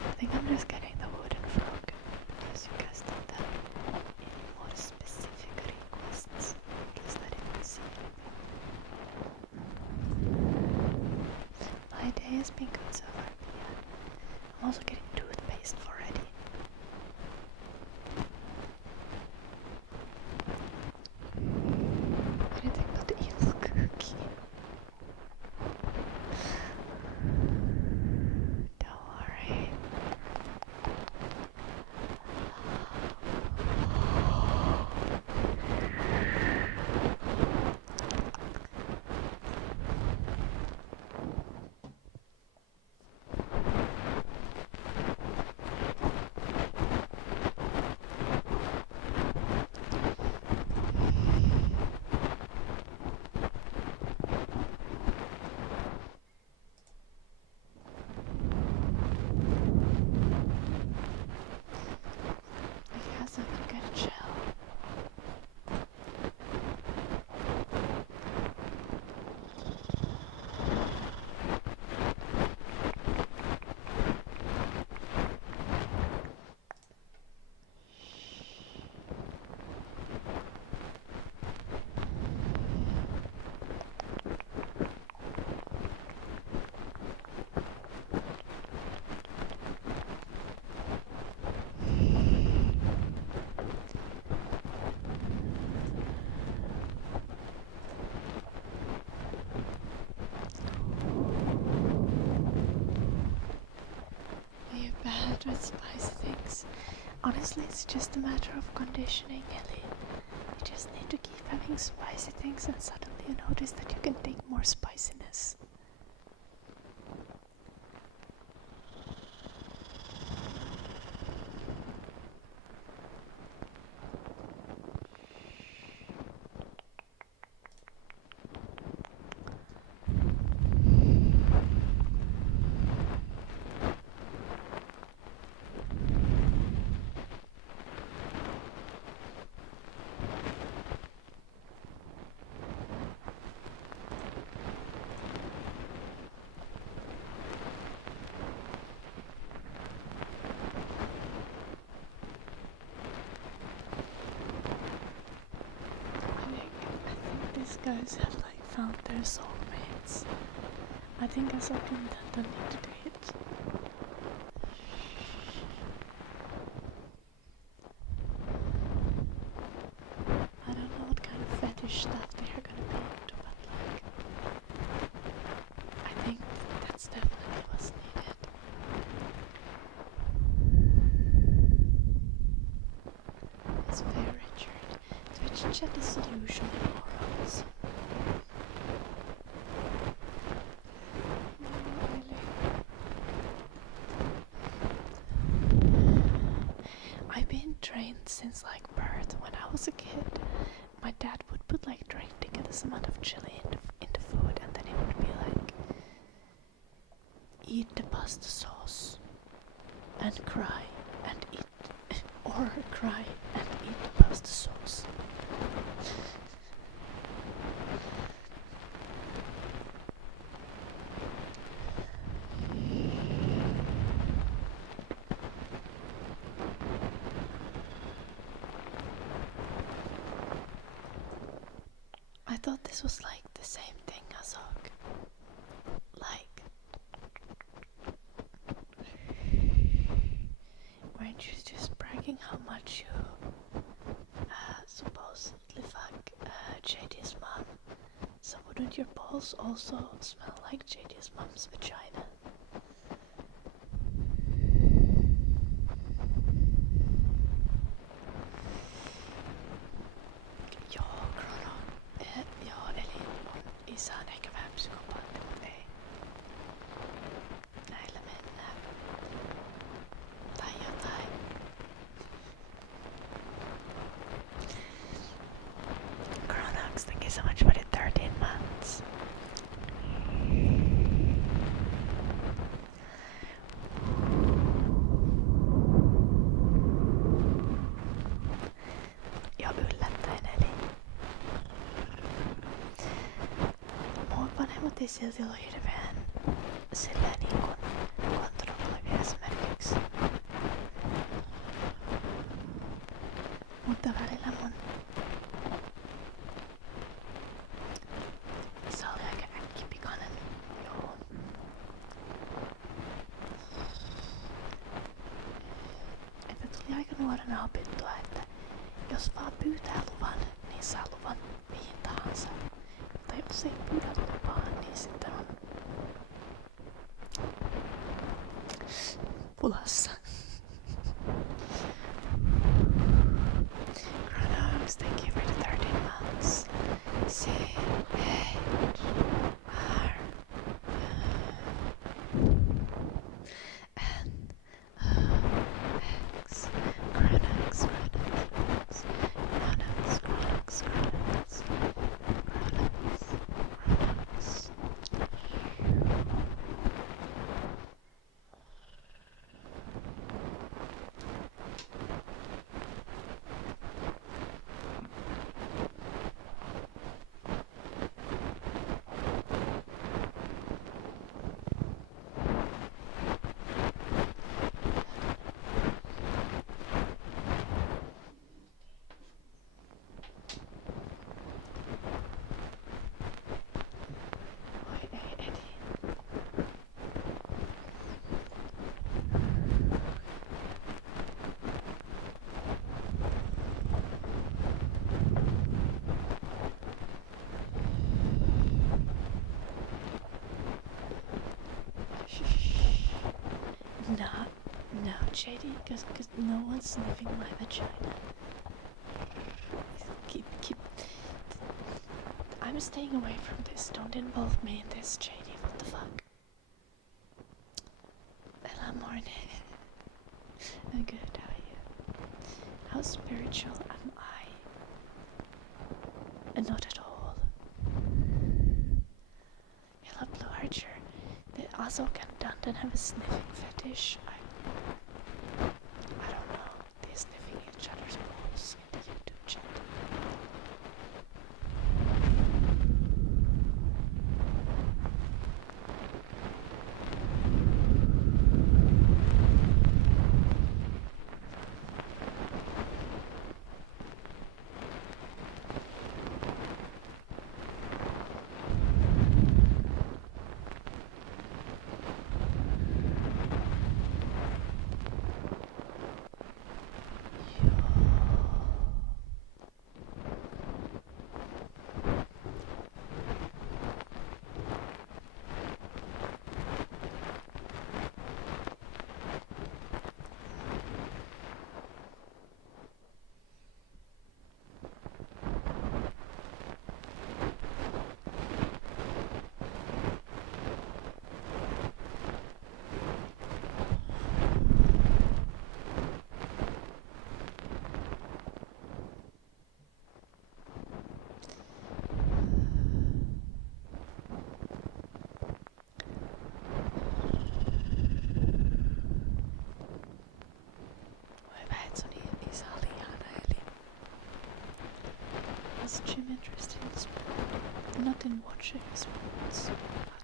I think I'm just getting the wooden frog because you guys did that. Any more specific requests? At least I didn't see anything. My day has been good so far. I'm also getting toothpaste already. What do you think about the evil cookie? Don't worry. I guess I can get a chill. Are you bad with spicy things? Honestly, it's just a matter of conditioning, Ellie. You just need to keep having spicy things and suddenly you notice that you can take more spiciness. These guys have like found their soulmates. I think as a content I need to do it. I don't know what kind of fetish stuff they are gonna be into, but like I think that's definitely what's needed. It's very Richard. Twitch chat is usually morons. I've been trained since like birth. When I was a kid, my dad would put like ridiculous amount of chili in the food, and then it would be like, eat the pasta sauce and cry and eat, or cry and eat the pasta sauce. I thought this was like the same thing as Hawk. Like, weren't you just bragging how much you supposedly fuck JD's mom? So wouldn't your balls also smell like JD's mom's vagina? Joo, Krono. Joo, eli mun isä on ehkä vähän psykopaatti, mutta ei. Näillä mennään. Tai jotain. Kronox, thank you so much for the 13 months. Ja yllättäen eli mun vanhemmat ei silti ollut hirveän silleen niin kuin kontrolloivia esimerkiksi. Mutta välillä mun se oli aika äkkipikainen. Joo. Että tuli aika nuorena opittua, että jos vaan pyytää luvan, niin saa luvan mihin tahansa. Mutta jos ei pyydä lupaa, niin sitten on pulassa. Chronox, thank you for the 13 months. C H R N X Chronox, Chronox, Chronox, Chronox, Chronox, Chronox. Oi ei Edi. No, JD, because no one's sniffing my vagina. Keep. I'm staying away from this. Don't involve me in this, JD. What the fuck? Hello, morning. I'm good. How are you? How spiritual am I? Not at all. Hello, Blue Archer. The Azok and Dundon have a sniffing fetish. I don't know. They're sniffing each other's balls in the YouTube chat. in watching sports, but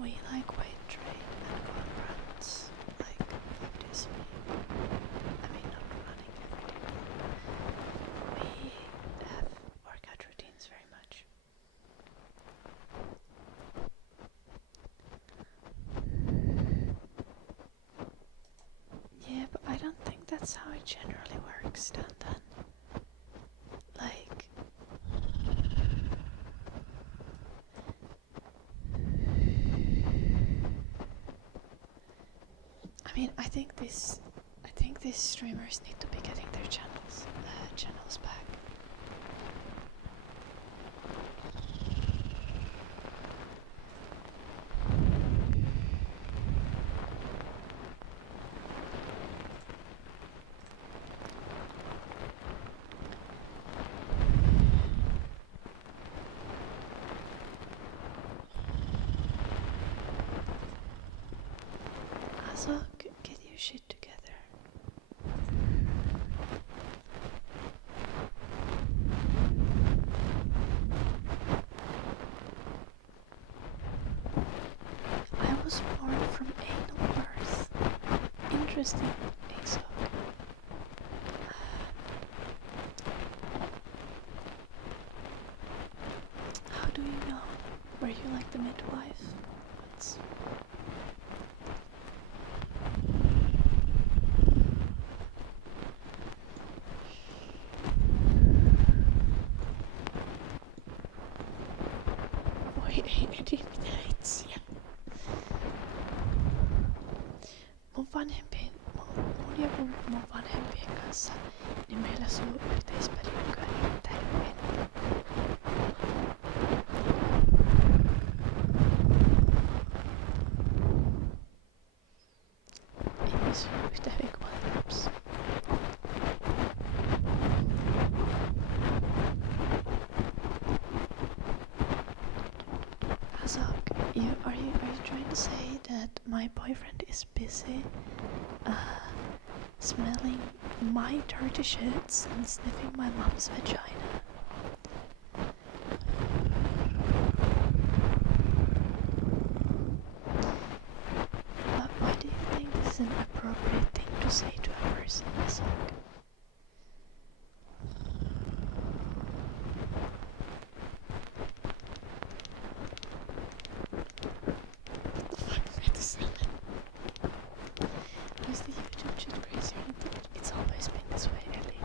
we like weight train and go on runs like this week. I mean, not running every day, but we have workout routines very much. Yeah, but I don't think that's how it generally works, then. Like, I mean, I think these streamers need to be getting their channels back. Also, get your shit together. I was born from anal birth. Interesting, Azog. How do you know? Were you like the midwife? What's... Voi ei editä itseä. Mun ja mun vanhempien kanssa, niin meillä suu yhteispeli nykyään nimittäin en. Ei suu yhtä hyvin kuin mun lapsi. Azog, are you trying to say that my boyfriend is busy smelling my dirty shits and sniffing my mom's vagina? But why do you think this is an appropriate thing to say to a person, Azog? Is the YouTube shit crazy? It's always been this way, Ellie.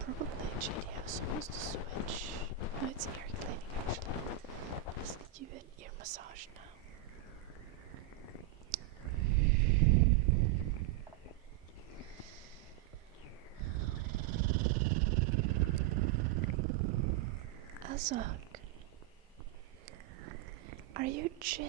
Probably JD, I was supposed to switch. No, it's ear cleaning actually. Let's get you an ear massage now. Azog, are you Jin?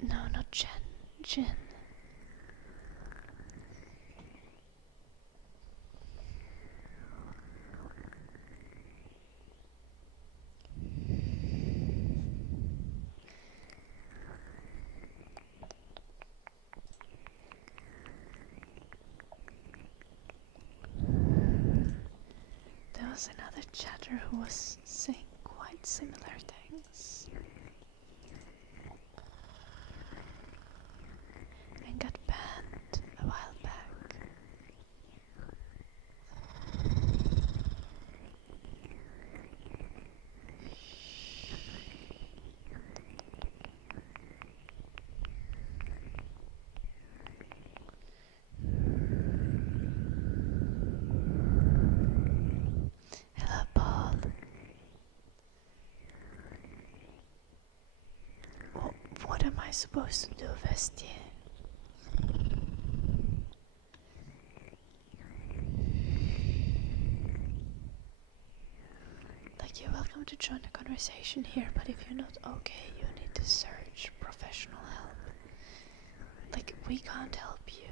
No, not Jen. Jin. There was another chatter who was saying quite similar things. And got banned a while back. I supposed to do, Vestier? Like, you're welcome to join the conversation here, but if you're not okay, you need to search professional help. Like, we can't help you.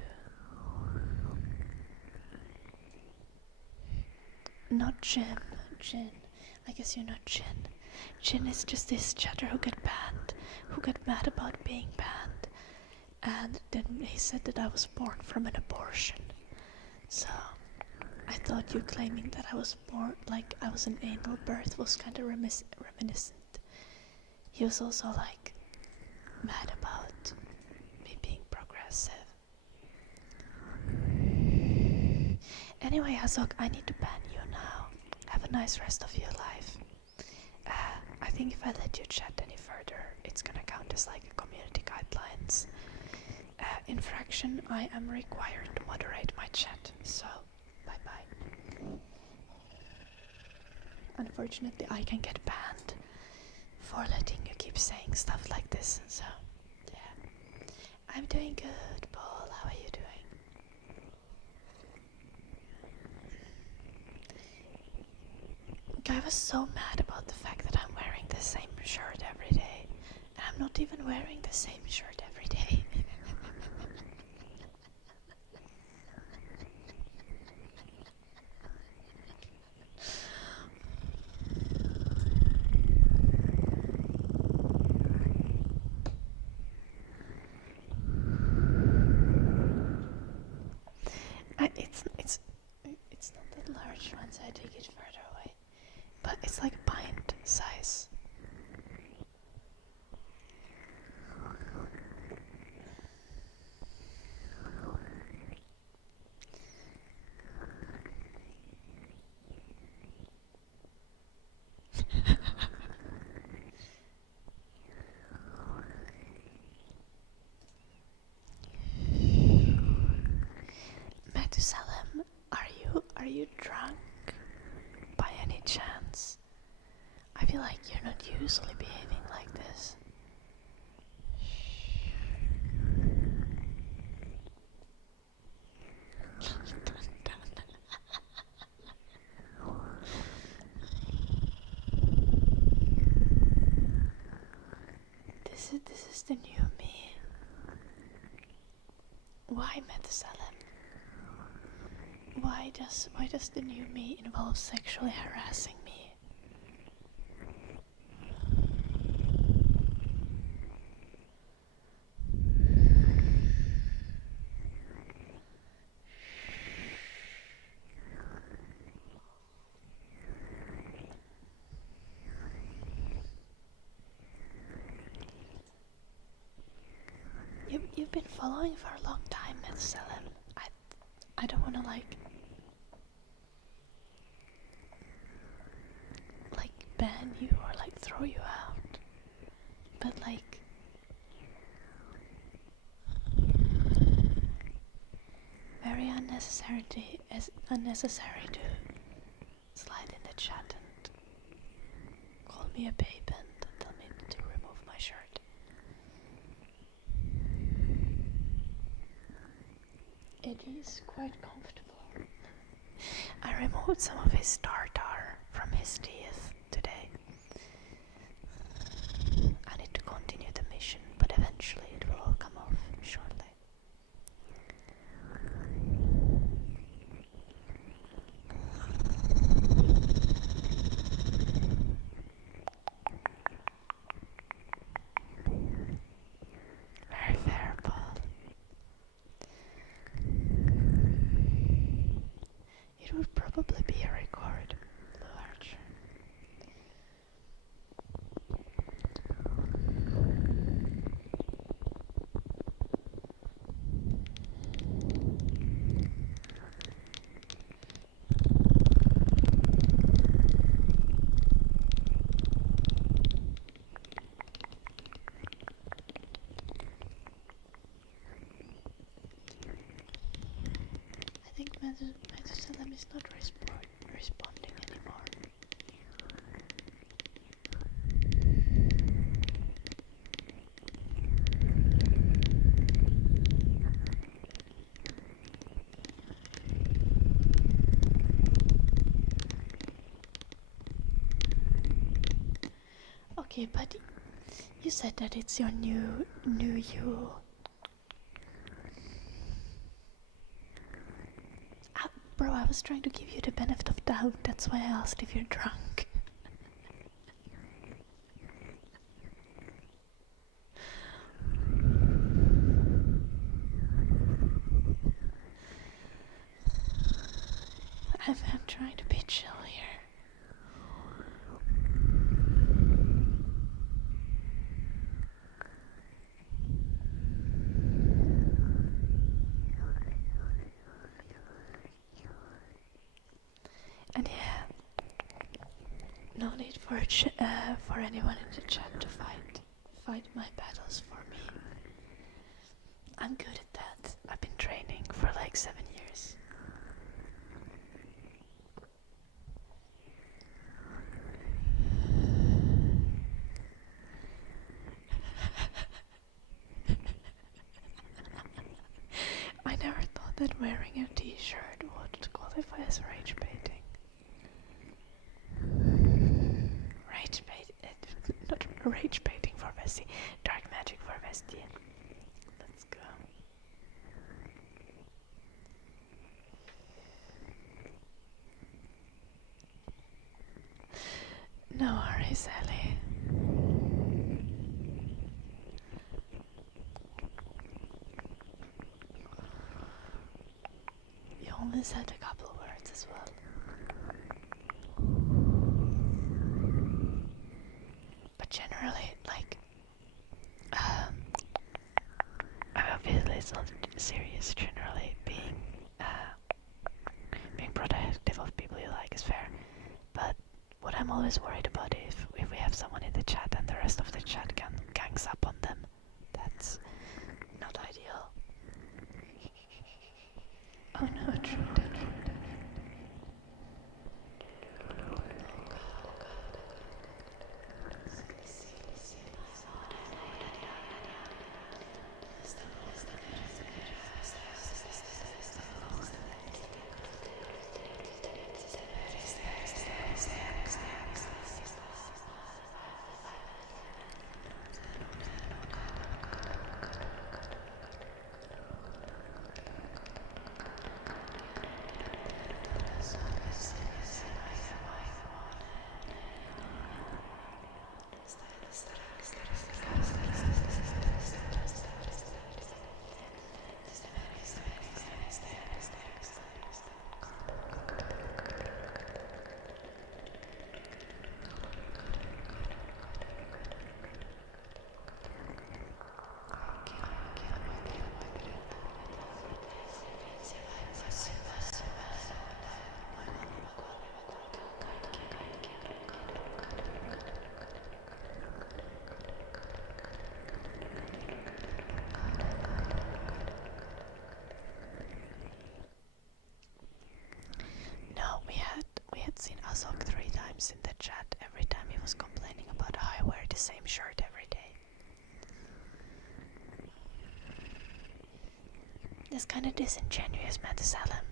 Not Jin. Jin. I guess you're not Jin. Jin is just this chatter who got banned, who got mad about being banned, and then he said that I was born from an abortion. So I thought you claiming that I was born, like I was an anal birth, was kind of reminiscent. He was also like mad about me being progressive. Anyway, Hazok, I need to ban you now. Have a nice rest of your life. I think if I let you chat any further, it's gonna count as like a community guidelines infraction. I am required to moderate my chat, so bye bye. Unfortunately, I can get banned for letting you keep saying stuff like this, so yeah. I'm doing good, Paul. How are you doing? I was so mad about the fact that I'm wearing the same shirt every day, and I'm not even wearing the same shirt every day. It's not that large once I take it further away, but it's like a pint size. Methusalem, are you drunk by any chance? I feel like you're not usually behaving like this. This is the new me. Why, Methusalem? Why does the new me involve sexually harassing me? You've been following for a long time, Methusalem. I don't wanna like ban you or like throw you out, but like very unnecessary to slide in the chat and call me a babe and tell me to remove my shirt. It is quite comfortable. I removed some of his tartar from his teeth today. I need to continue the mission, but eventually it will all come off shortly. Very fair, Paul. It would probably be a record, Blue Archer. I think Methusalem is not responding anymore. Okay, but you said that it's your new you. Bro, I was trying to give you the benefit of doubt. That's why I asked if you're drunk. I'm trying to be chill here. And yeah, no need for anyone in the chat to fight my battles for me. I'm good at that. I've been training for like 7 years. I never thought that wearing a t-shirt would qualify as rage baiting. Not rage baiting for Vesty, dark magic for Vesty. Let's go. No worries, Ellie. You only said a couple words as well. But generally, like, obviously it's not serious. Generally, being protective of people you like is fair. But what I'm always worried about if we have someone in the chat and the rest of the chat gangs up on them, that's not ideal. Oh no, true. Seen Azok 3 times in the chat. Every time he was complaining about how I wear the same shirt every day. That's kind of disingenuous, man, to sell him.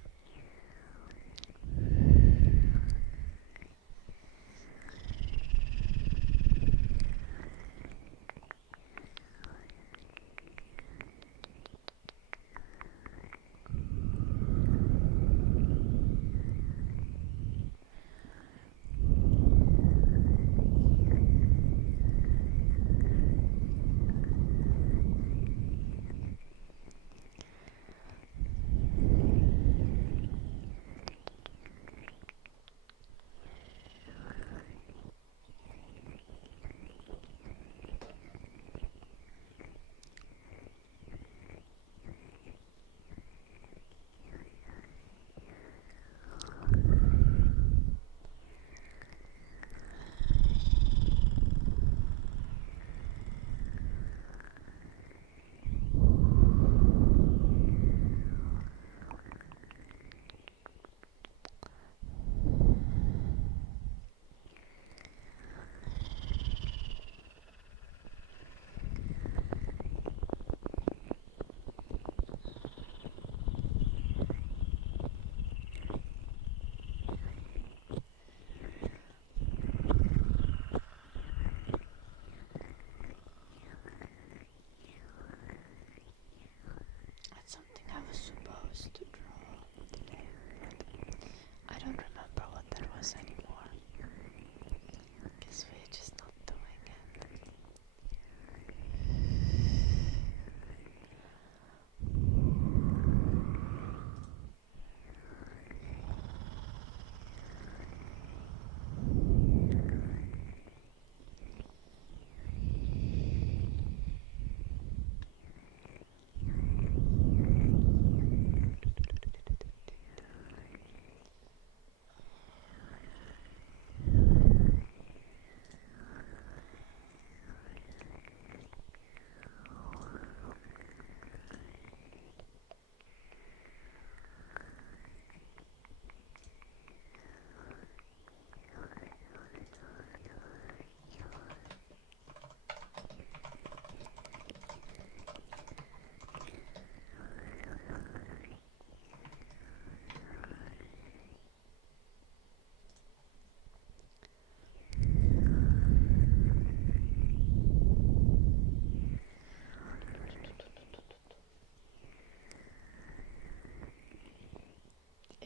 supposed to draw today, but I don't remember what that was anymore. Guess we're just not doing it.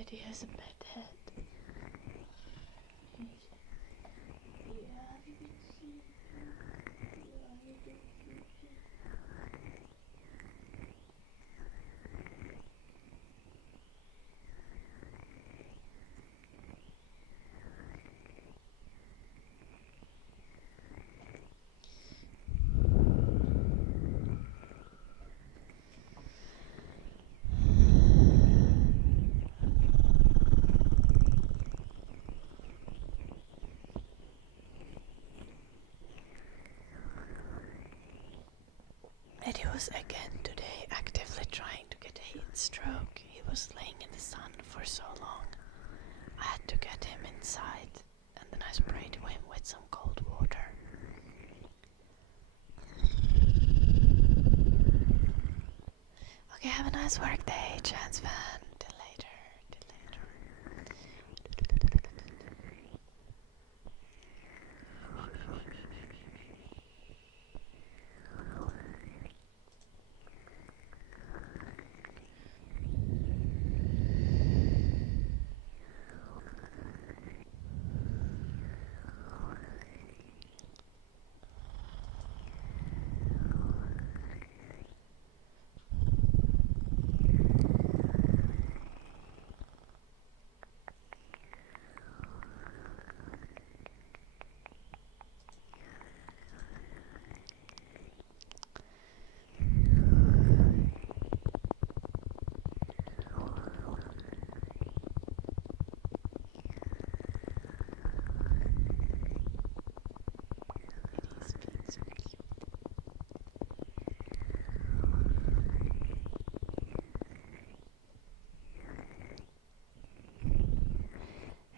He has a bad head. Eddie was again today actively trying to get a heat stroke. He was laying in the sun for so long. I had to get him inside, and then I sprayed him with some cold water. Okay, have a nice work day, Chance fan. Till later, till later.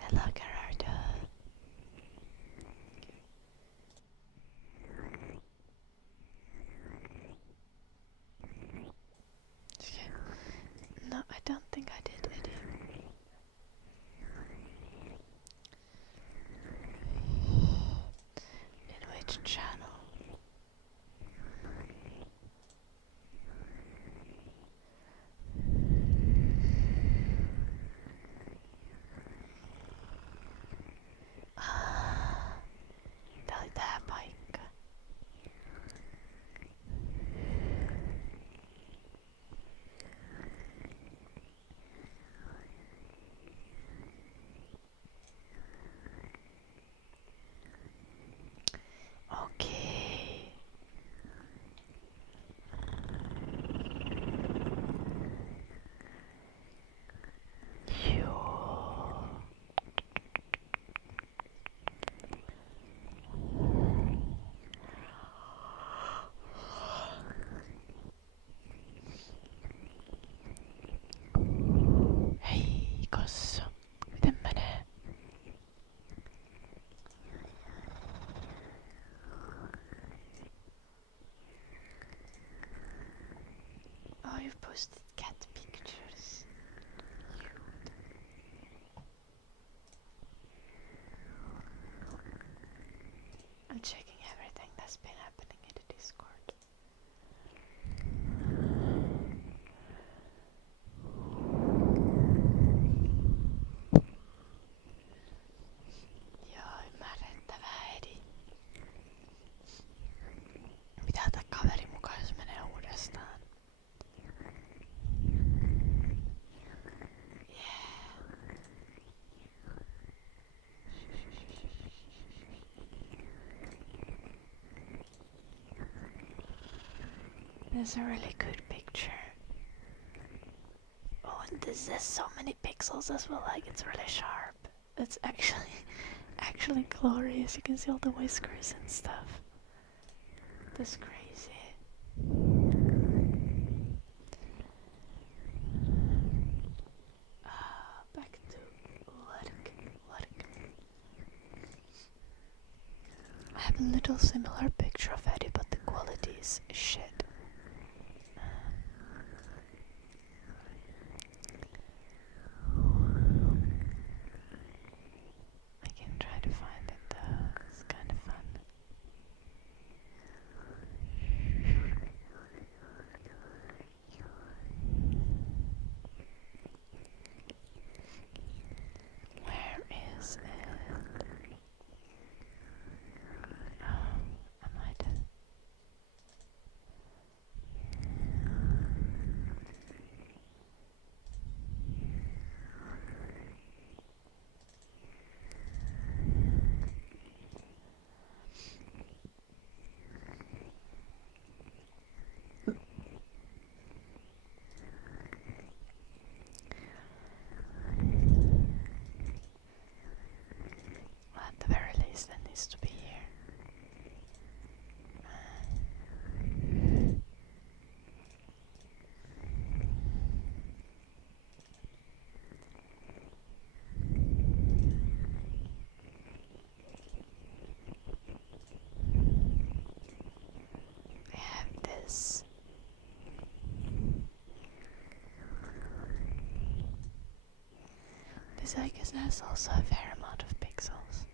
Hello, Gerardo. Okay. No, I don't think I did, Eddie. In which channel? Tää paikka. Okay. Joo. Hei, Kossa. Miten menee? Oh, you've posted cat pictures. I'm checking everything that's been happening in the Discord. is a really good picture. Oh, and this has so many pixels as well, like it's really sharp. It's actually glorious. You can see all the whiskers and stuff. That's crazy. Back to work. I have a little similar picture of Eddie, but the quality is shit. I can try to find it though. It's kind of fun. Where is it? Oh, I might have. Well, at the very least, it needs to be here. I have this. This I guess has also a fair amount of pixels.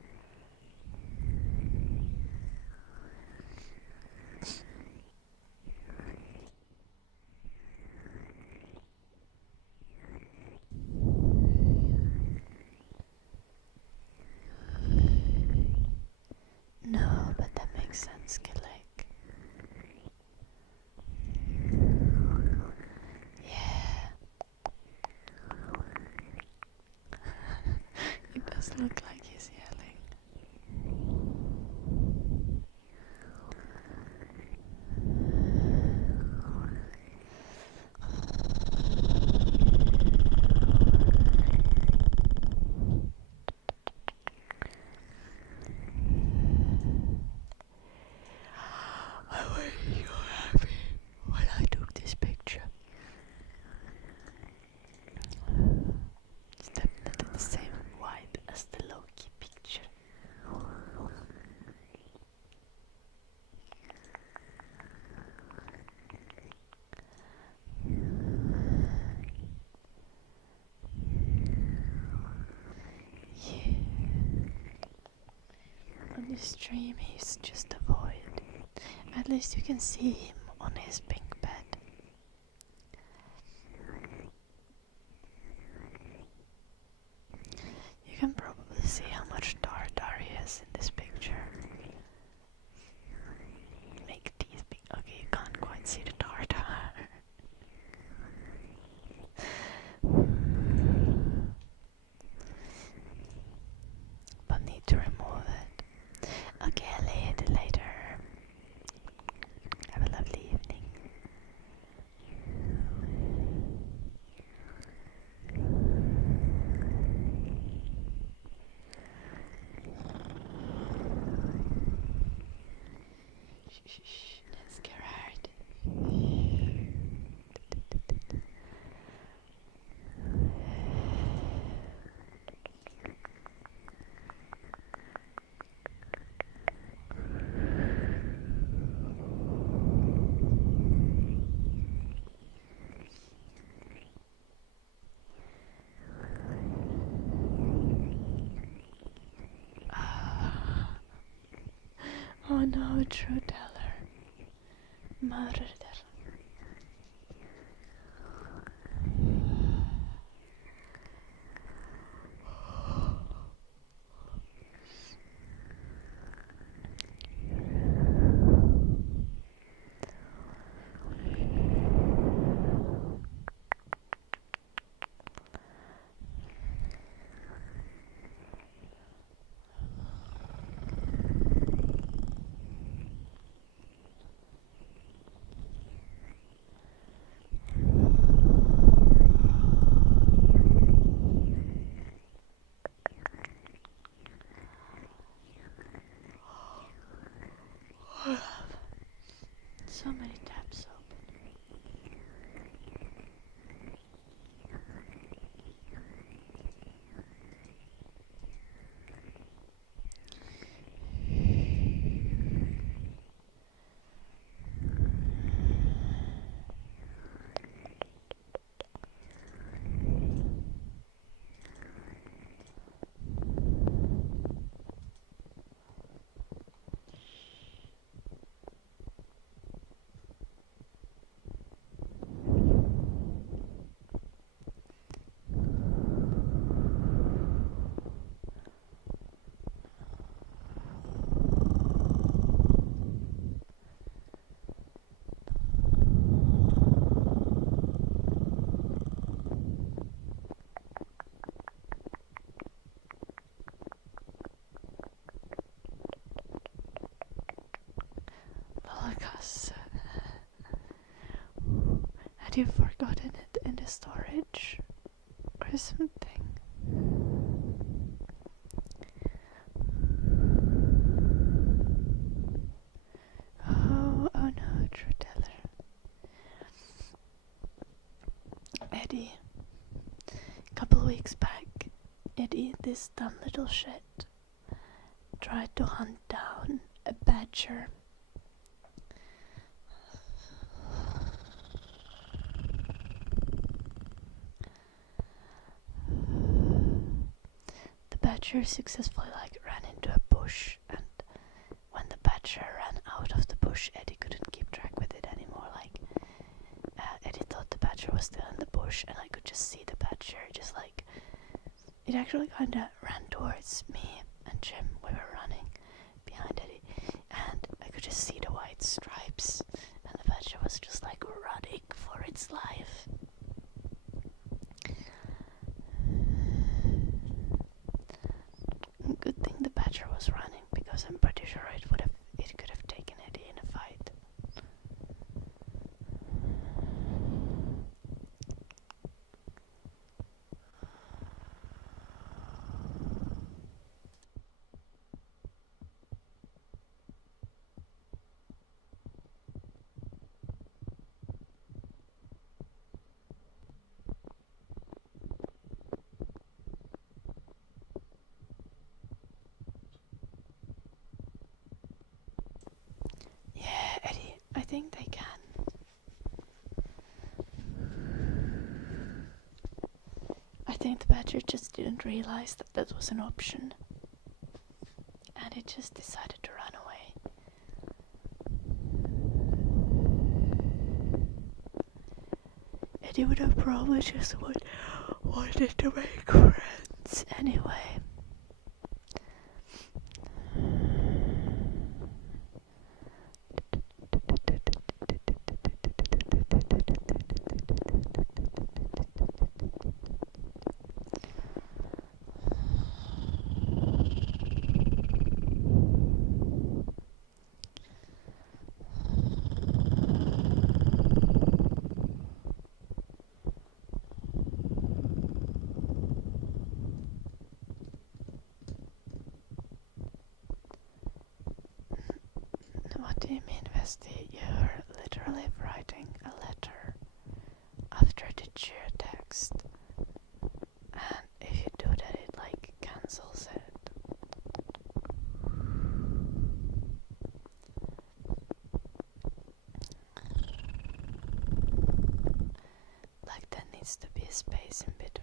No, but that makes sense, Gillick. Yeah. It does look like he's yelling. I was so happy when I took this picture. It's definitely the same vibe as the Loki picture. Yeah. On the stream he's just a void. At least you can see him on his pink bed. You can probably see how much tartar he is in this picture. Make these big. Okay, you can't quite see the tartar. But need to remove it. Okay, I'll lay it later. Have a lovely evening. Shh, that's Gerard. Oh no, true teller. Murder. Had you forgotten it in the storage or something? Oh no, true teller. Eddie, a couple weeks back, Eddie, this dumb little shit, tried to hunt down a badger. The badger successfully ran into a bush, and when the badger ran out of the bush, Eddie couldn't keep track with it anymore. Eddie thought the badger was still in the bush, and I could just see the badger just it actually kinda ran towards me and Jim. We were running behind Eddie, and I could just see the white stripes, and the badger was just running for its life. Good thing the badger was running, because I'm pretty sure it could have taken Eddie in a fight. Yeah, Eddie, I think they can. I think the badger just didn't realize that was an option, and it just decided to run away. Eddie would have probably just wanted to make friends anyway. What do you mean, Vesti? You're literally writing a letter after the cheer text, and if you do that, it cancels it. There needs to be a space in between.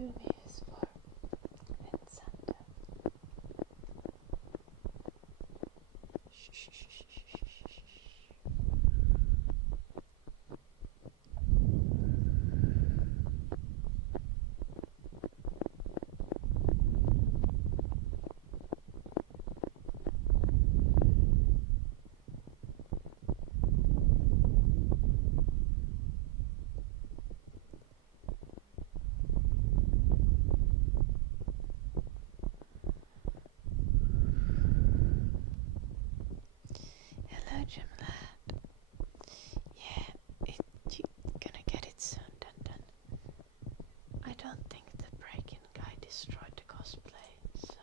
Sumi is for Vincent. Shh, shh, shh, shh, shh, shh, shh. Hello, Jim lad. Yeah, you're gonna get it soon, Dun. I don't think the break-in guy destroyed the cosplay, so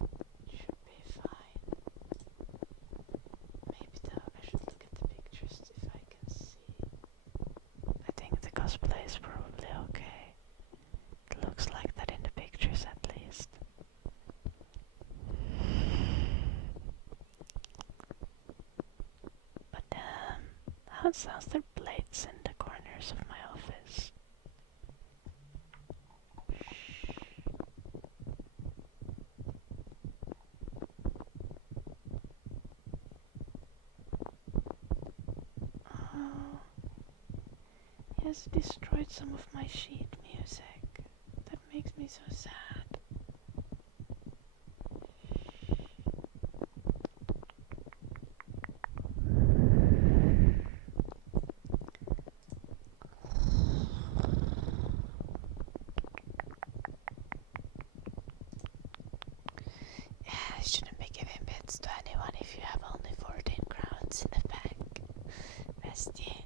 it should be fine. Maybe though, I should look at the pictures if I can see. I think the cosplay is probably okay. It looks like that in the pictures at least. But how's there plates in the corners of my office? Oh, he has destroyed some of my sheet music. That makes me so sad. I shouldn't be giving bits to anyone if you have only 14 crowns in the bank, bestie.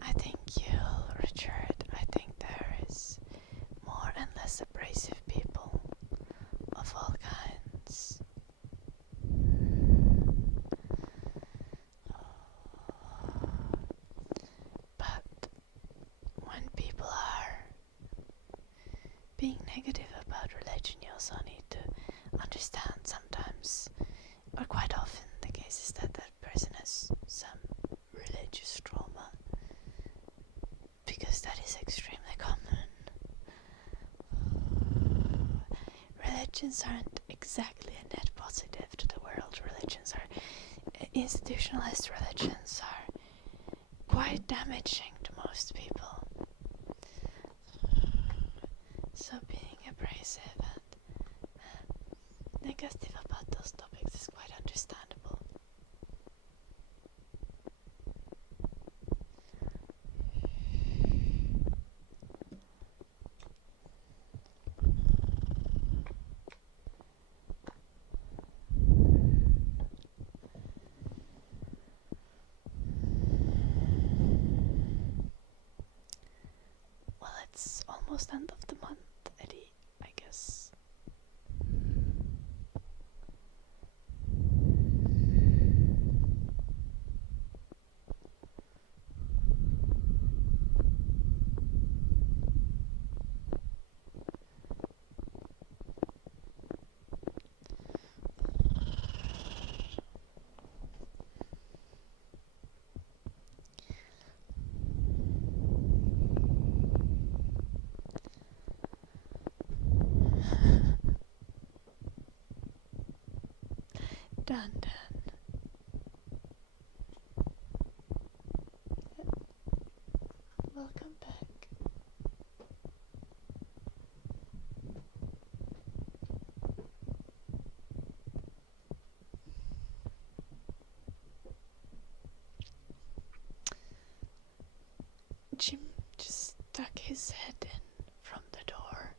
I think you'll, Richard, I think there is more and less abrasive people of all kinds. But when people are being negative about religion, you also need to understand sometimes, or quite often, the case is that that person has some religious trauma, because that is extremely common. Religions aren't exactly a net positive to the world. Religions are, institutionalized religions are quite damaging to most people. So being abrasive and negative about those topics is quite understandable. Well, it's almost end of the month, Eddie, I guess. Dun. Welcome back. Jim just stuck his head in from the door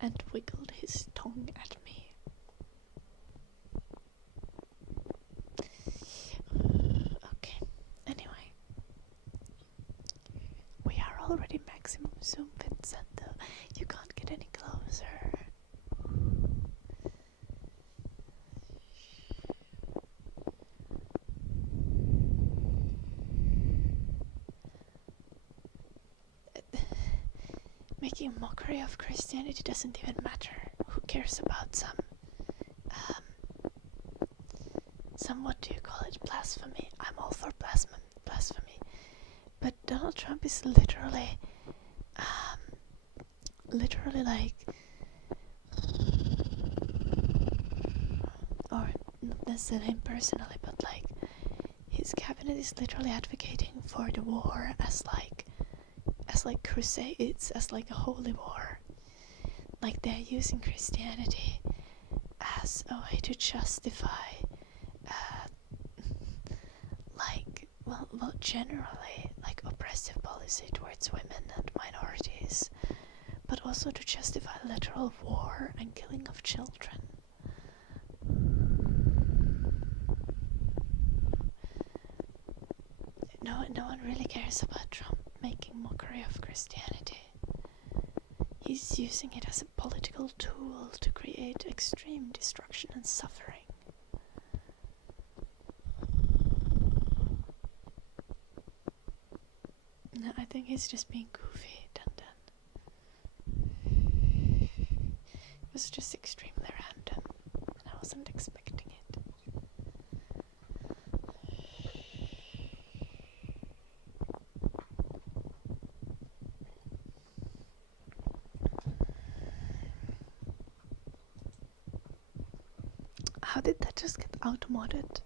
and wiggled his tongue at me. Okay, anyway. We are already maximum zoom, Vincent, though. You can't get any closer. making a mockery of Christianity doesn't even matter. Who cares about some what do you call it, blasphemy? I'm all for blasphemy. But Donald Trump is literally like, or not necessarily him personally, but like his cabinet is literally advocating for the war as like crusades, as like a holy war. Like they're using Christianity as a way to justify well, generally, like oppressive policy towards women and minorities, but also to justify literal war and killing of children. No one really cares about Trump making mockery of Christianity. He's using it as a political tool to create extreme destruction and suffering. No, I think he's just being goofy, It was just extremely random, and I wasn't expecting it. How did that just get out-modded?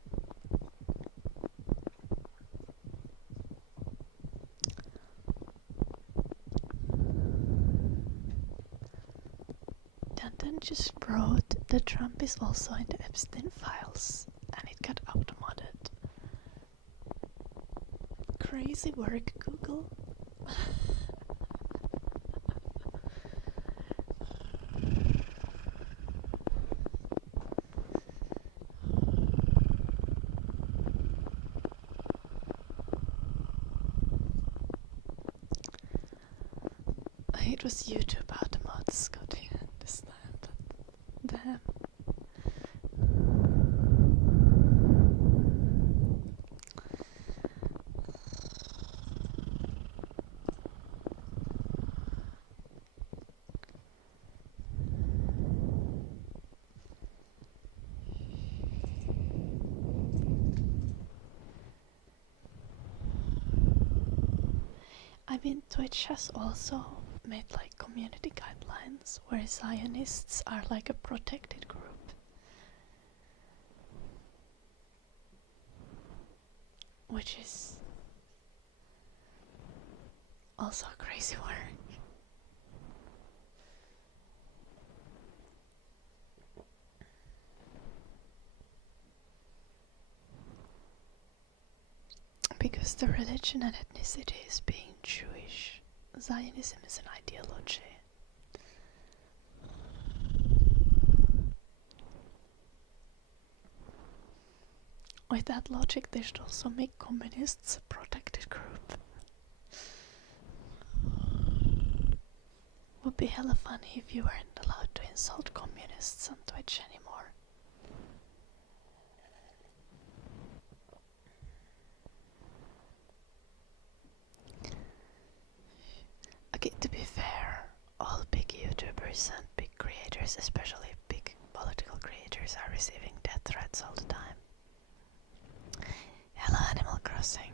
Danton just wrote that Trump is also in the Epstein files, and it got out-modded. Crazy work, Google. It was YouTube automods, got you understand, but damn. I mean, Twitch has also made like community guidelines where Zionists are like a protected group. Which is also crazy work. Because the religion and ethnicity is being Jewish, Zionism is an ideology. With that logic, they should also make communists a protected group. Would be hella funny if you weren't allowed to insult communists on Twitch anymore. Okay, to be fair, all big YouTubers and big creators, especially big political creators, are receiving death threats all the time. Hello, Animal Crossing.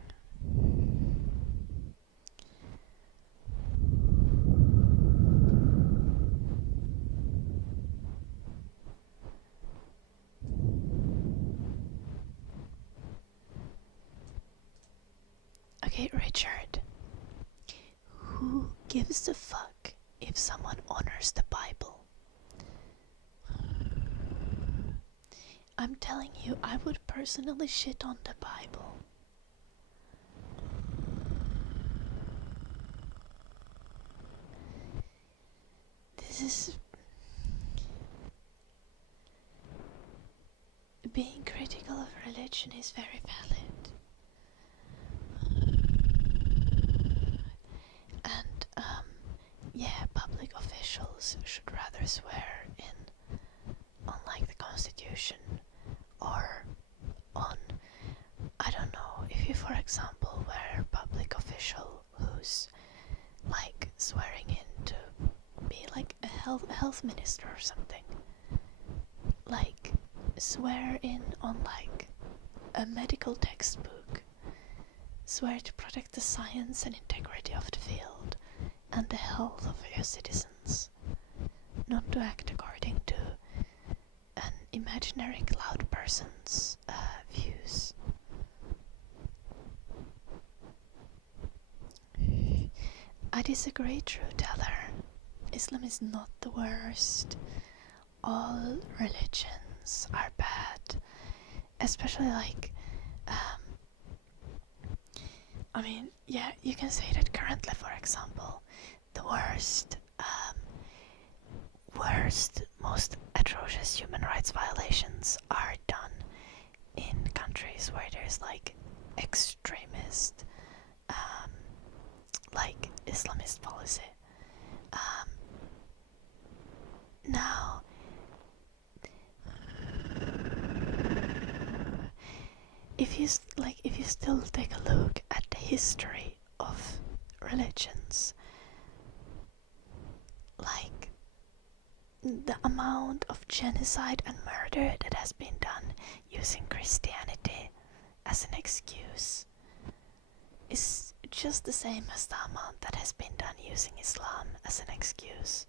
Okay, Richard. Who gives a fuck if someone honors the Bible? I'm telling you, I would personally shit on the Bible. This is... Being critical of religion is very valid. And, yeah, public officials should rather swear in on, like, the Constitution or on, I don't know, if you, for example, were a public official who's, like, swearing in to health minister or something, like, swear in on, like, a medical textbook, swear to protect the science and integrity of the field and the health of your citizens, not to act according to an imaginary cloud person's views. I disagree, True Teller. Islam is not the worst. All religions are bad. Especially, like, I mean, yeah, you can say that currently, for example, the worst, most atrocious human rights violations are done in countries where there's, like, extremist, like, Islamist policy. Now, if you still take a look at the history of religions, like, the amount of genocide and murder that has been done using Christianity as an excuse is just the same as the amount that has been done using Islam as an excuse.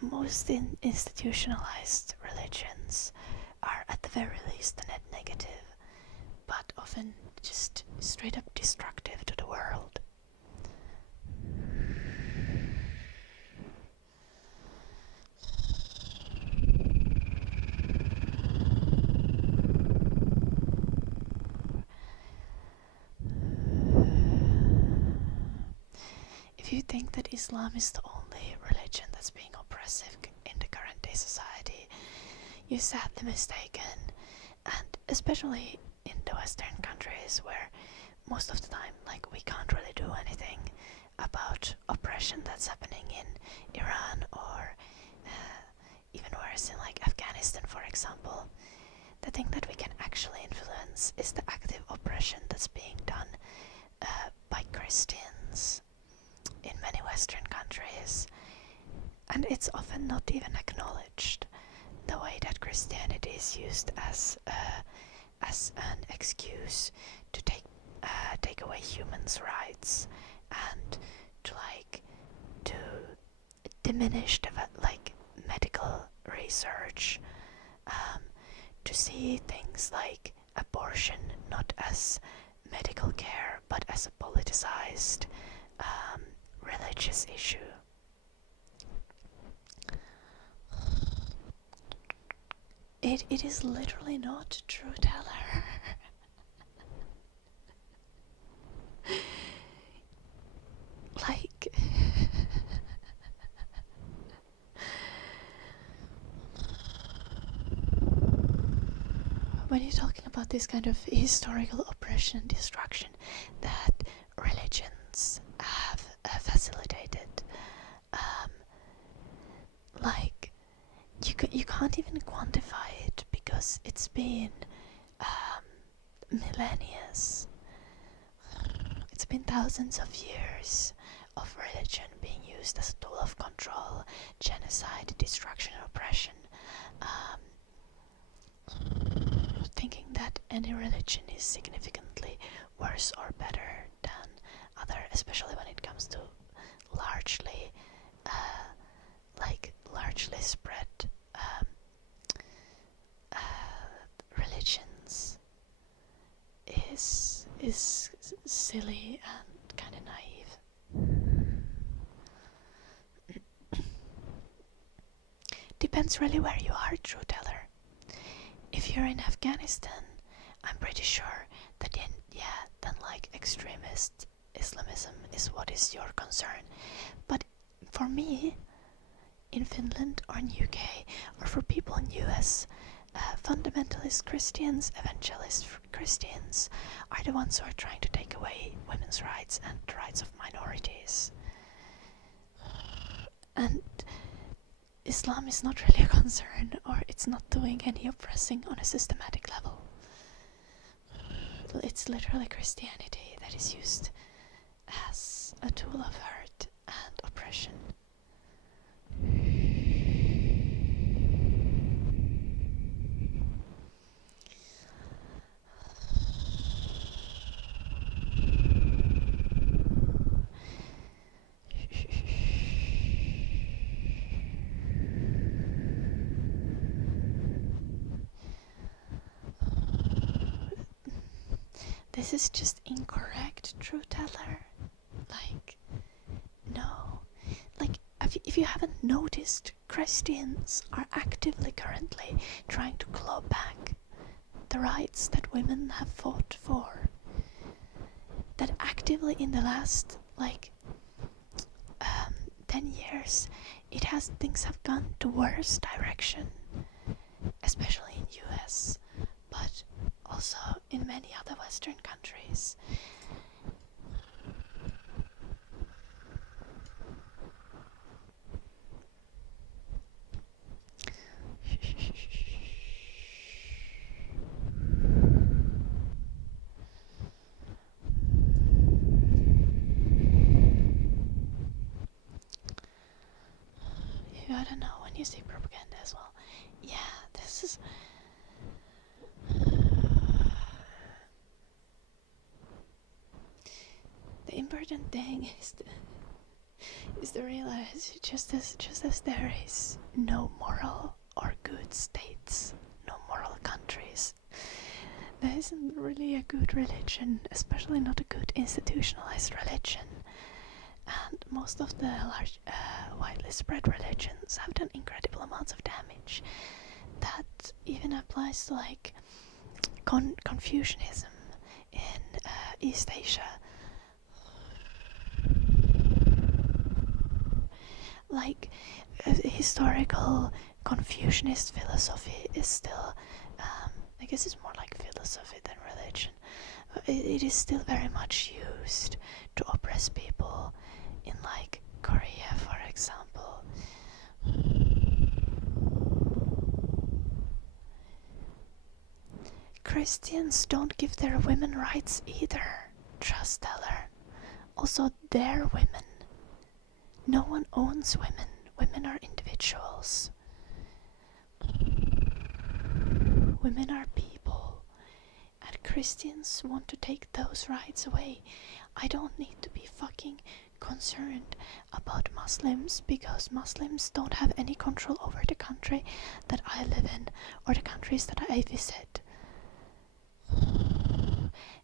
Most institutionalized religions are at the very least a net negative, but often just straight up destructive to the world. If you think that Islam is the only religion that's being oppressive in the current day society, you're sadly mistaken, and especially in the Western countries where most of the time, like, we can't really do anything about oppression that's happening in Iran or even worse in, like, Afghanistan, for example. The thing that we can actually influence is the active oppression that's being done by Christians in many Western countries, and it's often not even acknowledged. The way that Christianity is used as an excuse to take away humans' rights and to diminish the medical research, to see things like abortion not as medical care but as a politicized religious issue. It is literally not True Teller. Like, when you're talking about this kind of historical oppression and destruction that religions have facilitated, like, you can't even quantify it because it's been millennia. It's been thousands of years of religion being used as a tool of control, genocide, destruction, oppression. Thinking that any religion is significantly worse or better than other, especially when it comes to largely spread religions is silly and kind of naive. Depends really where you are, True Teller. If you're in Afghanistan, I'm pretty sure that then like extremist Islamism is what is your concern. But for me, in Finland or in UK, or for people in US, fundamentalist Christians, evangelist Christians are the ones who are trying to take away women's rights and the rights of minorities. And Islam is not really a concern, or it's not doing any oppressing on a systematic level. It's literally Christianity that is used as a tool of hurt and oppression. this is just incorrect, truth teller. Like, no. Like, if you haven't noticed, Christians are actively currently trying to claw back the rights that women have fought for. That actively in the last, 10 years, things have gone to worse direction, especially in US, but also in many other Western countries. You gotta know when you see propaganda as well. Yeah, this is... The important thing is to realize just as there is no moral or good states, no moral countries, there isn't really a good religion, especially not a good institutionalized religion. And most of the large, widely spread religions have done incredible amounts of damage. That even applies to Confucianism in East Asia. Historical Confucianist philosophy is still, I guess it's more like philosophy than religion. It is still very much used to oppress people in Korea, for example. Christians don't give their women rights either, trust teller. Also, they're women. No one owns women. Women are individuals. Women are people. And Christians want to take those rights away. I don't need to be fucking concerned about Muslims because Muslims don't have any control over the country that I live in or the countries that I visit.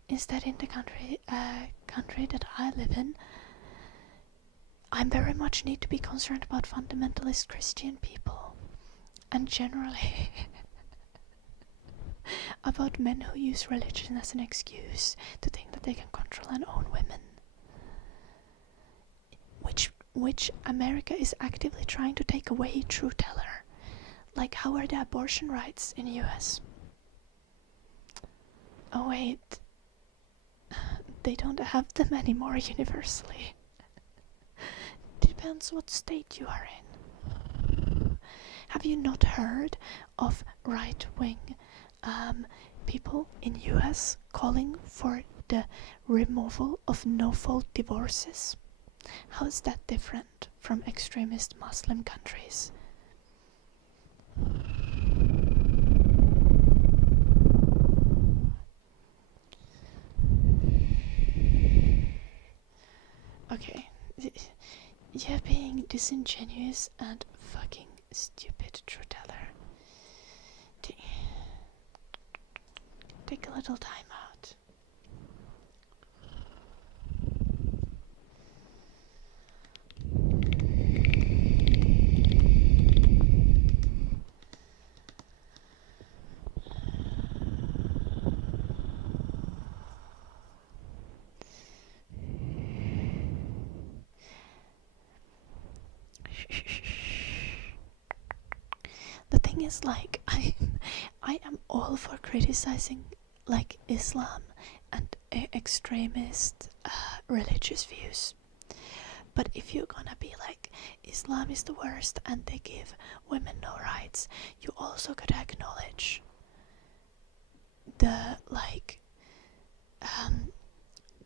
Instead, in the country that I live in, I very much need to be concerned about fundamentalist Christian people, and generally about men who use religion as an excuse to think that they can control and own women, which America is actively trying to take away, true teller. Like, how are the abortion rights in the US? Oh wait, they don't have them anymore universally. Depends what state you are in. Have you not heard of right-wing people in US calling for the removal of no-fault divorces? How is that different from extremist Muslim countries? Okay, you're being disingenuous and fucking stupid, true teller. Take a little time out. The thing is, I am all for criticizing Islam and extremist religious views. But if you're gonna be Islam is the worst and they give women no rights, you also gotta acknowledge the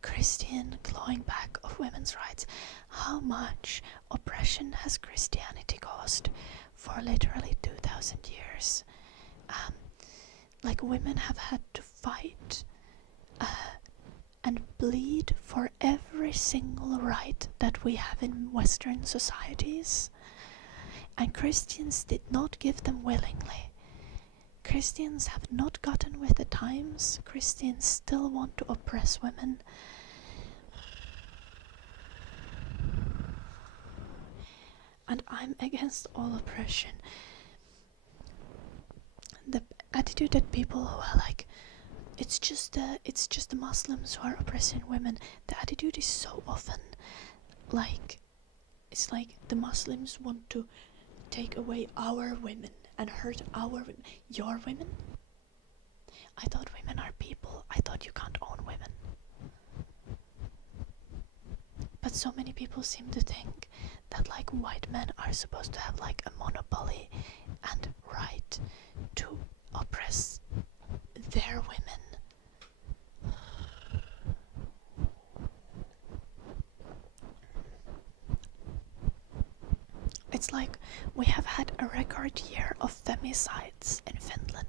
Christian clawing back of women's rights. How much oppression has Christianity caused for literally 2,000 years? Women have had to fight and bleed for every single right that we have in Western societies, and Christians did not give them willingly. Christians have not gotten with the times. Christians still want to oppress women. And I'm against all oppression. The attitude that people who are like, it's just the Muslims who are oppressing women. The attitude is so often like, it's like the Muslims want to take away our women and hurt our women. Your women? I thought women are people. I thought you can't own women. But so many people seem to think that like white men are supposed to have like a monopoly and right to oppress their women. It's like we have had a record year of femicides in Finland.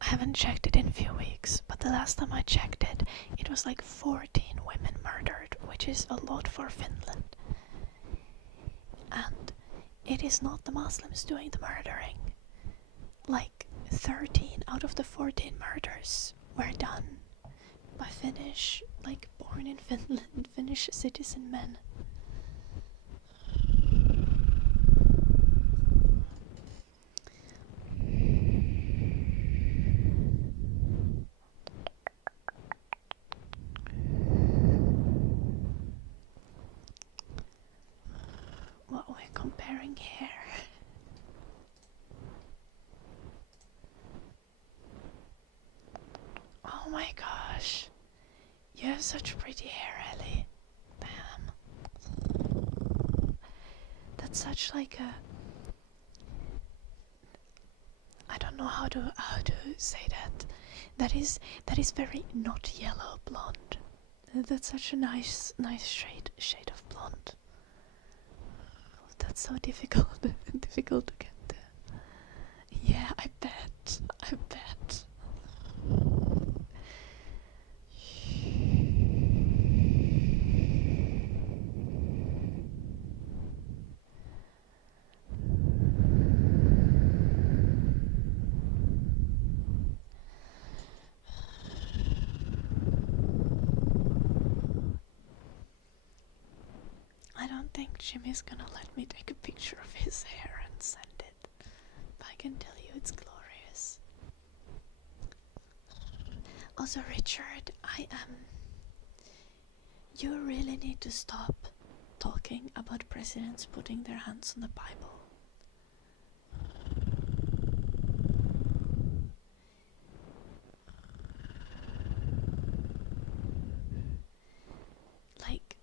I haven't checked it in a few weeks, but the last time I checked it, it was like 14 women murdered, which is a lot for Finland. And it is not the Muslims doing the murdering. Like 13 out of the 14 murders were done by Finnish, like born in Finland, Finnish citizen men. What we're comparing here. Oh my gosh. You have such pretty hair, Ellie. Damn. That's such like a... I don't know how to say that. That is very not yellow blonde. That's such a nice shade of blonde. That's so difficult to get there. Yeah, I bet. I don't think Jimmy's gonna let me take a picture of his hair and send it. But I can tell you it's glorious. Also, Richard, you really need to stop talking about presidents putting their hands on the Bible. Like,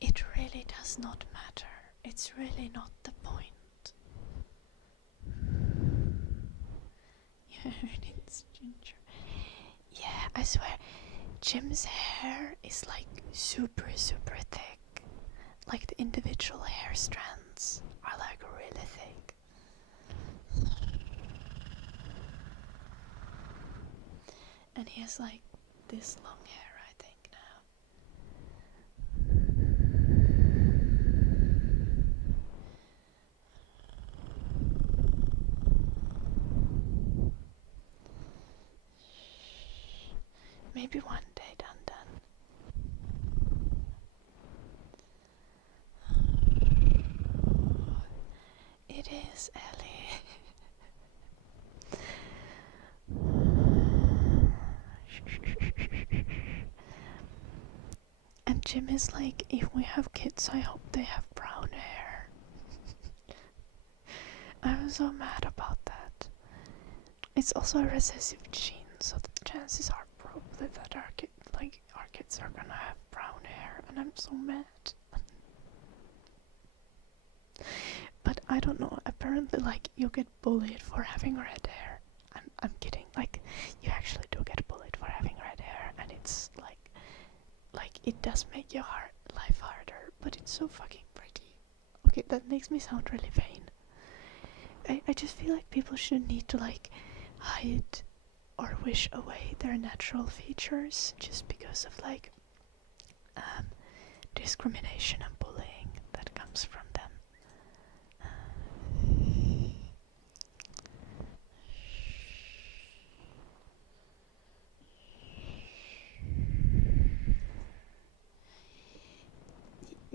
it really does not matter. It's really not the point. Yeah, it's ginger. Yeah, I swear, Jim's hair is like super thick. Like the individual hair strands are like really thick. And he has like this long hair, I think, now. Maybe one day done. It is, Ellie. And Jim is like, if we have kids, I hope they have brown hair. I'm so mad about that. It's also a recessive gene, so the chances are probably that our kids are gonna have brown hair, and I'm so mad. But I don't know, apparently like you get bullied for having red hair. I'm kidding, like you actually do get bullied for having red hair, and it's like it does make your life harder, but it's so fucking pretty. Okay, that makes me sound really vain. I just feel like people shouldn't need to like hide or wish away their natural features just because of like discrimination and bullying that comes from them.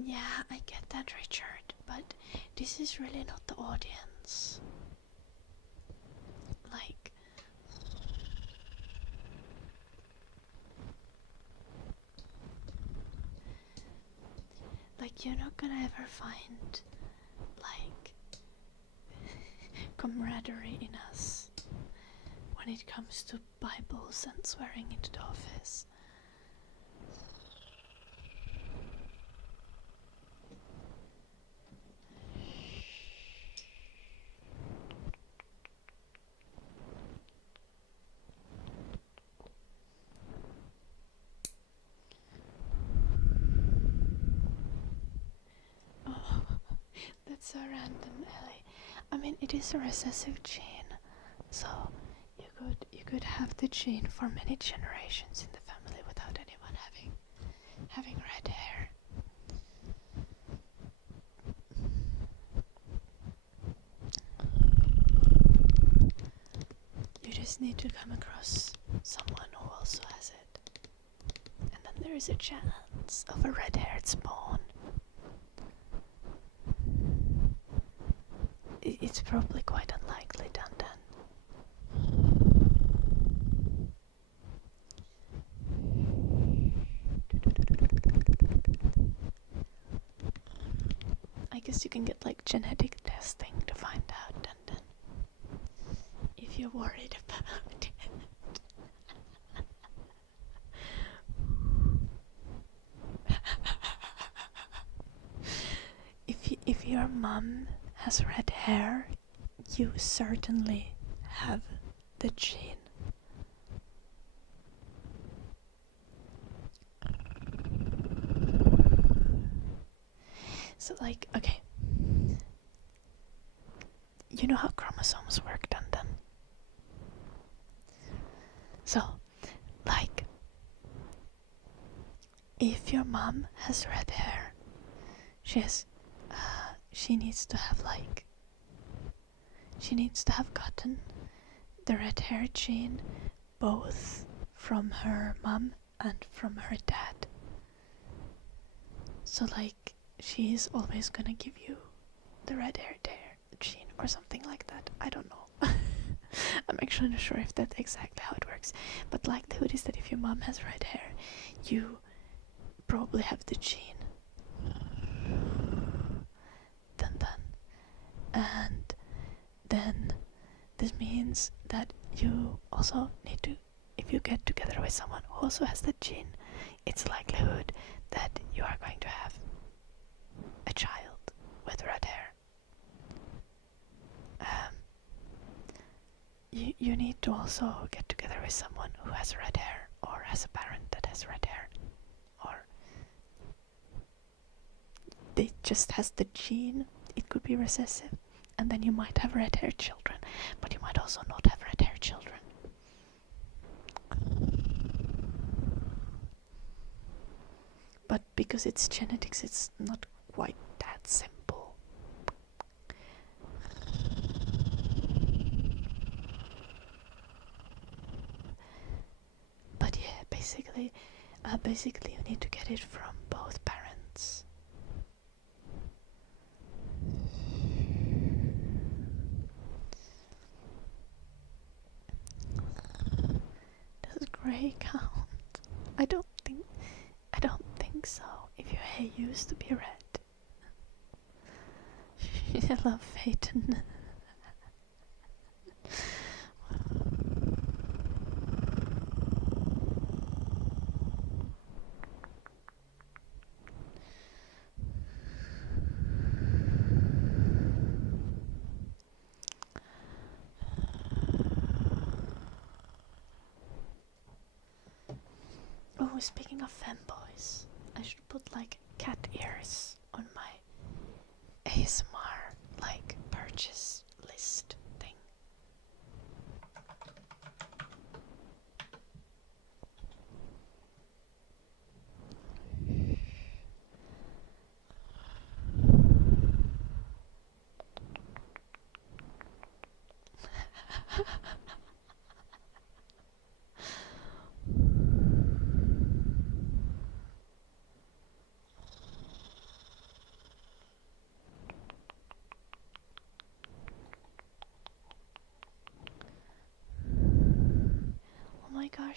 Yeah, I get that, Richard, but this is really not the audience. Like you're not gonna ever find, like, camaraderie in us when it comes to Bibles and swearing into the office. Oh, that's so random, Ellie. I mean, it is a recessive gene, so you could have the gene for many generations in the family without anyone having red hair. You just need to come across someone who also has it, and then there is a chance of a red-haired spawn. It's probably quite unlikely, Dan. I guess you can get like genetic testing to find out, Dan, if you're worried about it. If your mom has red hair, you certainly have the gene. So, like, okay, you know how chromosomes work, Dan. So, like, if your mom has red hair, she needs to have gotten the red hair gene both from her mom and from her dad. So like she is always gonna give you the red hair gene or something like that. I don't know. I'm actually not sure if that's exactly how it works, but likelihood is that if your mom has red hair, you probably have the gene. And then this means that you also need to, if you get together with someone who also has the gene, it's likelihood that you are going to have a child with red hair. You need to also get together with someone who has red hair or has a parent that has red hair, or they just has the gene. It could be recessive, and then you might have red hair children, but you might also not have red hair children. But because it's genetics, it's not quite that simple. But yeah, basically you need to get it from both parents. Does grey count? I don't think so. If your hair used to be red. I love Phaeton. Oh, speaking of femboys, I should put like cat ears on my ASMR like purchase list thing.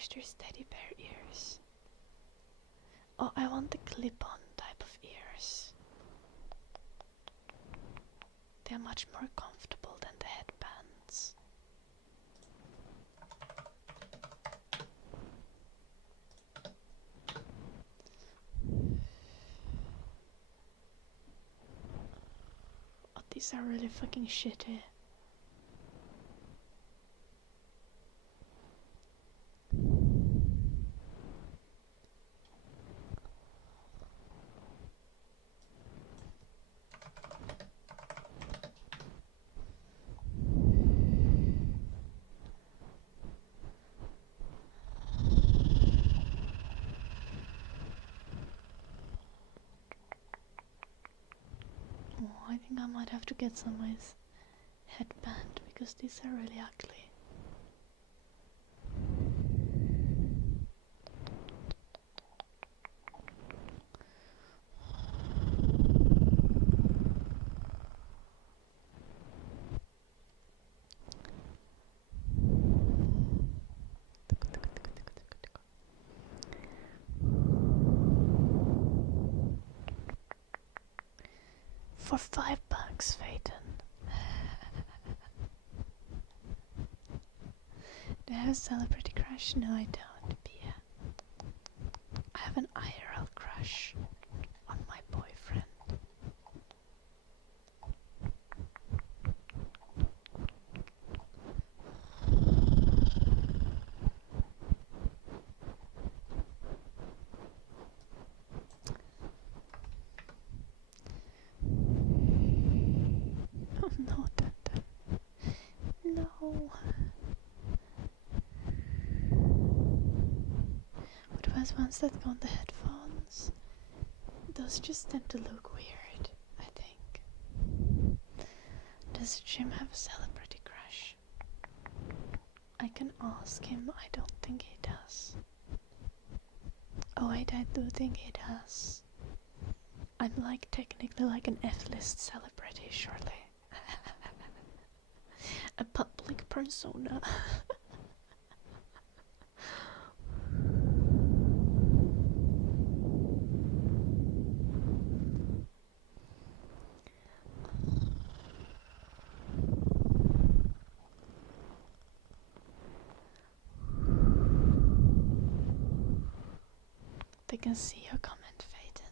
gosh, there's teddy bear ears. Oh, I want the clip-on type of ears. They're much more comfortable than the headbands. Oh, these are really fucking shitty. I think I might have to get some nice headband because these are really ugly. For $5, Phaeton. Do I have a celebrity crush? No, I don't, Pia. I have an IRL crush on my boyfriend. Oh no, Dada. No. What about ones that go on the headphones? Those just tend to look weird, I think. Does Jim have a celebrity crush? I can ask him. I don't think he does. Oh wait, I do think he does. I'm like technically like an F-list celebrity, surely. A public persona. They can see your comment, Phaeton.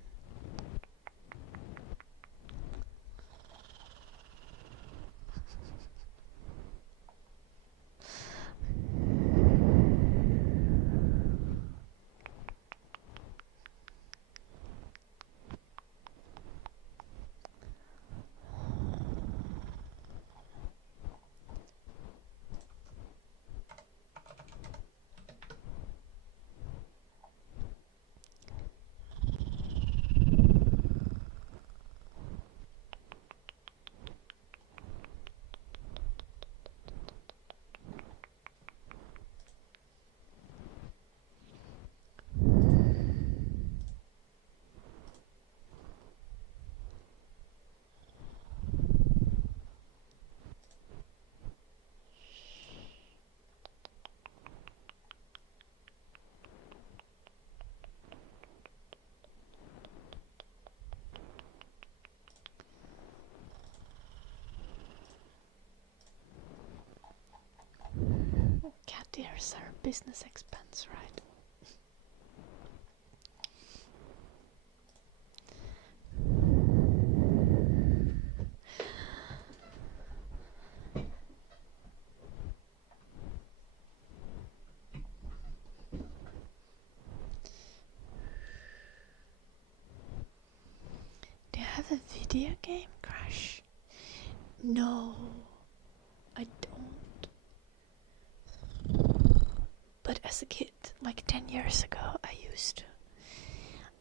Cat ears are a business expense, right? Do you have a video game crush? No, I don't. But as a kid, like 10 years ago, I used to.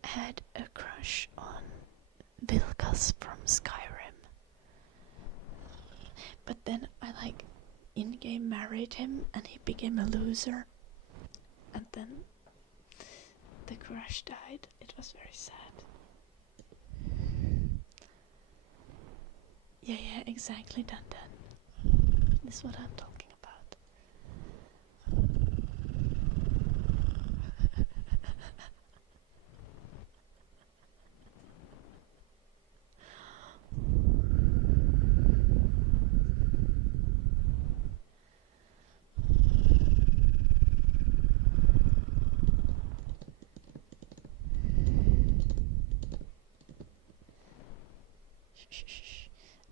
I had a crush on Vilkas from Skyrim. But then I like in-game married him and he became a loser. And then the crush died. It was very sad. Yeah, exactly, Dun. This is what I'm talking about.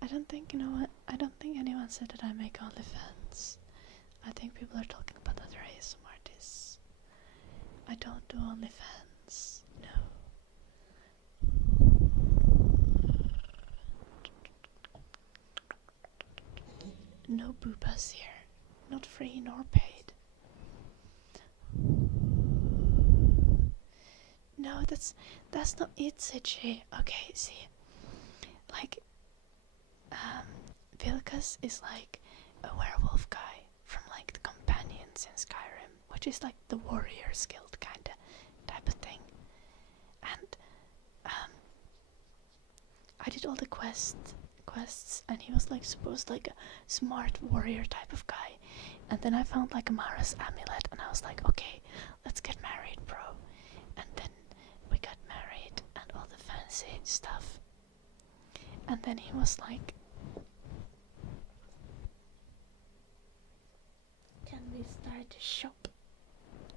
I don't think, you know what, I don't think anyone said that I make OnlyFans. I think people are talking about other ASMR artists. I don't do OnlyFans, no. No boobas here, not free nor paid. No, that's not it, Sitchi. Okay, see, like, Vilkas is like a werewolf guy from like the companions in Skyrim, which is like the warrior skilled kinda type of thing. And I did all the quests, and he was like supposed like a smart warrior type of guy. And then I found like a Mara's amulet, and I was like, okay, let's get married, bro. And then we got married and all the fancy stuff. And then he was like, can we start to shop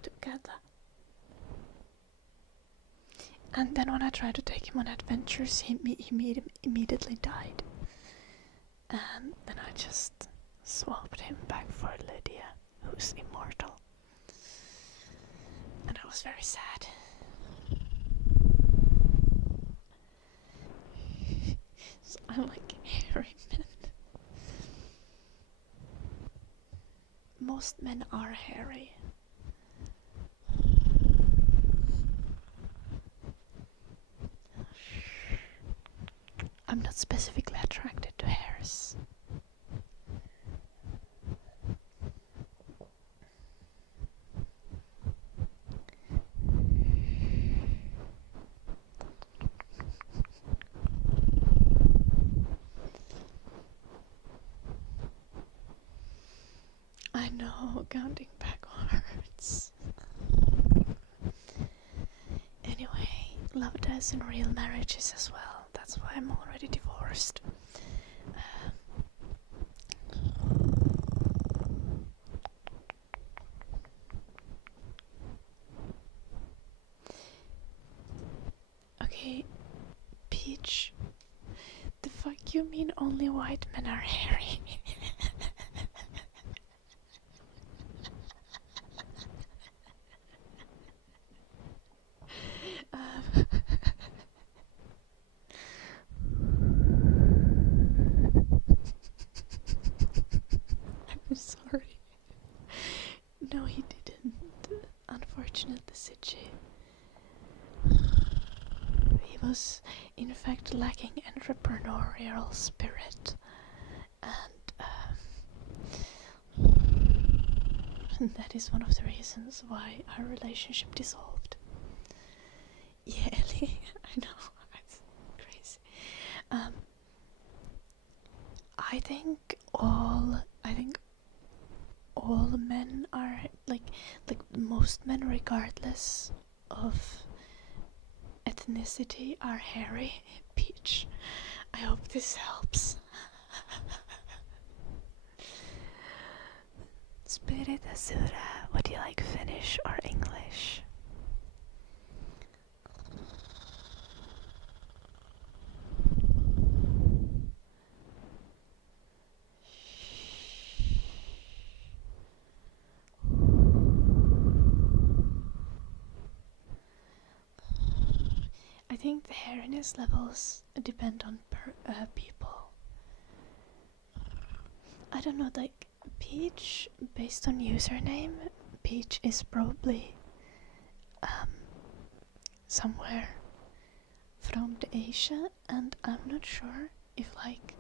together? And then when I tried to take him on adventures, he immediately died. And then I just swapped him back for Lydia, who's immortal. And I was very sad. So I'm like hairy men. Most men are hairy. I'm not specifically attracted to hairs. I know, counting backwards. Anyway, love does in real marriages as well. That's why I'm already divorced. Okay, Peach. The fuck you mean only white men are hairy? I'm sorry. No, he didn't. Unfortunately, Sitchi. He was, in fact, lacking entrepreneurial spirit, and that is one of the reasons why our relationship dissolved. Yeah, Ellie, I know, it's crazy. I think all men are like most men, regardless of ethnicity, are hairy. Peach, I hope this helps. Spirit Azura, would you like Finnish or English? I think the hairiness levels depend on people. I don't know, like Peach, based on username, Peach is probably somewhere from Asia, and I'm not sure if like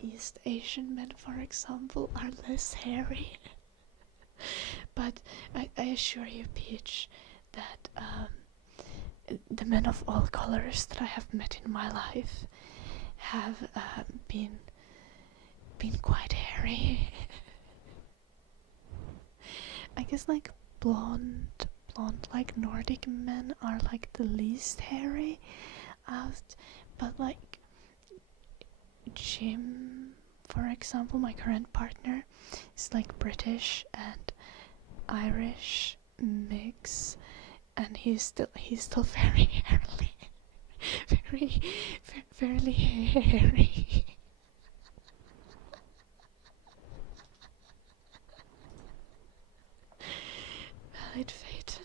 East Asian men, for example, are less hairy. But I assure you, Peach, that the men of all colors that I have met in my life have been quite hairy. I guess like blonde like Nordic men are like the least hairy out, but like Jim, for example, my current partner, is like British and Irish mix, and he's still very hairy, fairly hairy. Valid Phaeton.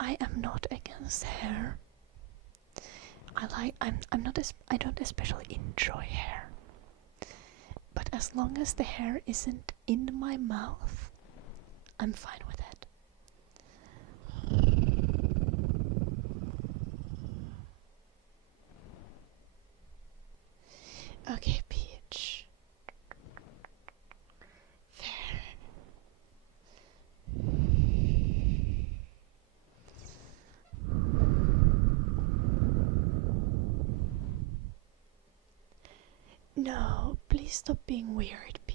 I am not against hair. I don't especially enjoy hair. But as long as the hair isn't in my mouth, I'm fine with it. Okay, Peach. Fair. No, please stop being weird, Pia.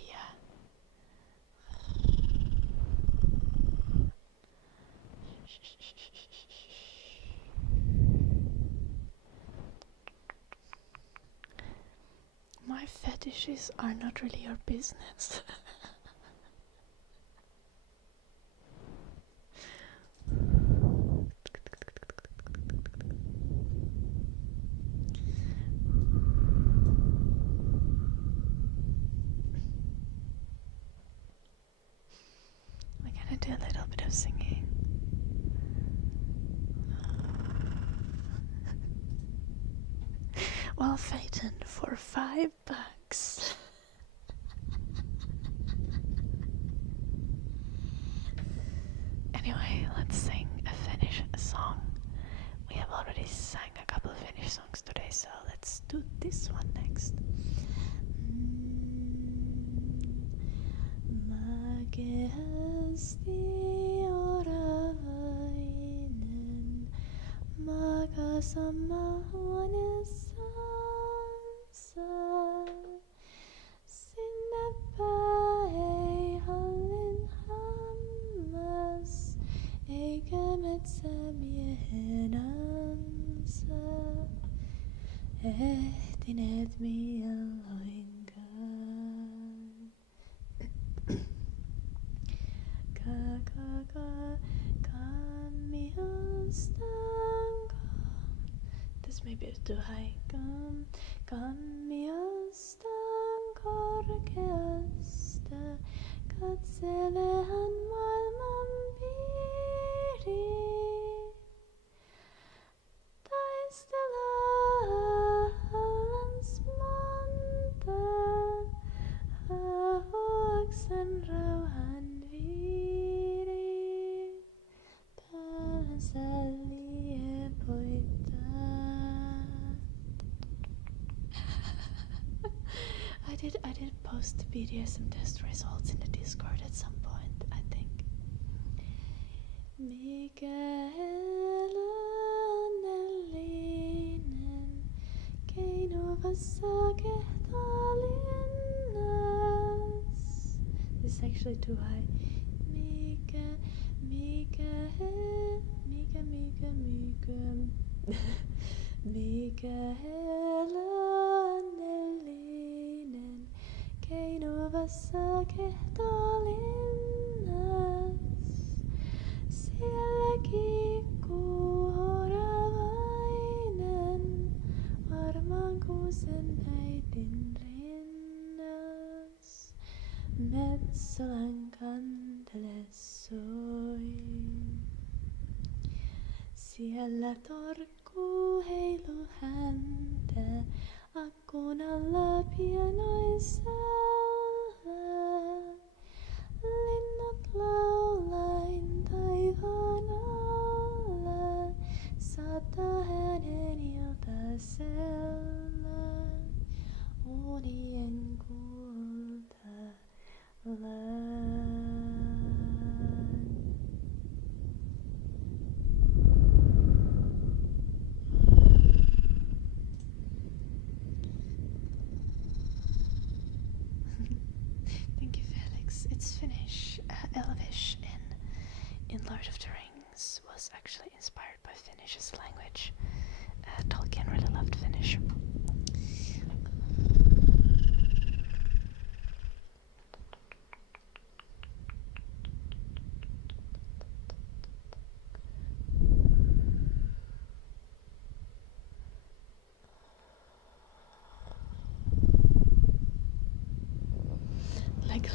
My fetishes are not really your business. We're gonna do a little bit of singing. Well, Phaeton, for $5. Anyway, let's sing a Finnish song. We have already sang a couple of Finnish songs today, so let's do this one next. Makeasti oravainen, makasama huoneessansa. Sinnepä ei hallin hammas, eikä metsämiehenänsä ehtineet mielloinkaan. This may be too high. Kammiastaan korkeasta katselehan maailman piiriin. Taistellaan monta haluaksen rauhan viiriin. Päänsä liepoittaa. I did post the BDSM test results in the Discord at some point, I think. Mikael onnellinen, keinuvassa kehtaalinnas. This is actually too high. Mikael onnellinen, keinuvassa kehtaalinnas. Siellä kiikkuu oravainen, varmaan kuusen äitin rinnas. Metsolan kantele soi. Siellä torkkuu heilu häntä, akkun alla pienoisella. Linnut laulain taivaan alla, saattaa hänen iltasella unien kultalan. Thank you, Felix. It's Finnish. Elvish in Lord of the Rings was actually inspired by Finnish as a language. Tolkien really loved Finnish.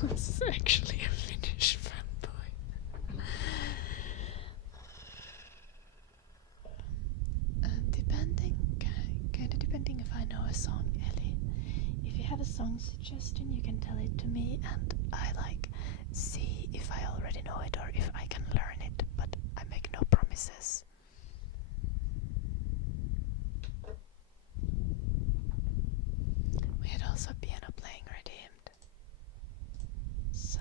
This is actually a Finnish fanboy. Depending if I know a song, Ellie. If you have a song suggestion, you can tell it to me, and I see if I already know it or if I can learn it, but I make no promises. We had also piano playing redeemed. So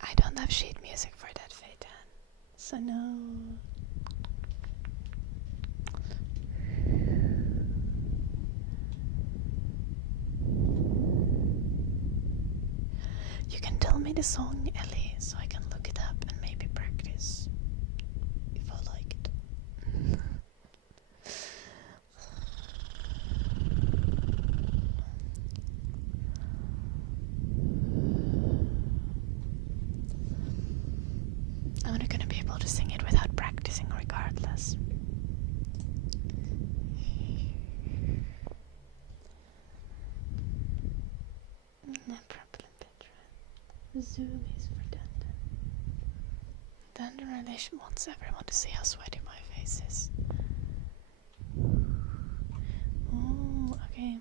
I don't have sheet music for that, Phaeton. So no. You can tell me the song, Ellie, so I can look it up and maybe practice if I like it. I'm not gonna be able to sing it without practicing regardless. No problem, Petra. Zoom is for Dunder. Dunder really wants everyone to see how sweaty my face is. Ooh, okay.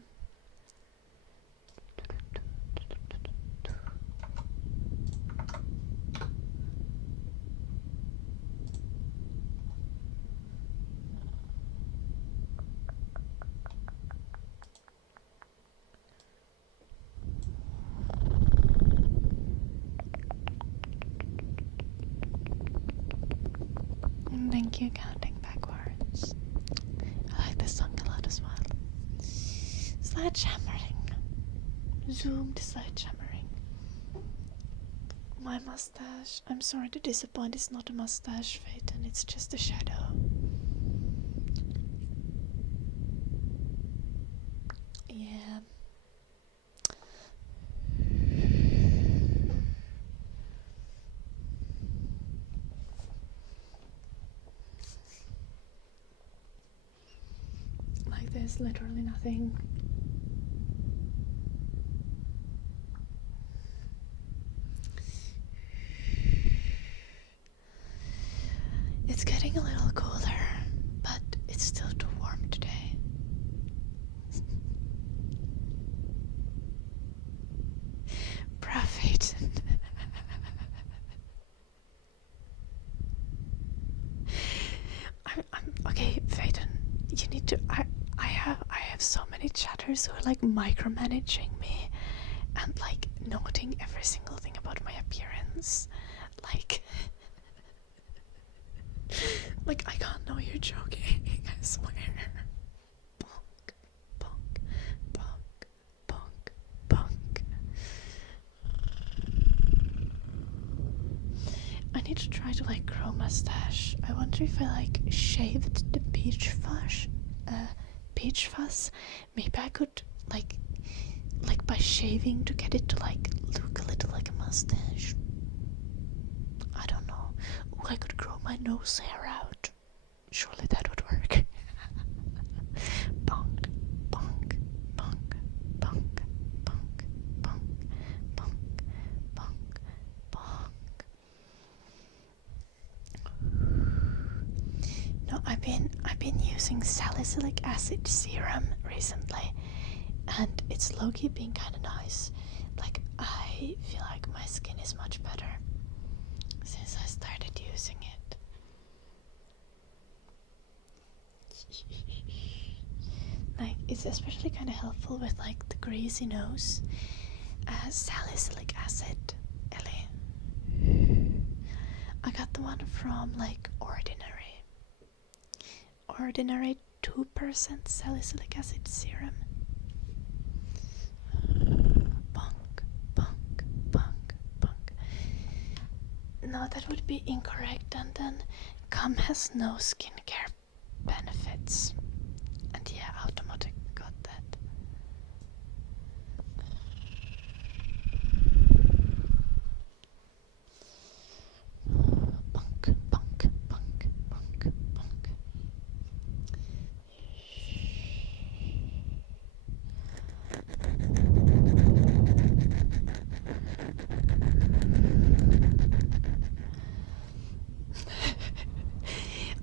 Thank you, counting backwards. I like this song a lot as well. Sledgehammering. Zoomed sledgehammering. My mustache. I'm sorry to disappoint, it's not a mustache, Phaeton, it's just a shadow. Yeah. Like there's literally nothing. It's getting a little cooler, but it's still too warm today. Profit. need to. I have so many chatters who are like micromanaging me and like noting every single thing about my appearance. Like, like I can't know you're joking. I swear. Bonk, bonk, bonk, bonk, bonk. I need to try to like grow mustache. I wonder if I like shaved the peach fuzz. Maybe I could like by shaving to get it to like look a little like a mustache. I don't know. Ooh, I could grow my nose hair out. Surely that would work. Bonk, bonk, bonk, bonk, bonk, bonk, bonk, bonk, bonk. No, I've been using salicylic acid serum recently, and it's low-key been kind of nice. Like, I feel like my skin is much better since I started using it. Like, it's especially kind of helpful with like the greasy nose. Salicylic acid, Ellie. I got the one from like Ordinary 2% salicylic acid serum. Bonk, bonk, bonk, bonk. No, that would be incorrect, and then cum has no skincare benefits. And yeah, automatic got that. Bonk, bonk, bonk, bonk, bonk.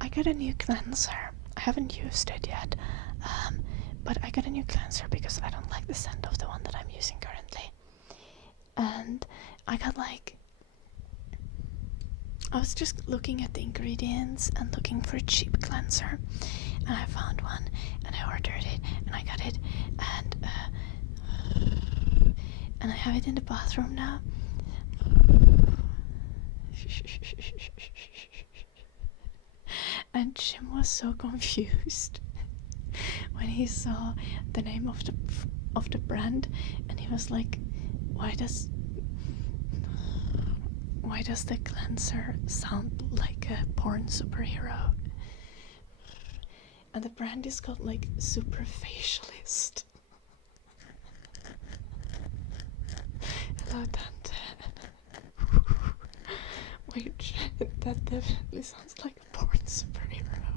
I got a new cleanser. I haven't used it yet, but I got a new cleanser because I don't like the scent of the one that I'm using currently. And I got like, I was just looking at the ingredients and looking for a cheap cleanser, and I found one, and I ordered it, and I got it, and I have it in the bathroom now. And Jim was so confused when he saw the name of the brand, and he was like, why does the cleanser sound like a porn superhero? And the brand is called like Superfacialist. Hello, Dante. Which that definitely sounds like a porn superhero.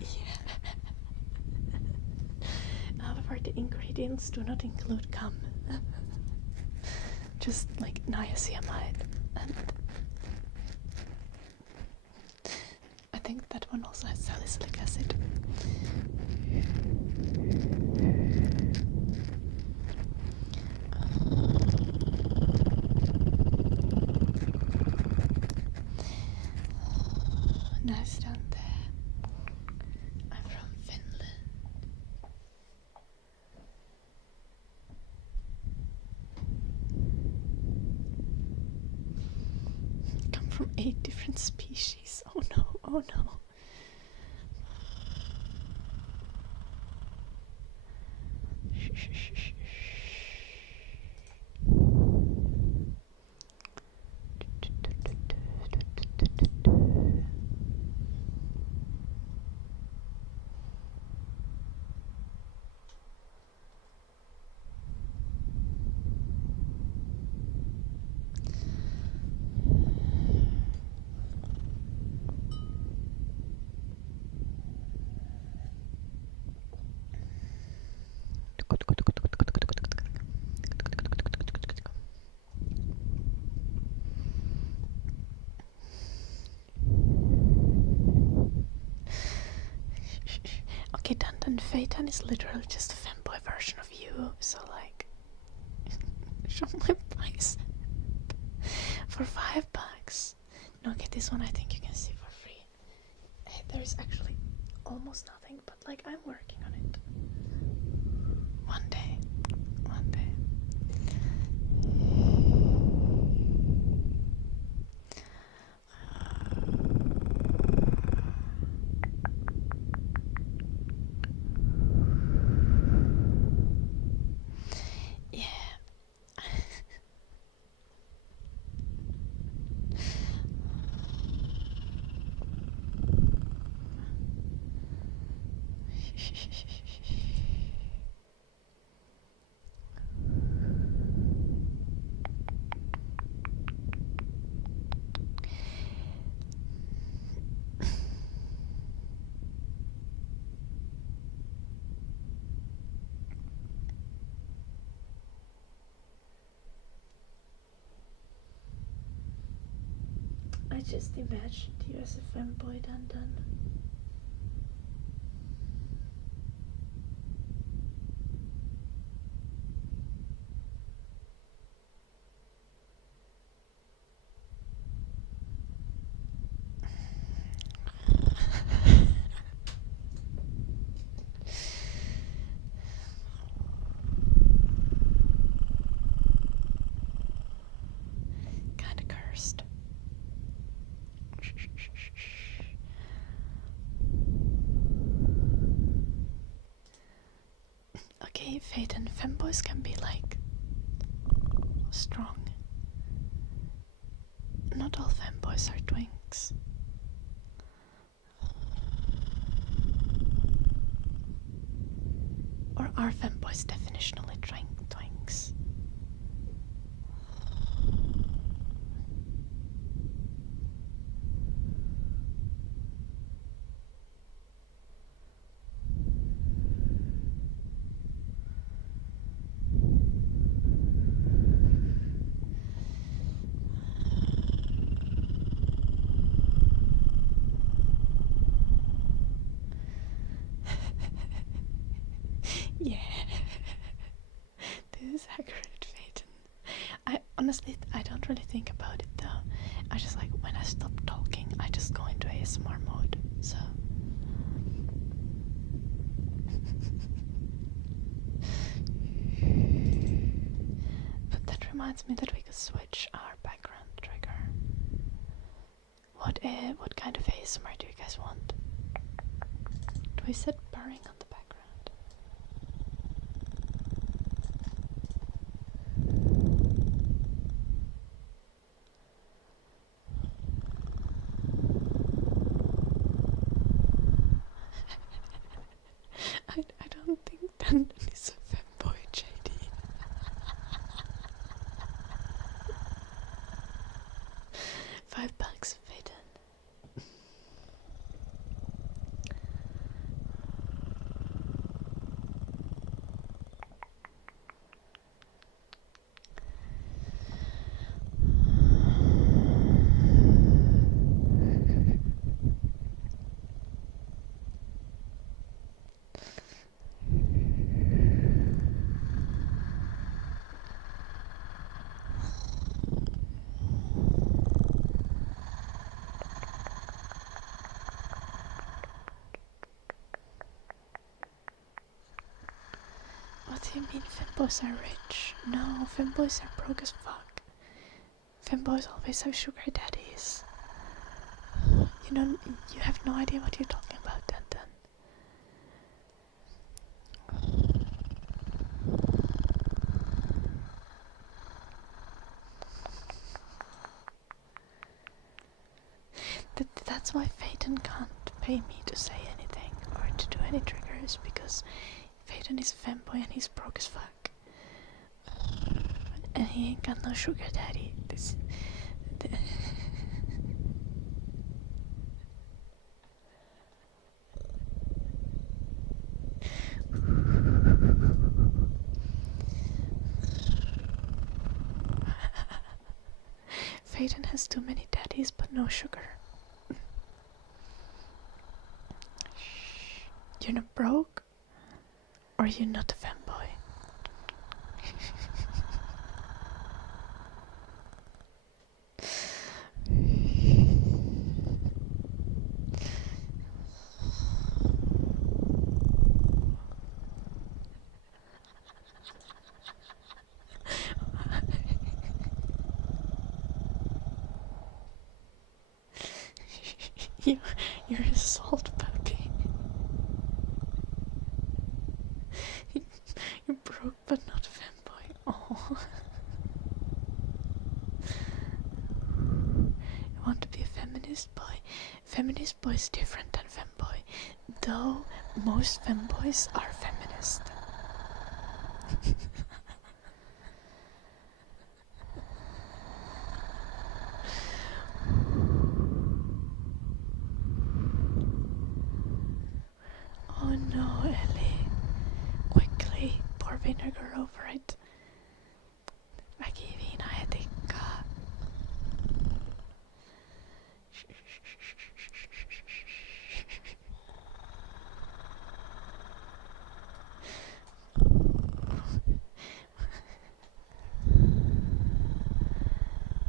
Yeah. However, the ingredients do not include cum. Just like niacinamide, and I think that one also has salicylic acid. Nice down there. I'm from Finland. Come from 8 different species. Oh no, oh no. Okay, Dandan Phaeton is literally just a femboy version of you, so like, show my bicep for $5. No, get this one, I think you can see for free. there's actually almost nothing, but like I'm working on it. One day. Yeah. I just imagined you as a femboy, Dun. Kinda cursed. Okay, Fate and femboys can be like strong. Not all femboys are twinks. Or are femboys definitionally twinks? Yeah. This is accurate, Phaeton. I don't really think about it though. I just like when I stop talking, I just go into ASMR mode. So but that reminds me that we could switch our background trigger. What kind of ASMR do you guys want? Do we set purring on the background? I don't think Dundon is a femboy, JD. $5, Phaeton. What do you mean femboys are rich? No, femboys are broke as fuck. Femboys always have sugar daddies. You have no idea what you're talking about, Dundon. That's why Phaeton can't pay me to say anything or to do any triggers, because Phaeton is a femboy and he's broke as fuck. And he ain't got no sugar daddy. Phaeton has too many daddies but no sugar. You're not broke? Or you're not a femboy? You're a salt puppy. You're broke but not a femboy. Oh. You want to be a feminist boy? Feminist boy is different than femboy, though most femboys are feminist. Oh no, Ellie. Quickly, pour vinegar over it. Väki viina etikkaa.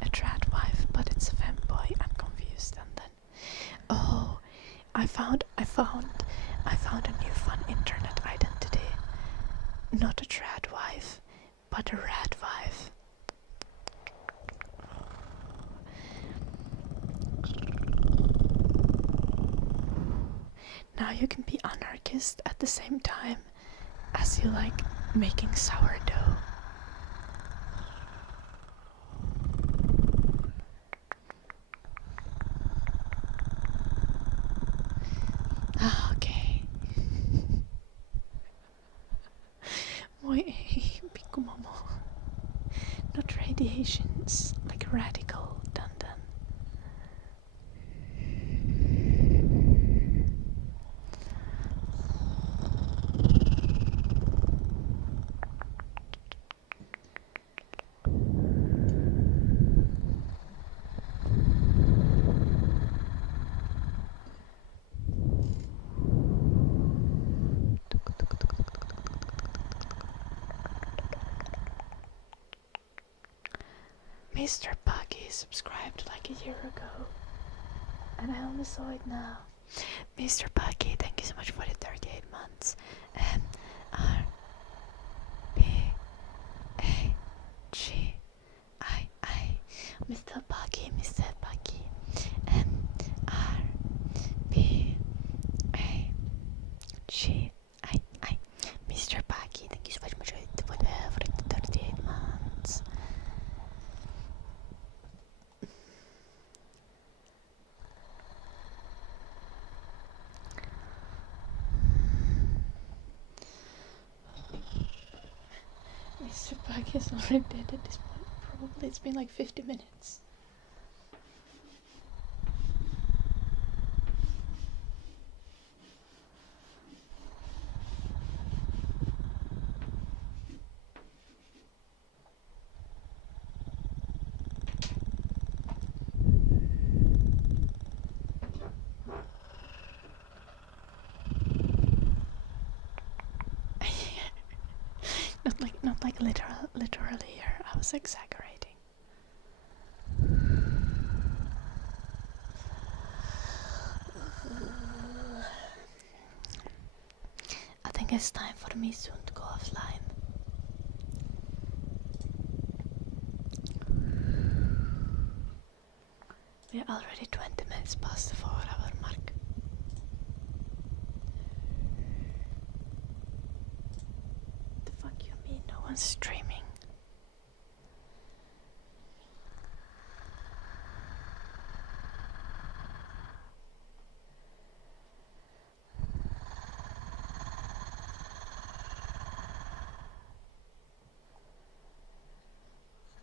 A trad wife, but it's a femboy. I'm confused. And then, oh, I found a new fun internet identity. Not a trad wife, but a rad wife. Now you can be anarchist at the same time as you like making sourdough. Ah, okay. Moi ei, pikkumomo. Not radiations, like radical dun. Mr. Buggy subscribed like a year ago, and I only saw it now. Mr. Buggy, thank you so much for the 38 months. M-R-B-A-G-I-I. Mr. Buggy, Mr. Buggy. M-R-B-A-G-I-I. Mr. Buggy, thank you so much for the 38 months. Mr. Buggy is already dead at this point. Probably it's been like 50 minutes. Not like literally here. I was exaggerating. I think it's time for me soon to go offline. We're already 20 minutes past the 4-hour mark. The fuck you mean no one's streaming?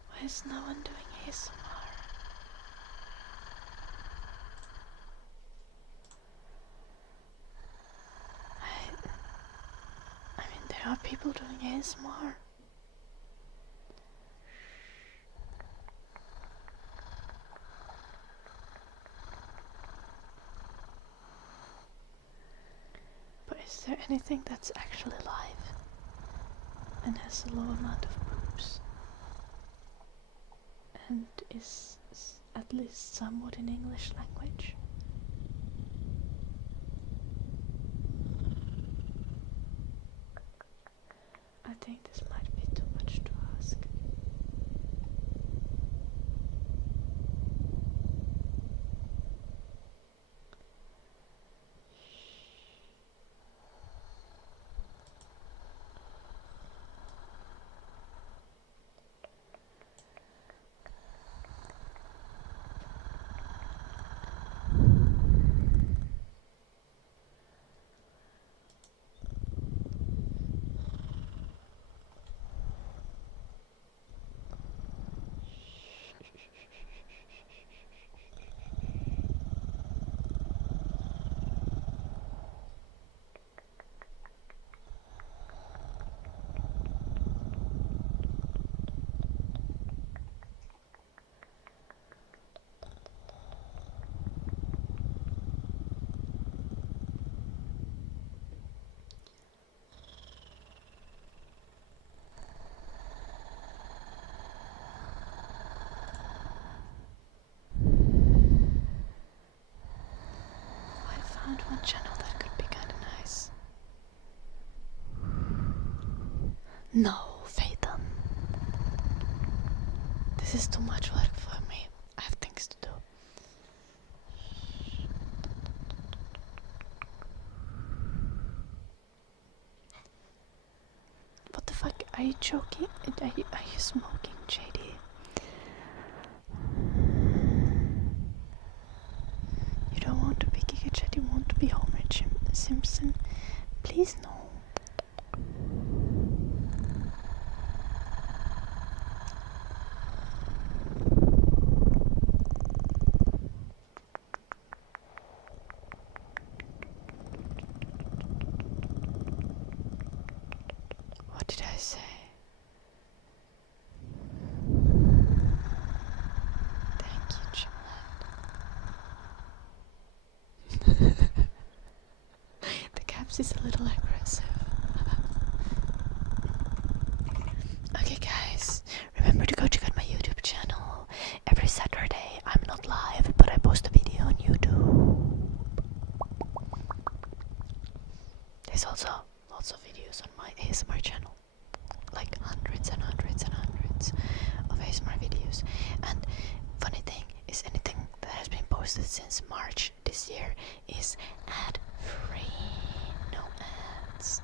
Why is no one doing ASMR? I mean, there are people doing ASMR. But is there anything that's actually live and has a low amount of boobs and is at least somewhat in English language? I think this might be too much to ask. No, Phaeton. This is too much work for me. I have things to do. What the fuck? Are you joking? Are you smoking, JD? You don't want to be Giga Chat, you want to be Homer Simpson? Please no. What did I say? Thank you, Jimlet. The caps is a little aggressive. Okay guys, remember to go check out my YouTube channel. Every Saturday I'm not live, but I post a video on YouTube. There's also lots of videos on my ASMR channel. Like hundreds and hundreds and hundreds of ASMR videos. And funny thing is, anything that has been posted since March this year is ad-free. No ads.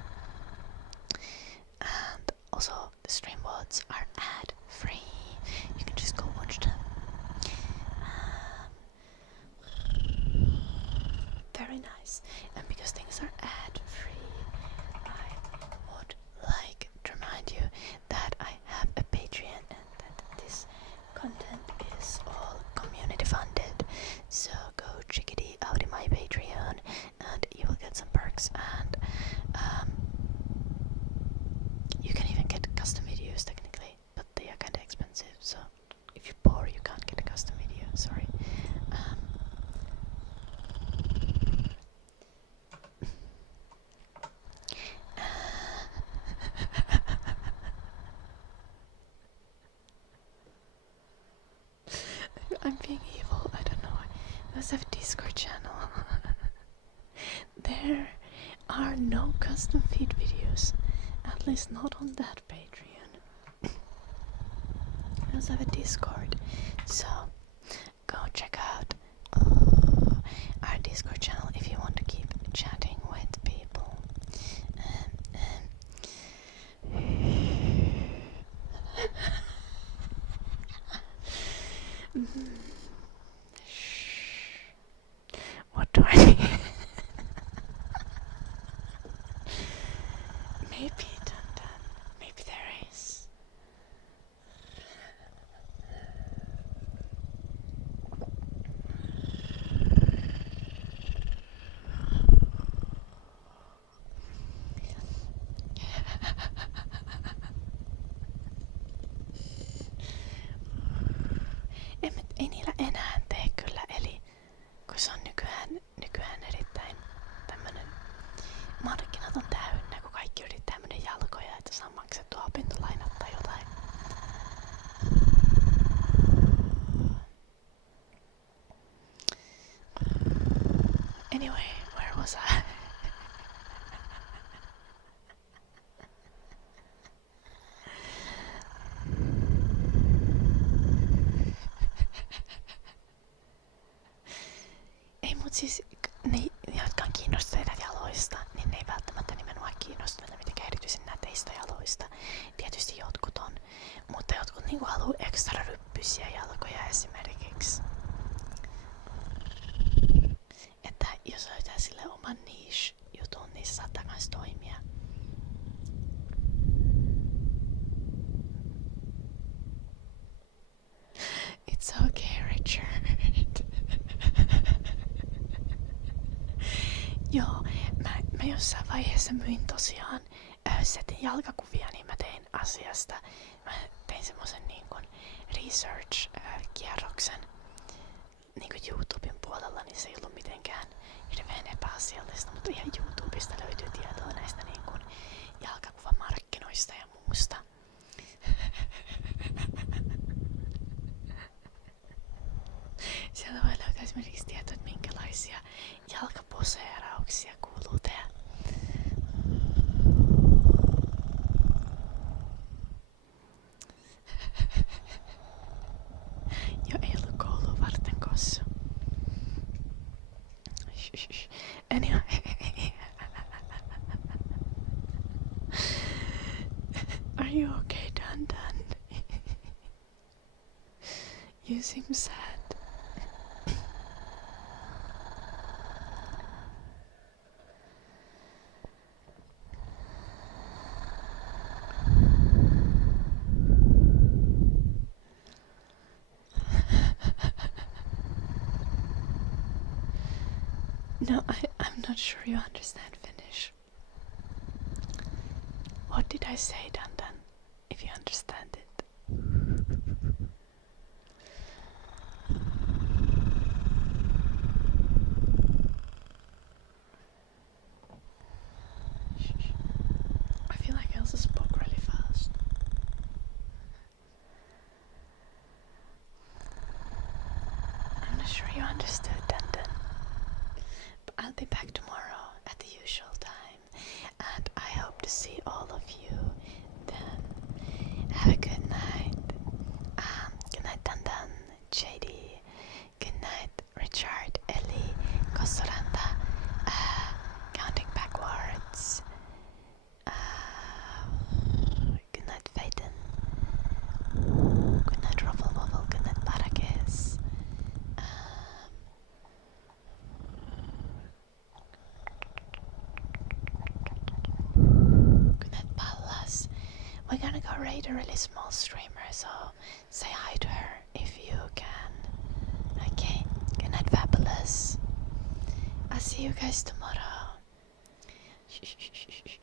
And also the stream VODs are ad-free. You can just go watch them. Very nice. And because things are ad-free, I would like to remind you that I have a Patreon and that this content is all community funded. So go check it out in my Patreon and you will get some perks, and you can even get custom videos technically, but they are kinda expensive, so if you're poor you can't get a custom video, sorry. I'm being evil, I don't know. I must have a Discord channel. There are no custom feed videos, at least not on that Patreon. I also have a Discord, so go check out our Discord channel if you want to keep chatting with people. What do I mean? Maybe dun. Maybe there is. Ei niillä enää tee kyllä, eli kun se on nykyään erittäin tämmönen, markkinat on täynnä, kun kaikki yrittää mennä jalkoja, että saa maksettua opintolainat tai jotain. Anyway, where was I? Ei, mut siis ne, jotka on kiinnostuneita jaloista, niin ne ei välttämättä nimenomaan kiinnostuneita mitenkään erityisen näteistä jaloista. Tietysti jotkut on, mutta jotkut niinku haluu ekstra ryppysiä jalkoja esimerkiksi. Että jos löytää sille oman niche-jutun, niin se saattaa kans toimia. It's okay, Richard. Joo, mä jossain vaiheessa myin tosiaan setin jalkakuvia, niin mä tein asiasta. Mä tein semmosen niin kuin research-kierroksen niin kuin YouTuben puolella, niin se ei ollut mitenkään hirveän epäasiallista, mutta ihan YouTubesta löytyy tietoa näistä niin kuin jalkakuvamarkkinoista ja muusta. Sieltä voi löytää esimerkiksi tietoa, että minkälaisia jalkaposeerauksia kuuluu tehdä. Anyway. Are you okay, Dun Dun? You seem sad. No, I'm not sure you understand Finnish. What did I say, Dun Dun? If you understand it. I feel like I also spoke really fast. I'm not sure you understood, Dun Dun. But I'll be back tomorrow at the usual time, and I hope to see all of you then. Have a good night. Good night, Dun Dun, JD. Good night, Richard, Ellie, Kosoranda. Counting backwards. Good night, Phaeton. Good night, Ruffle Wobble. Good night, Barakis. Good night, Pallas. We're gonna go raid a really small streamer, so say hi to her if you can. Okay, good night, Fabulous. I'll see you guys tomorrow. Shh, shh, shh, shh.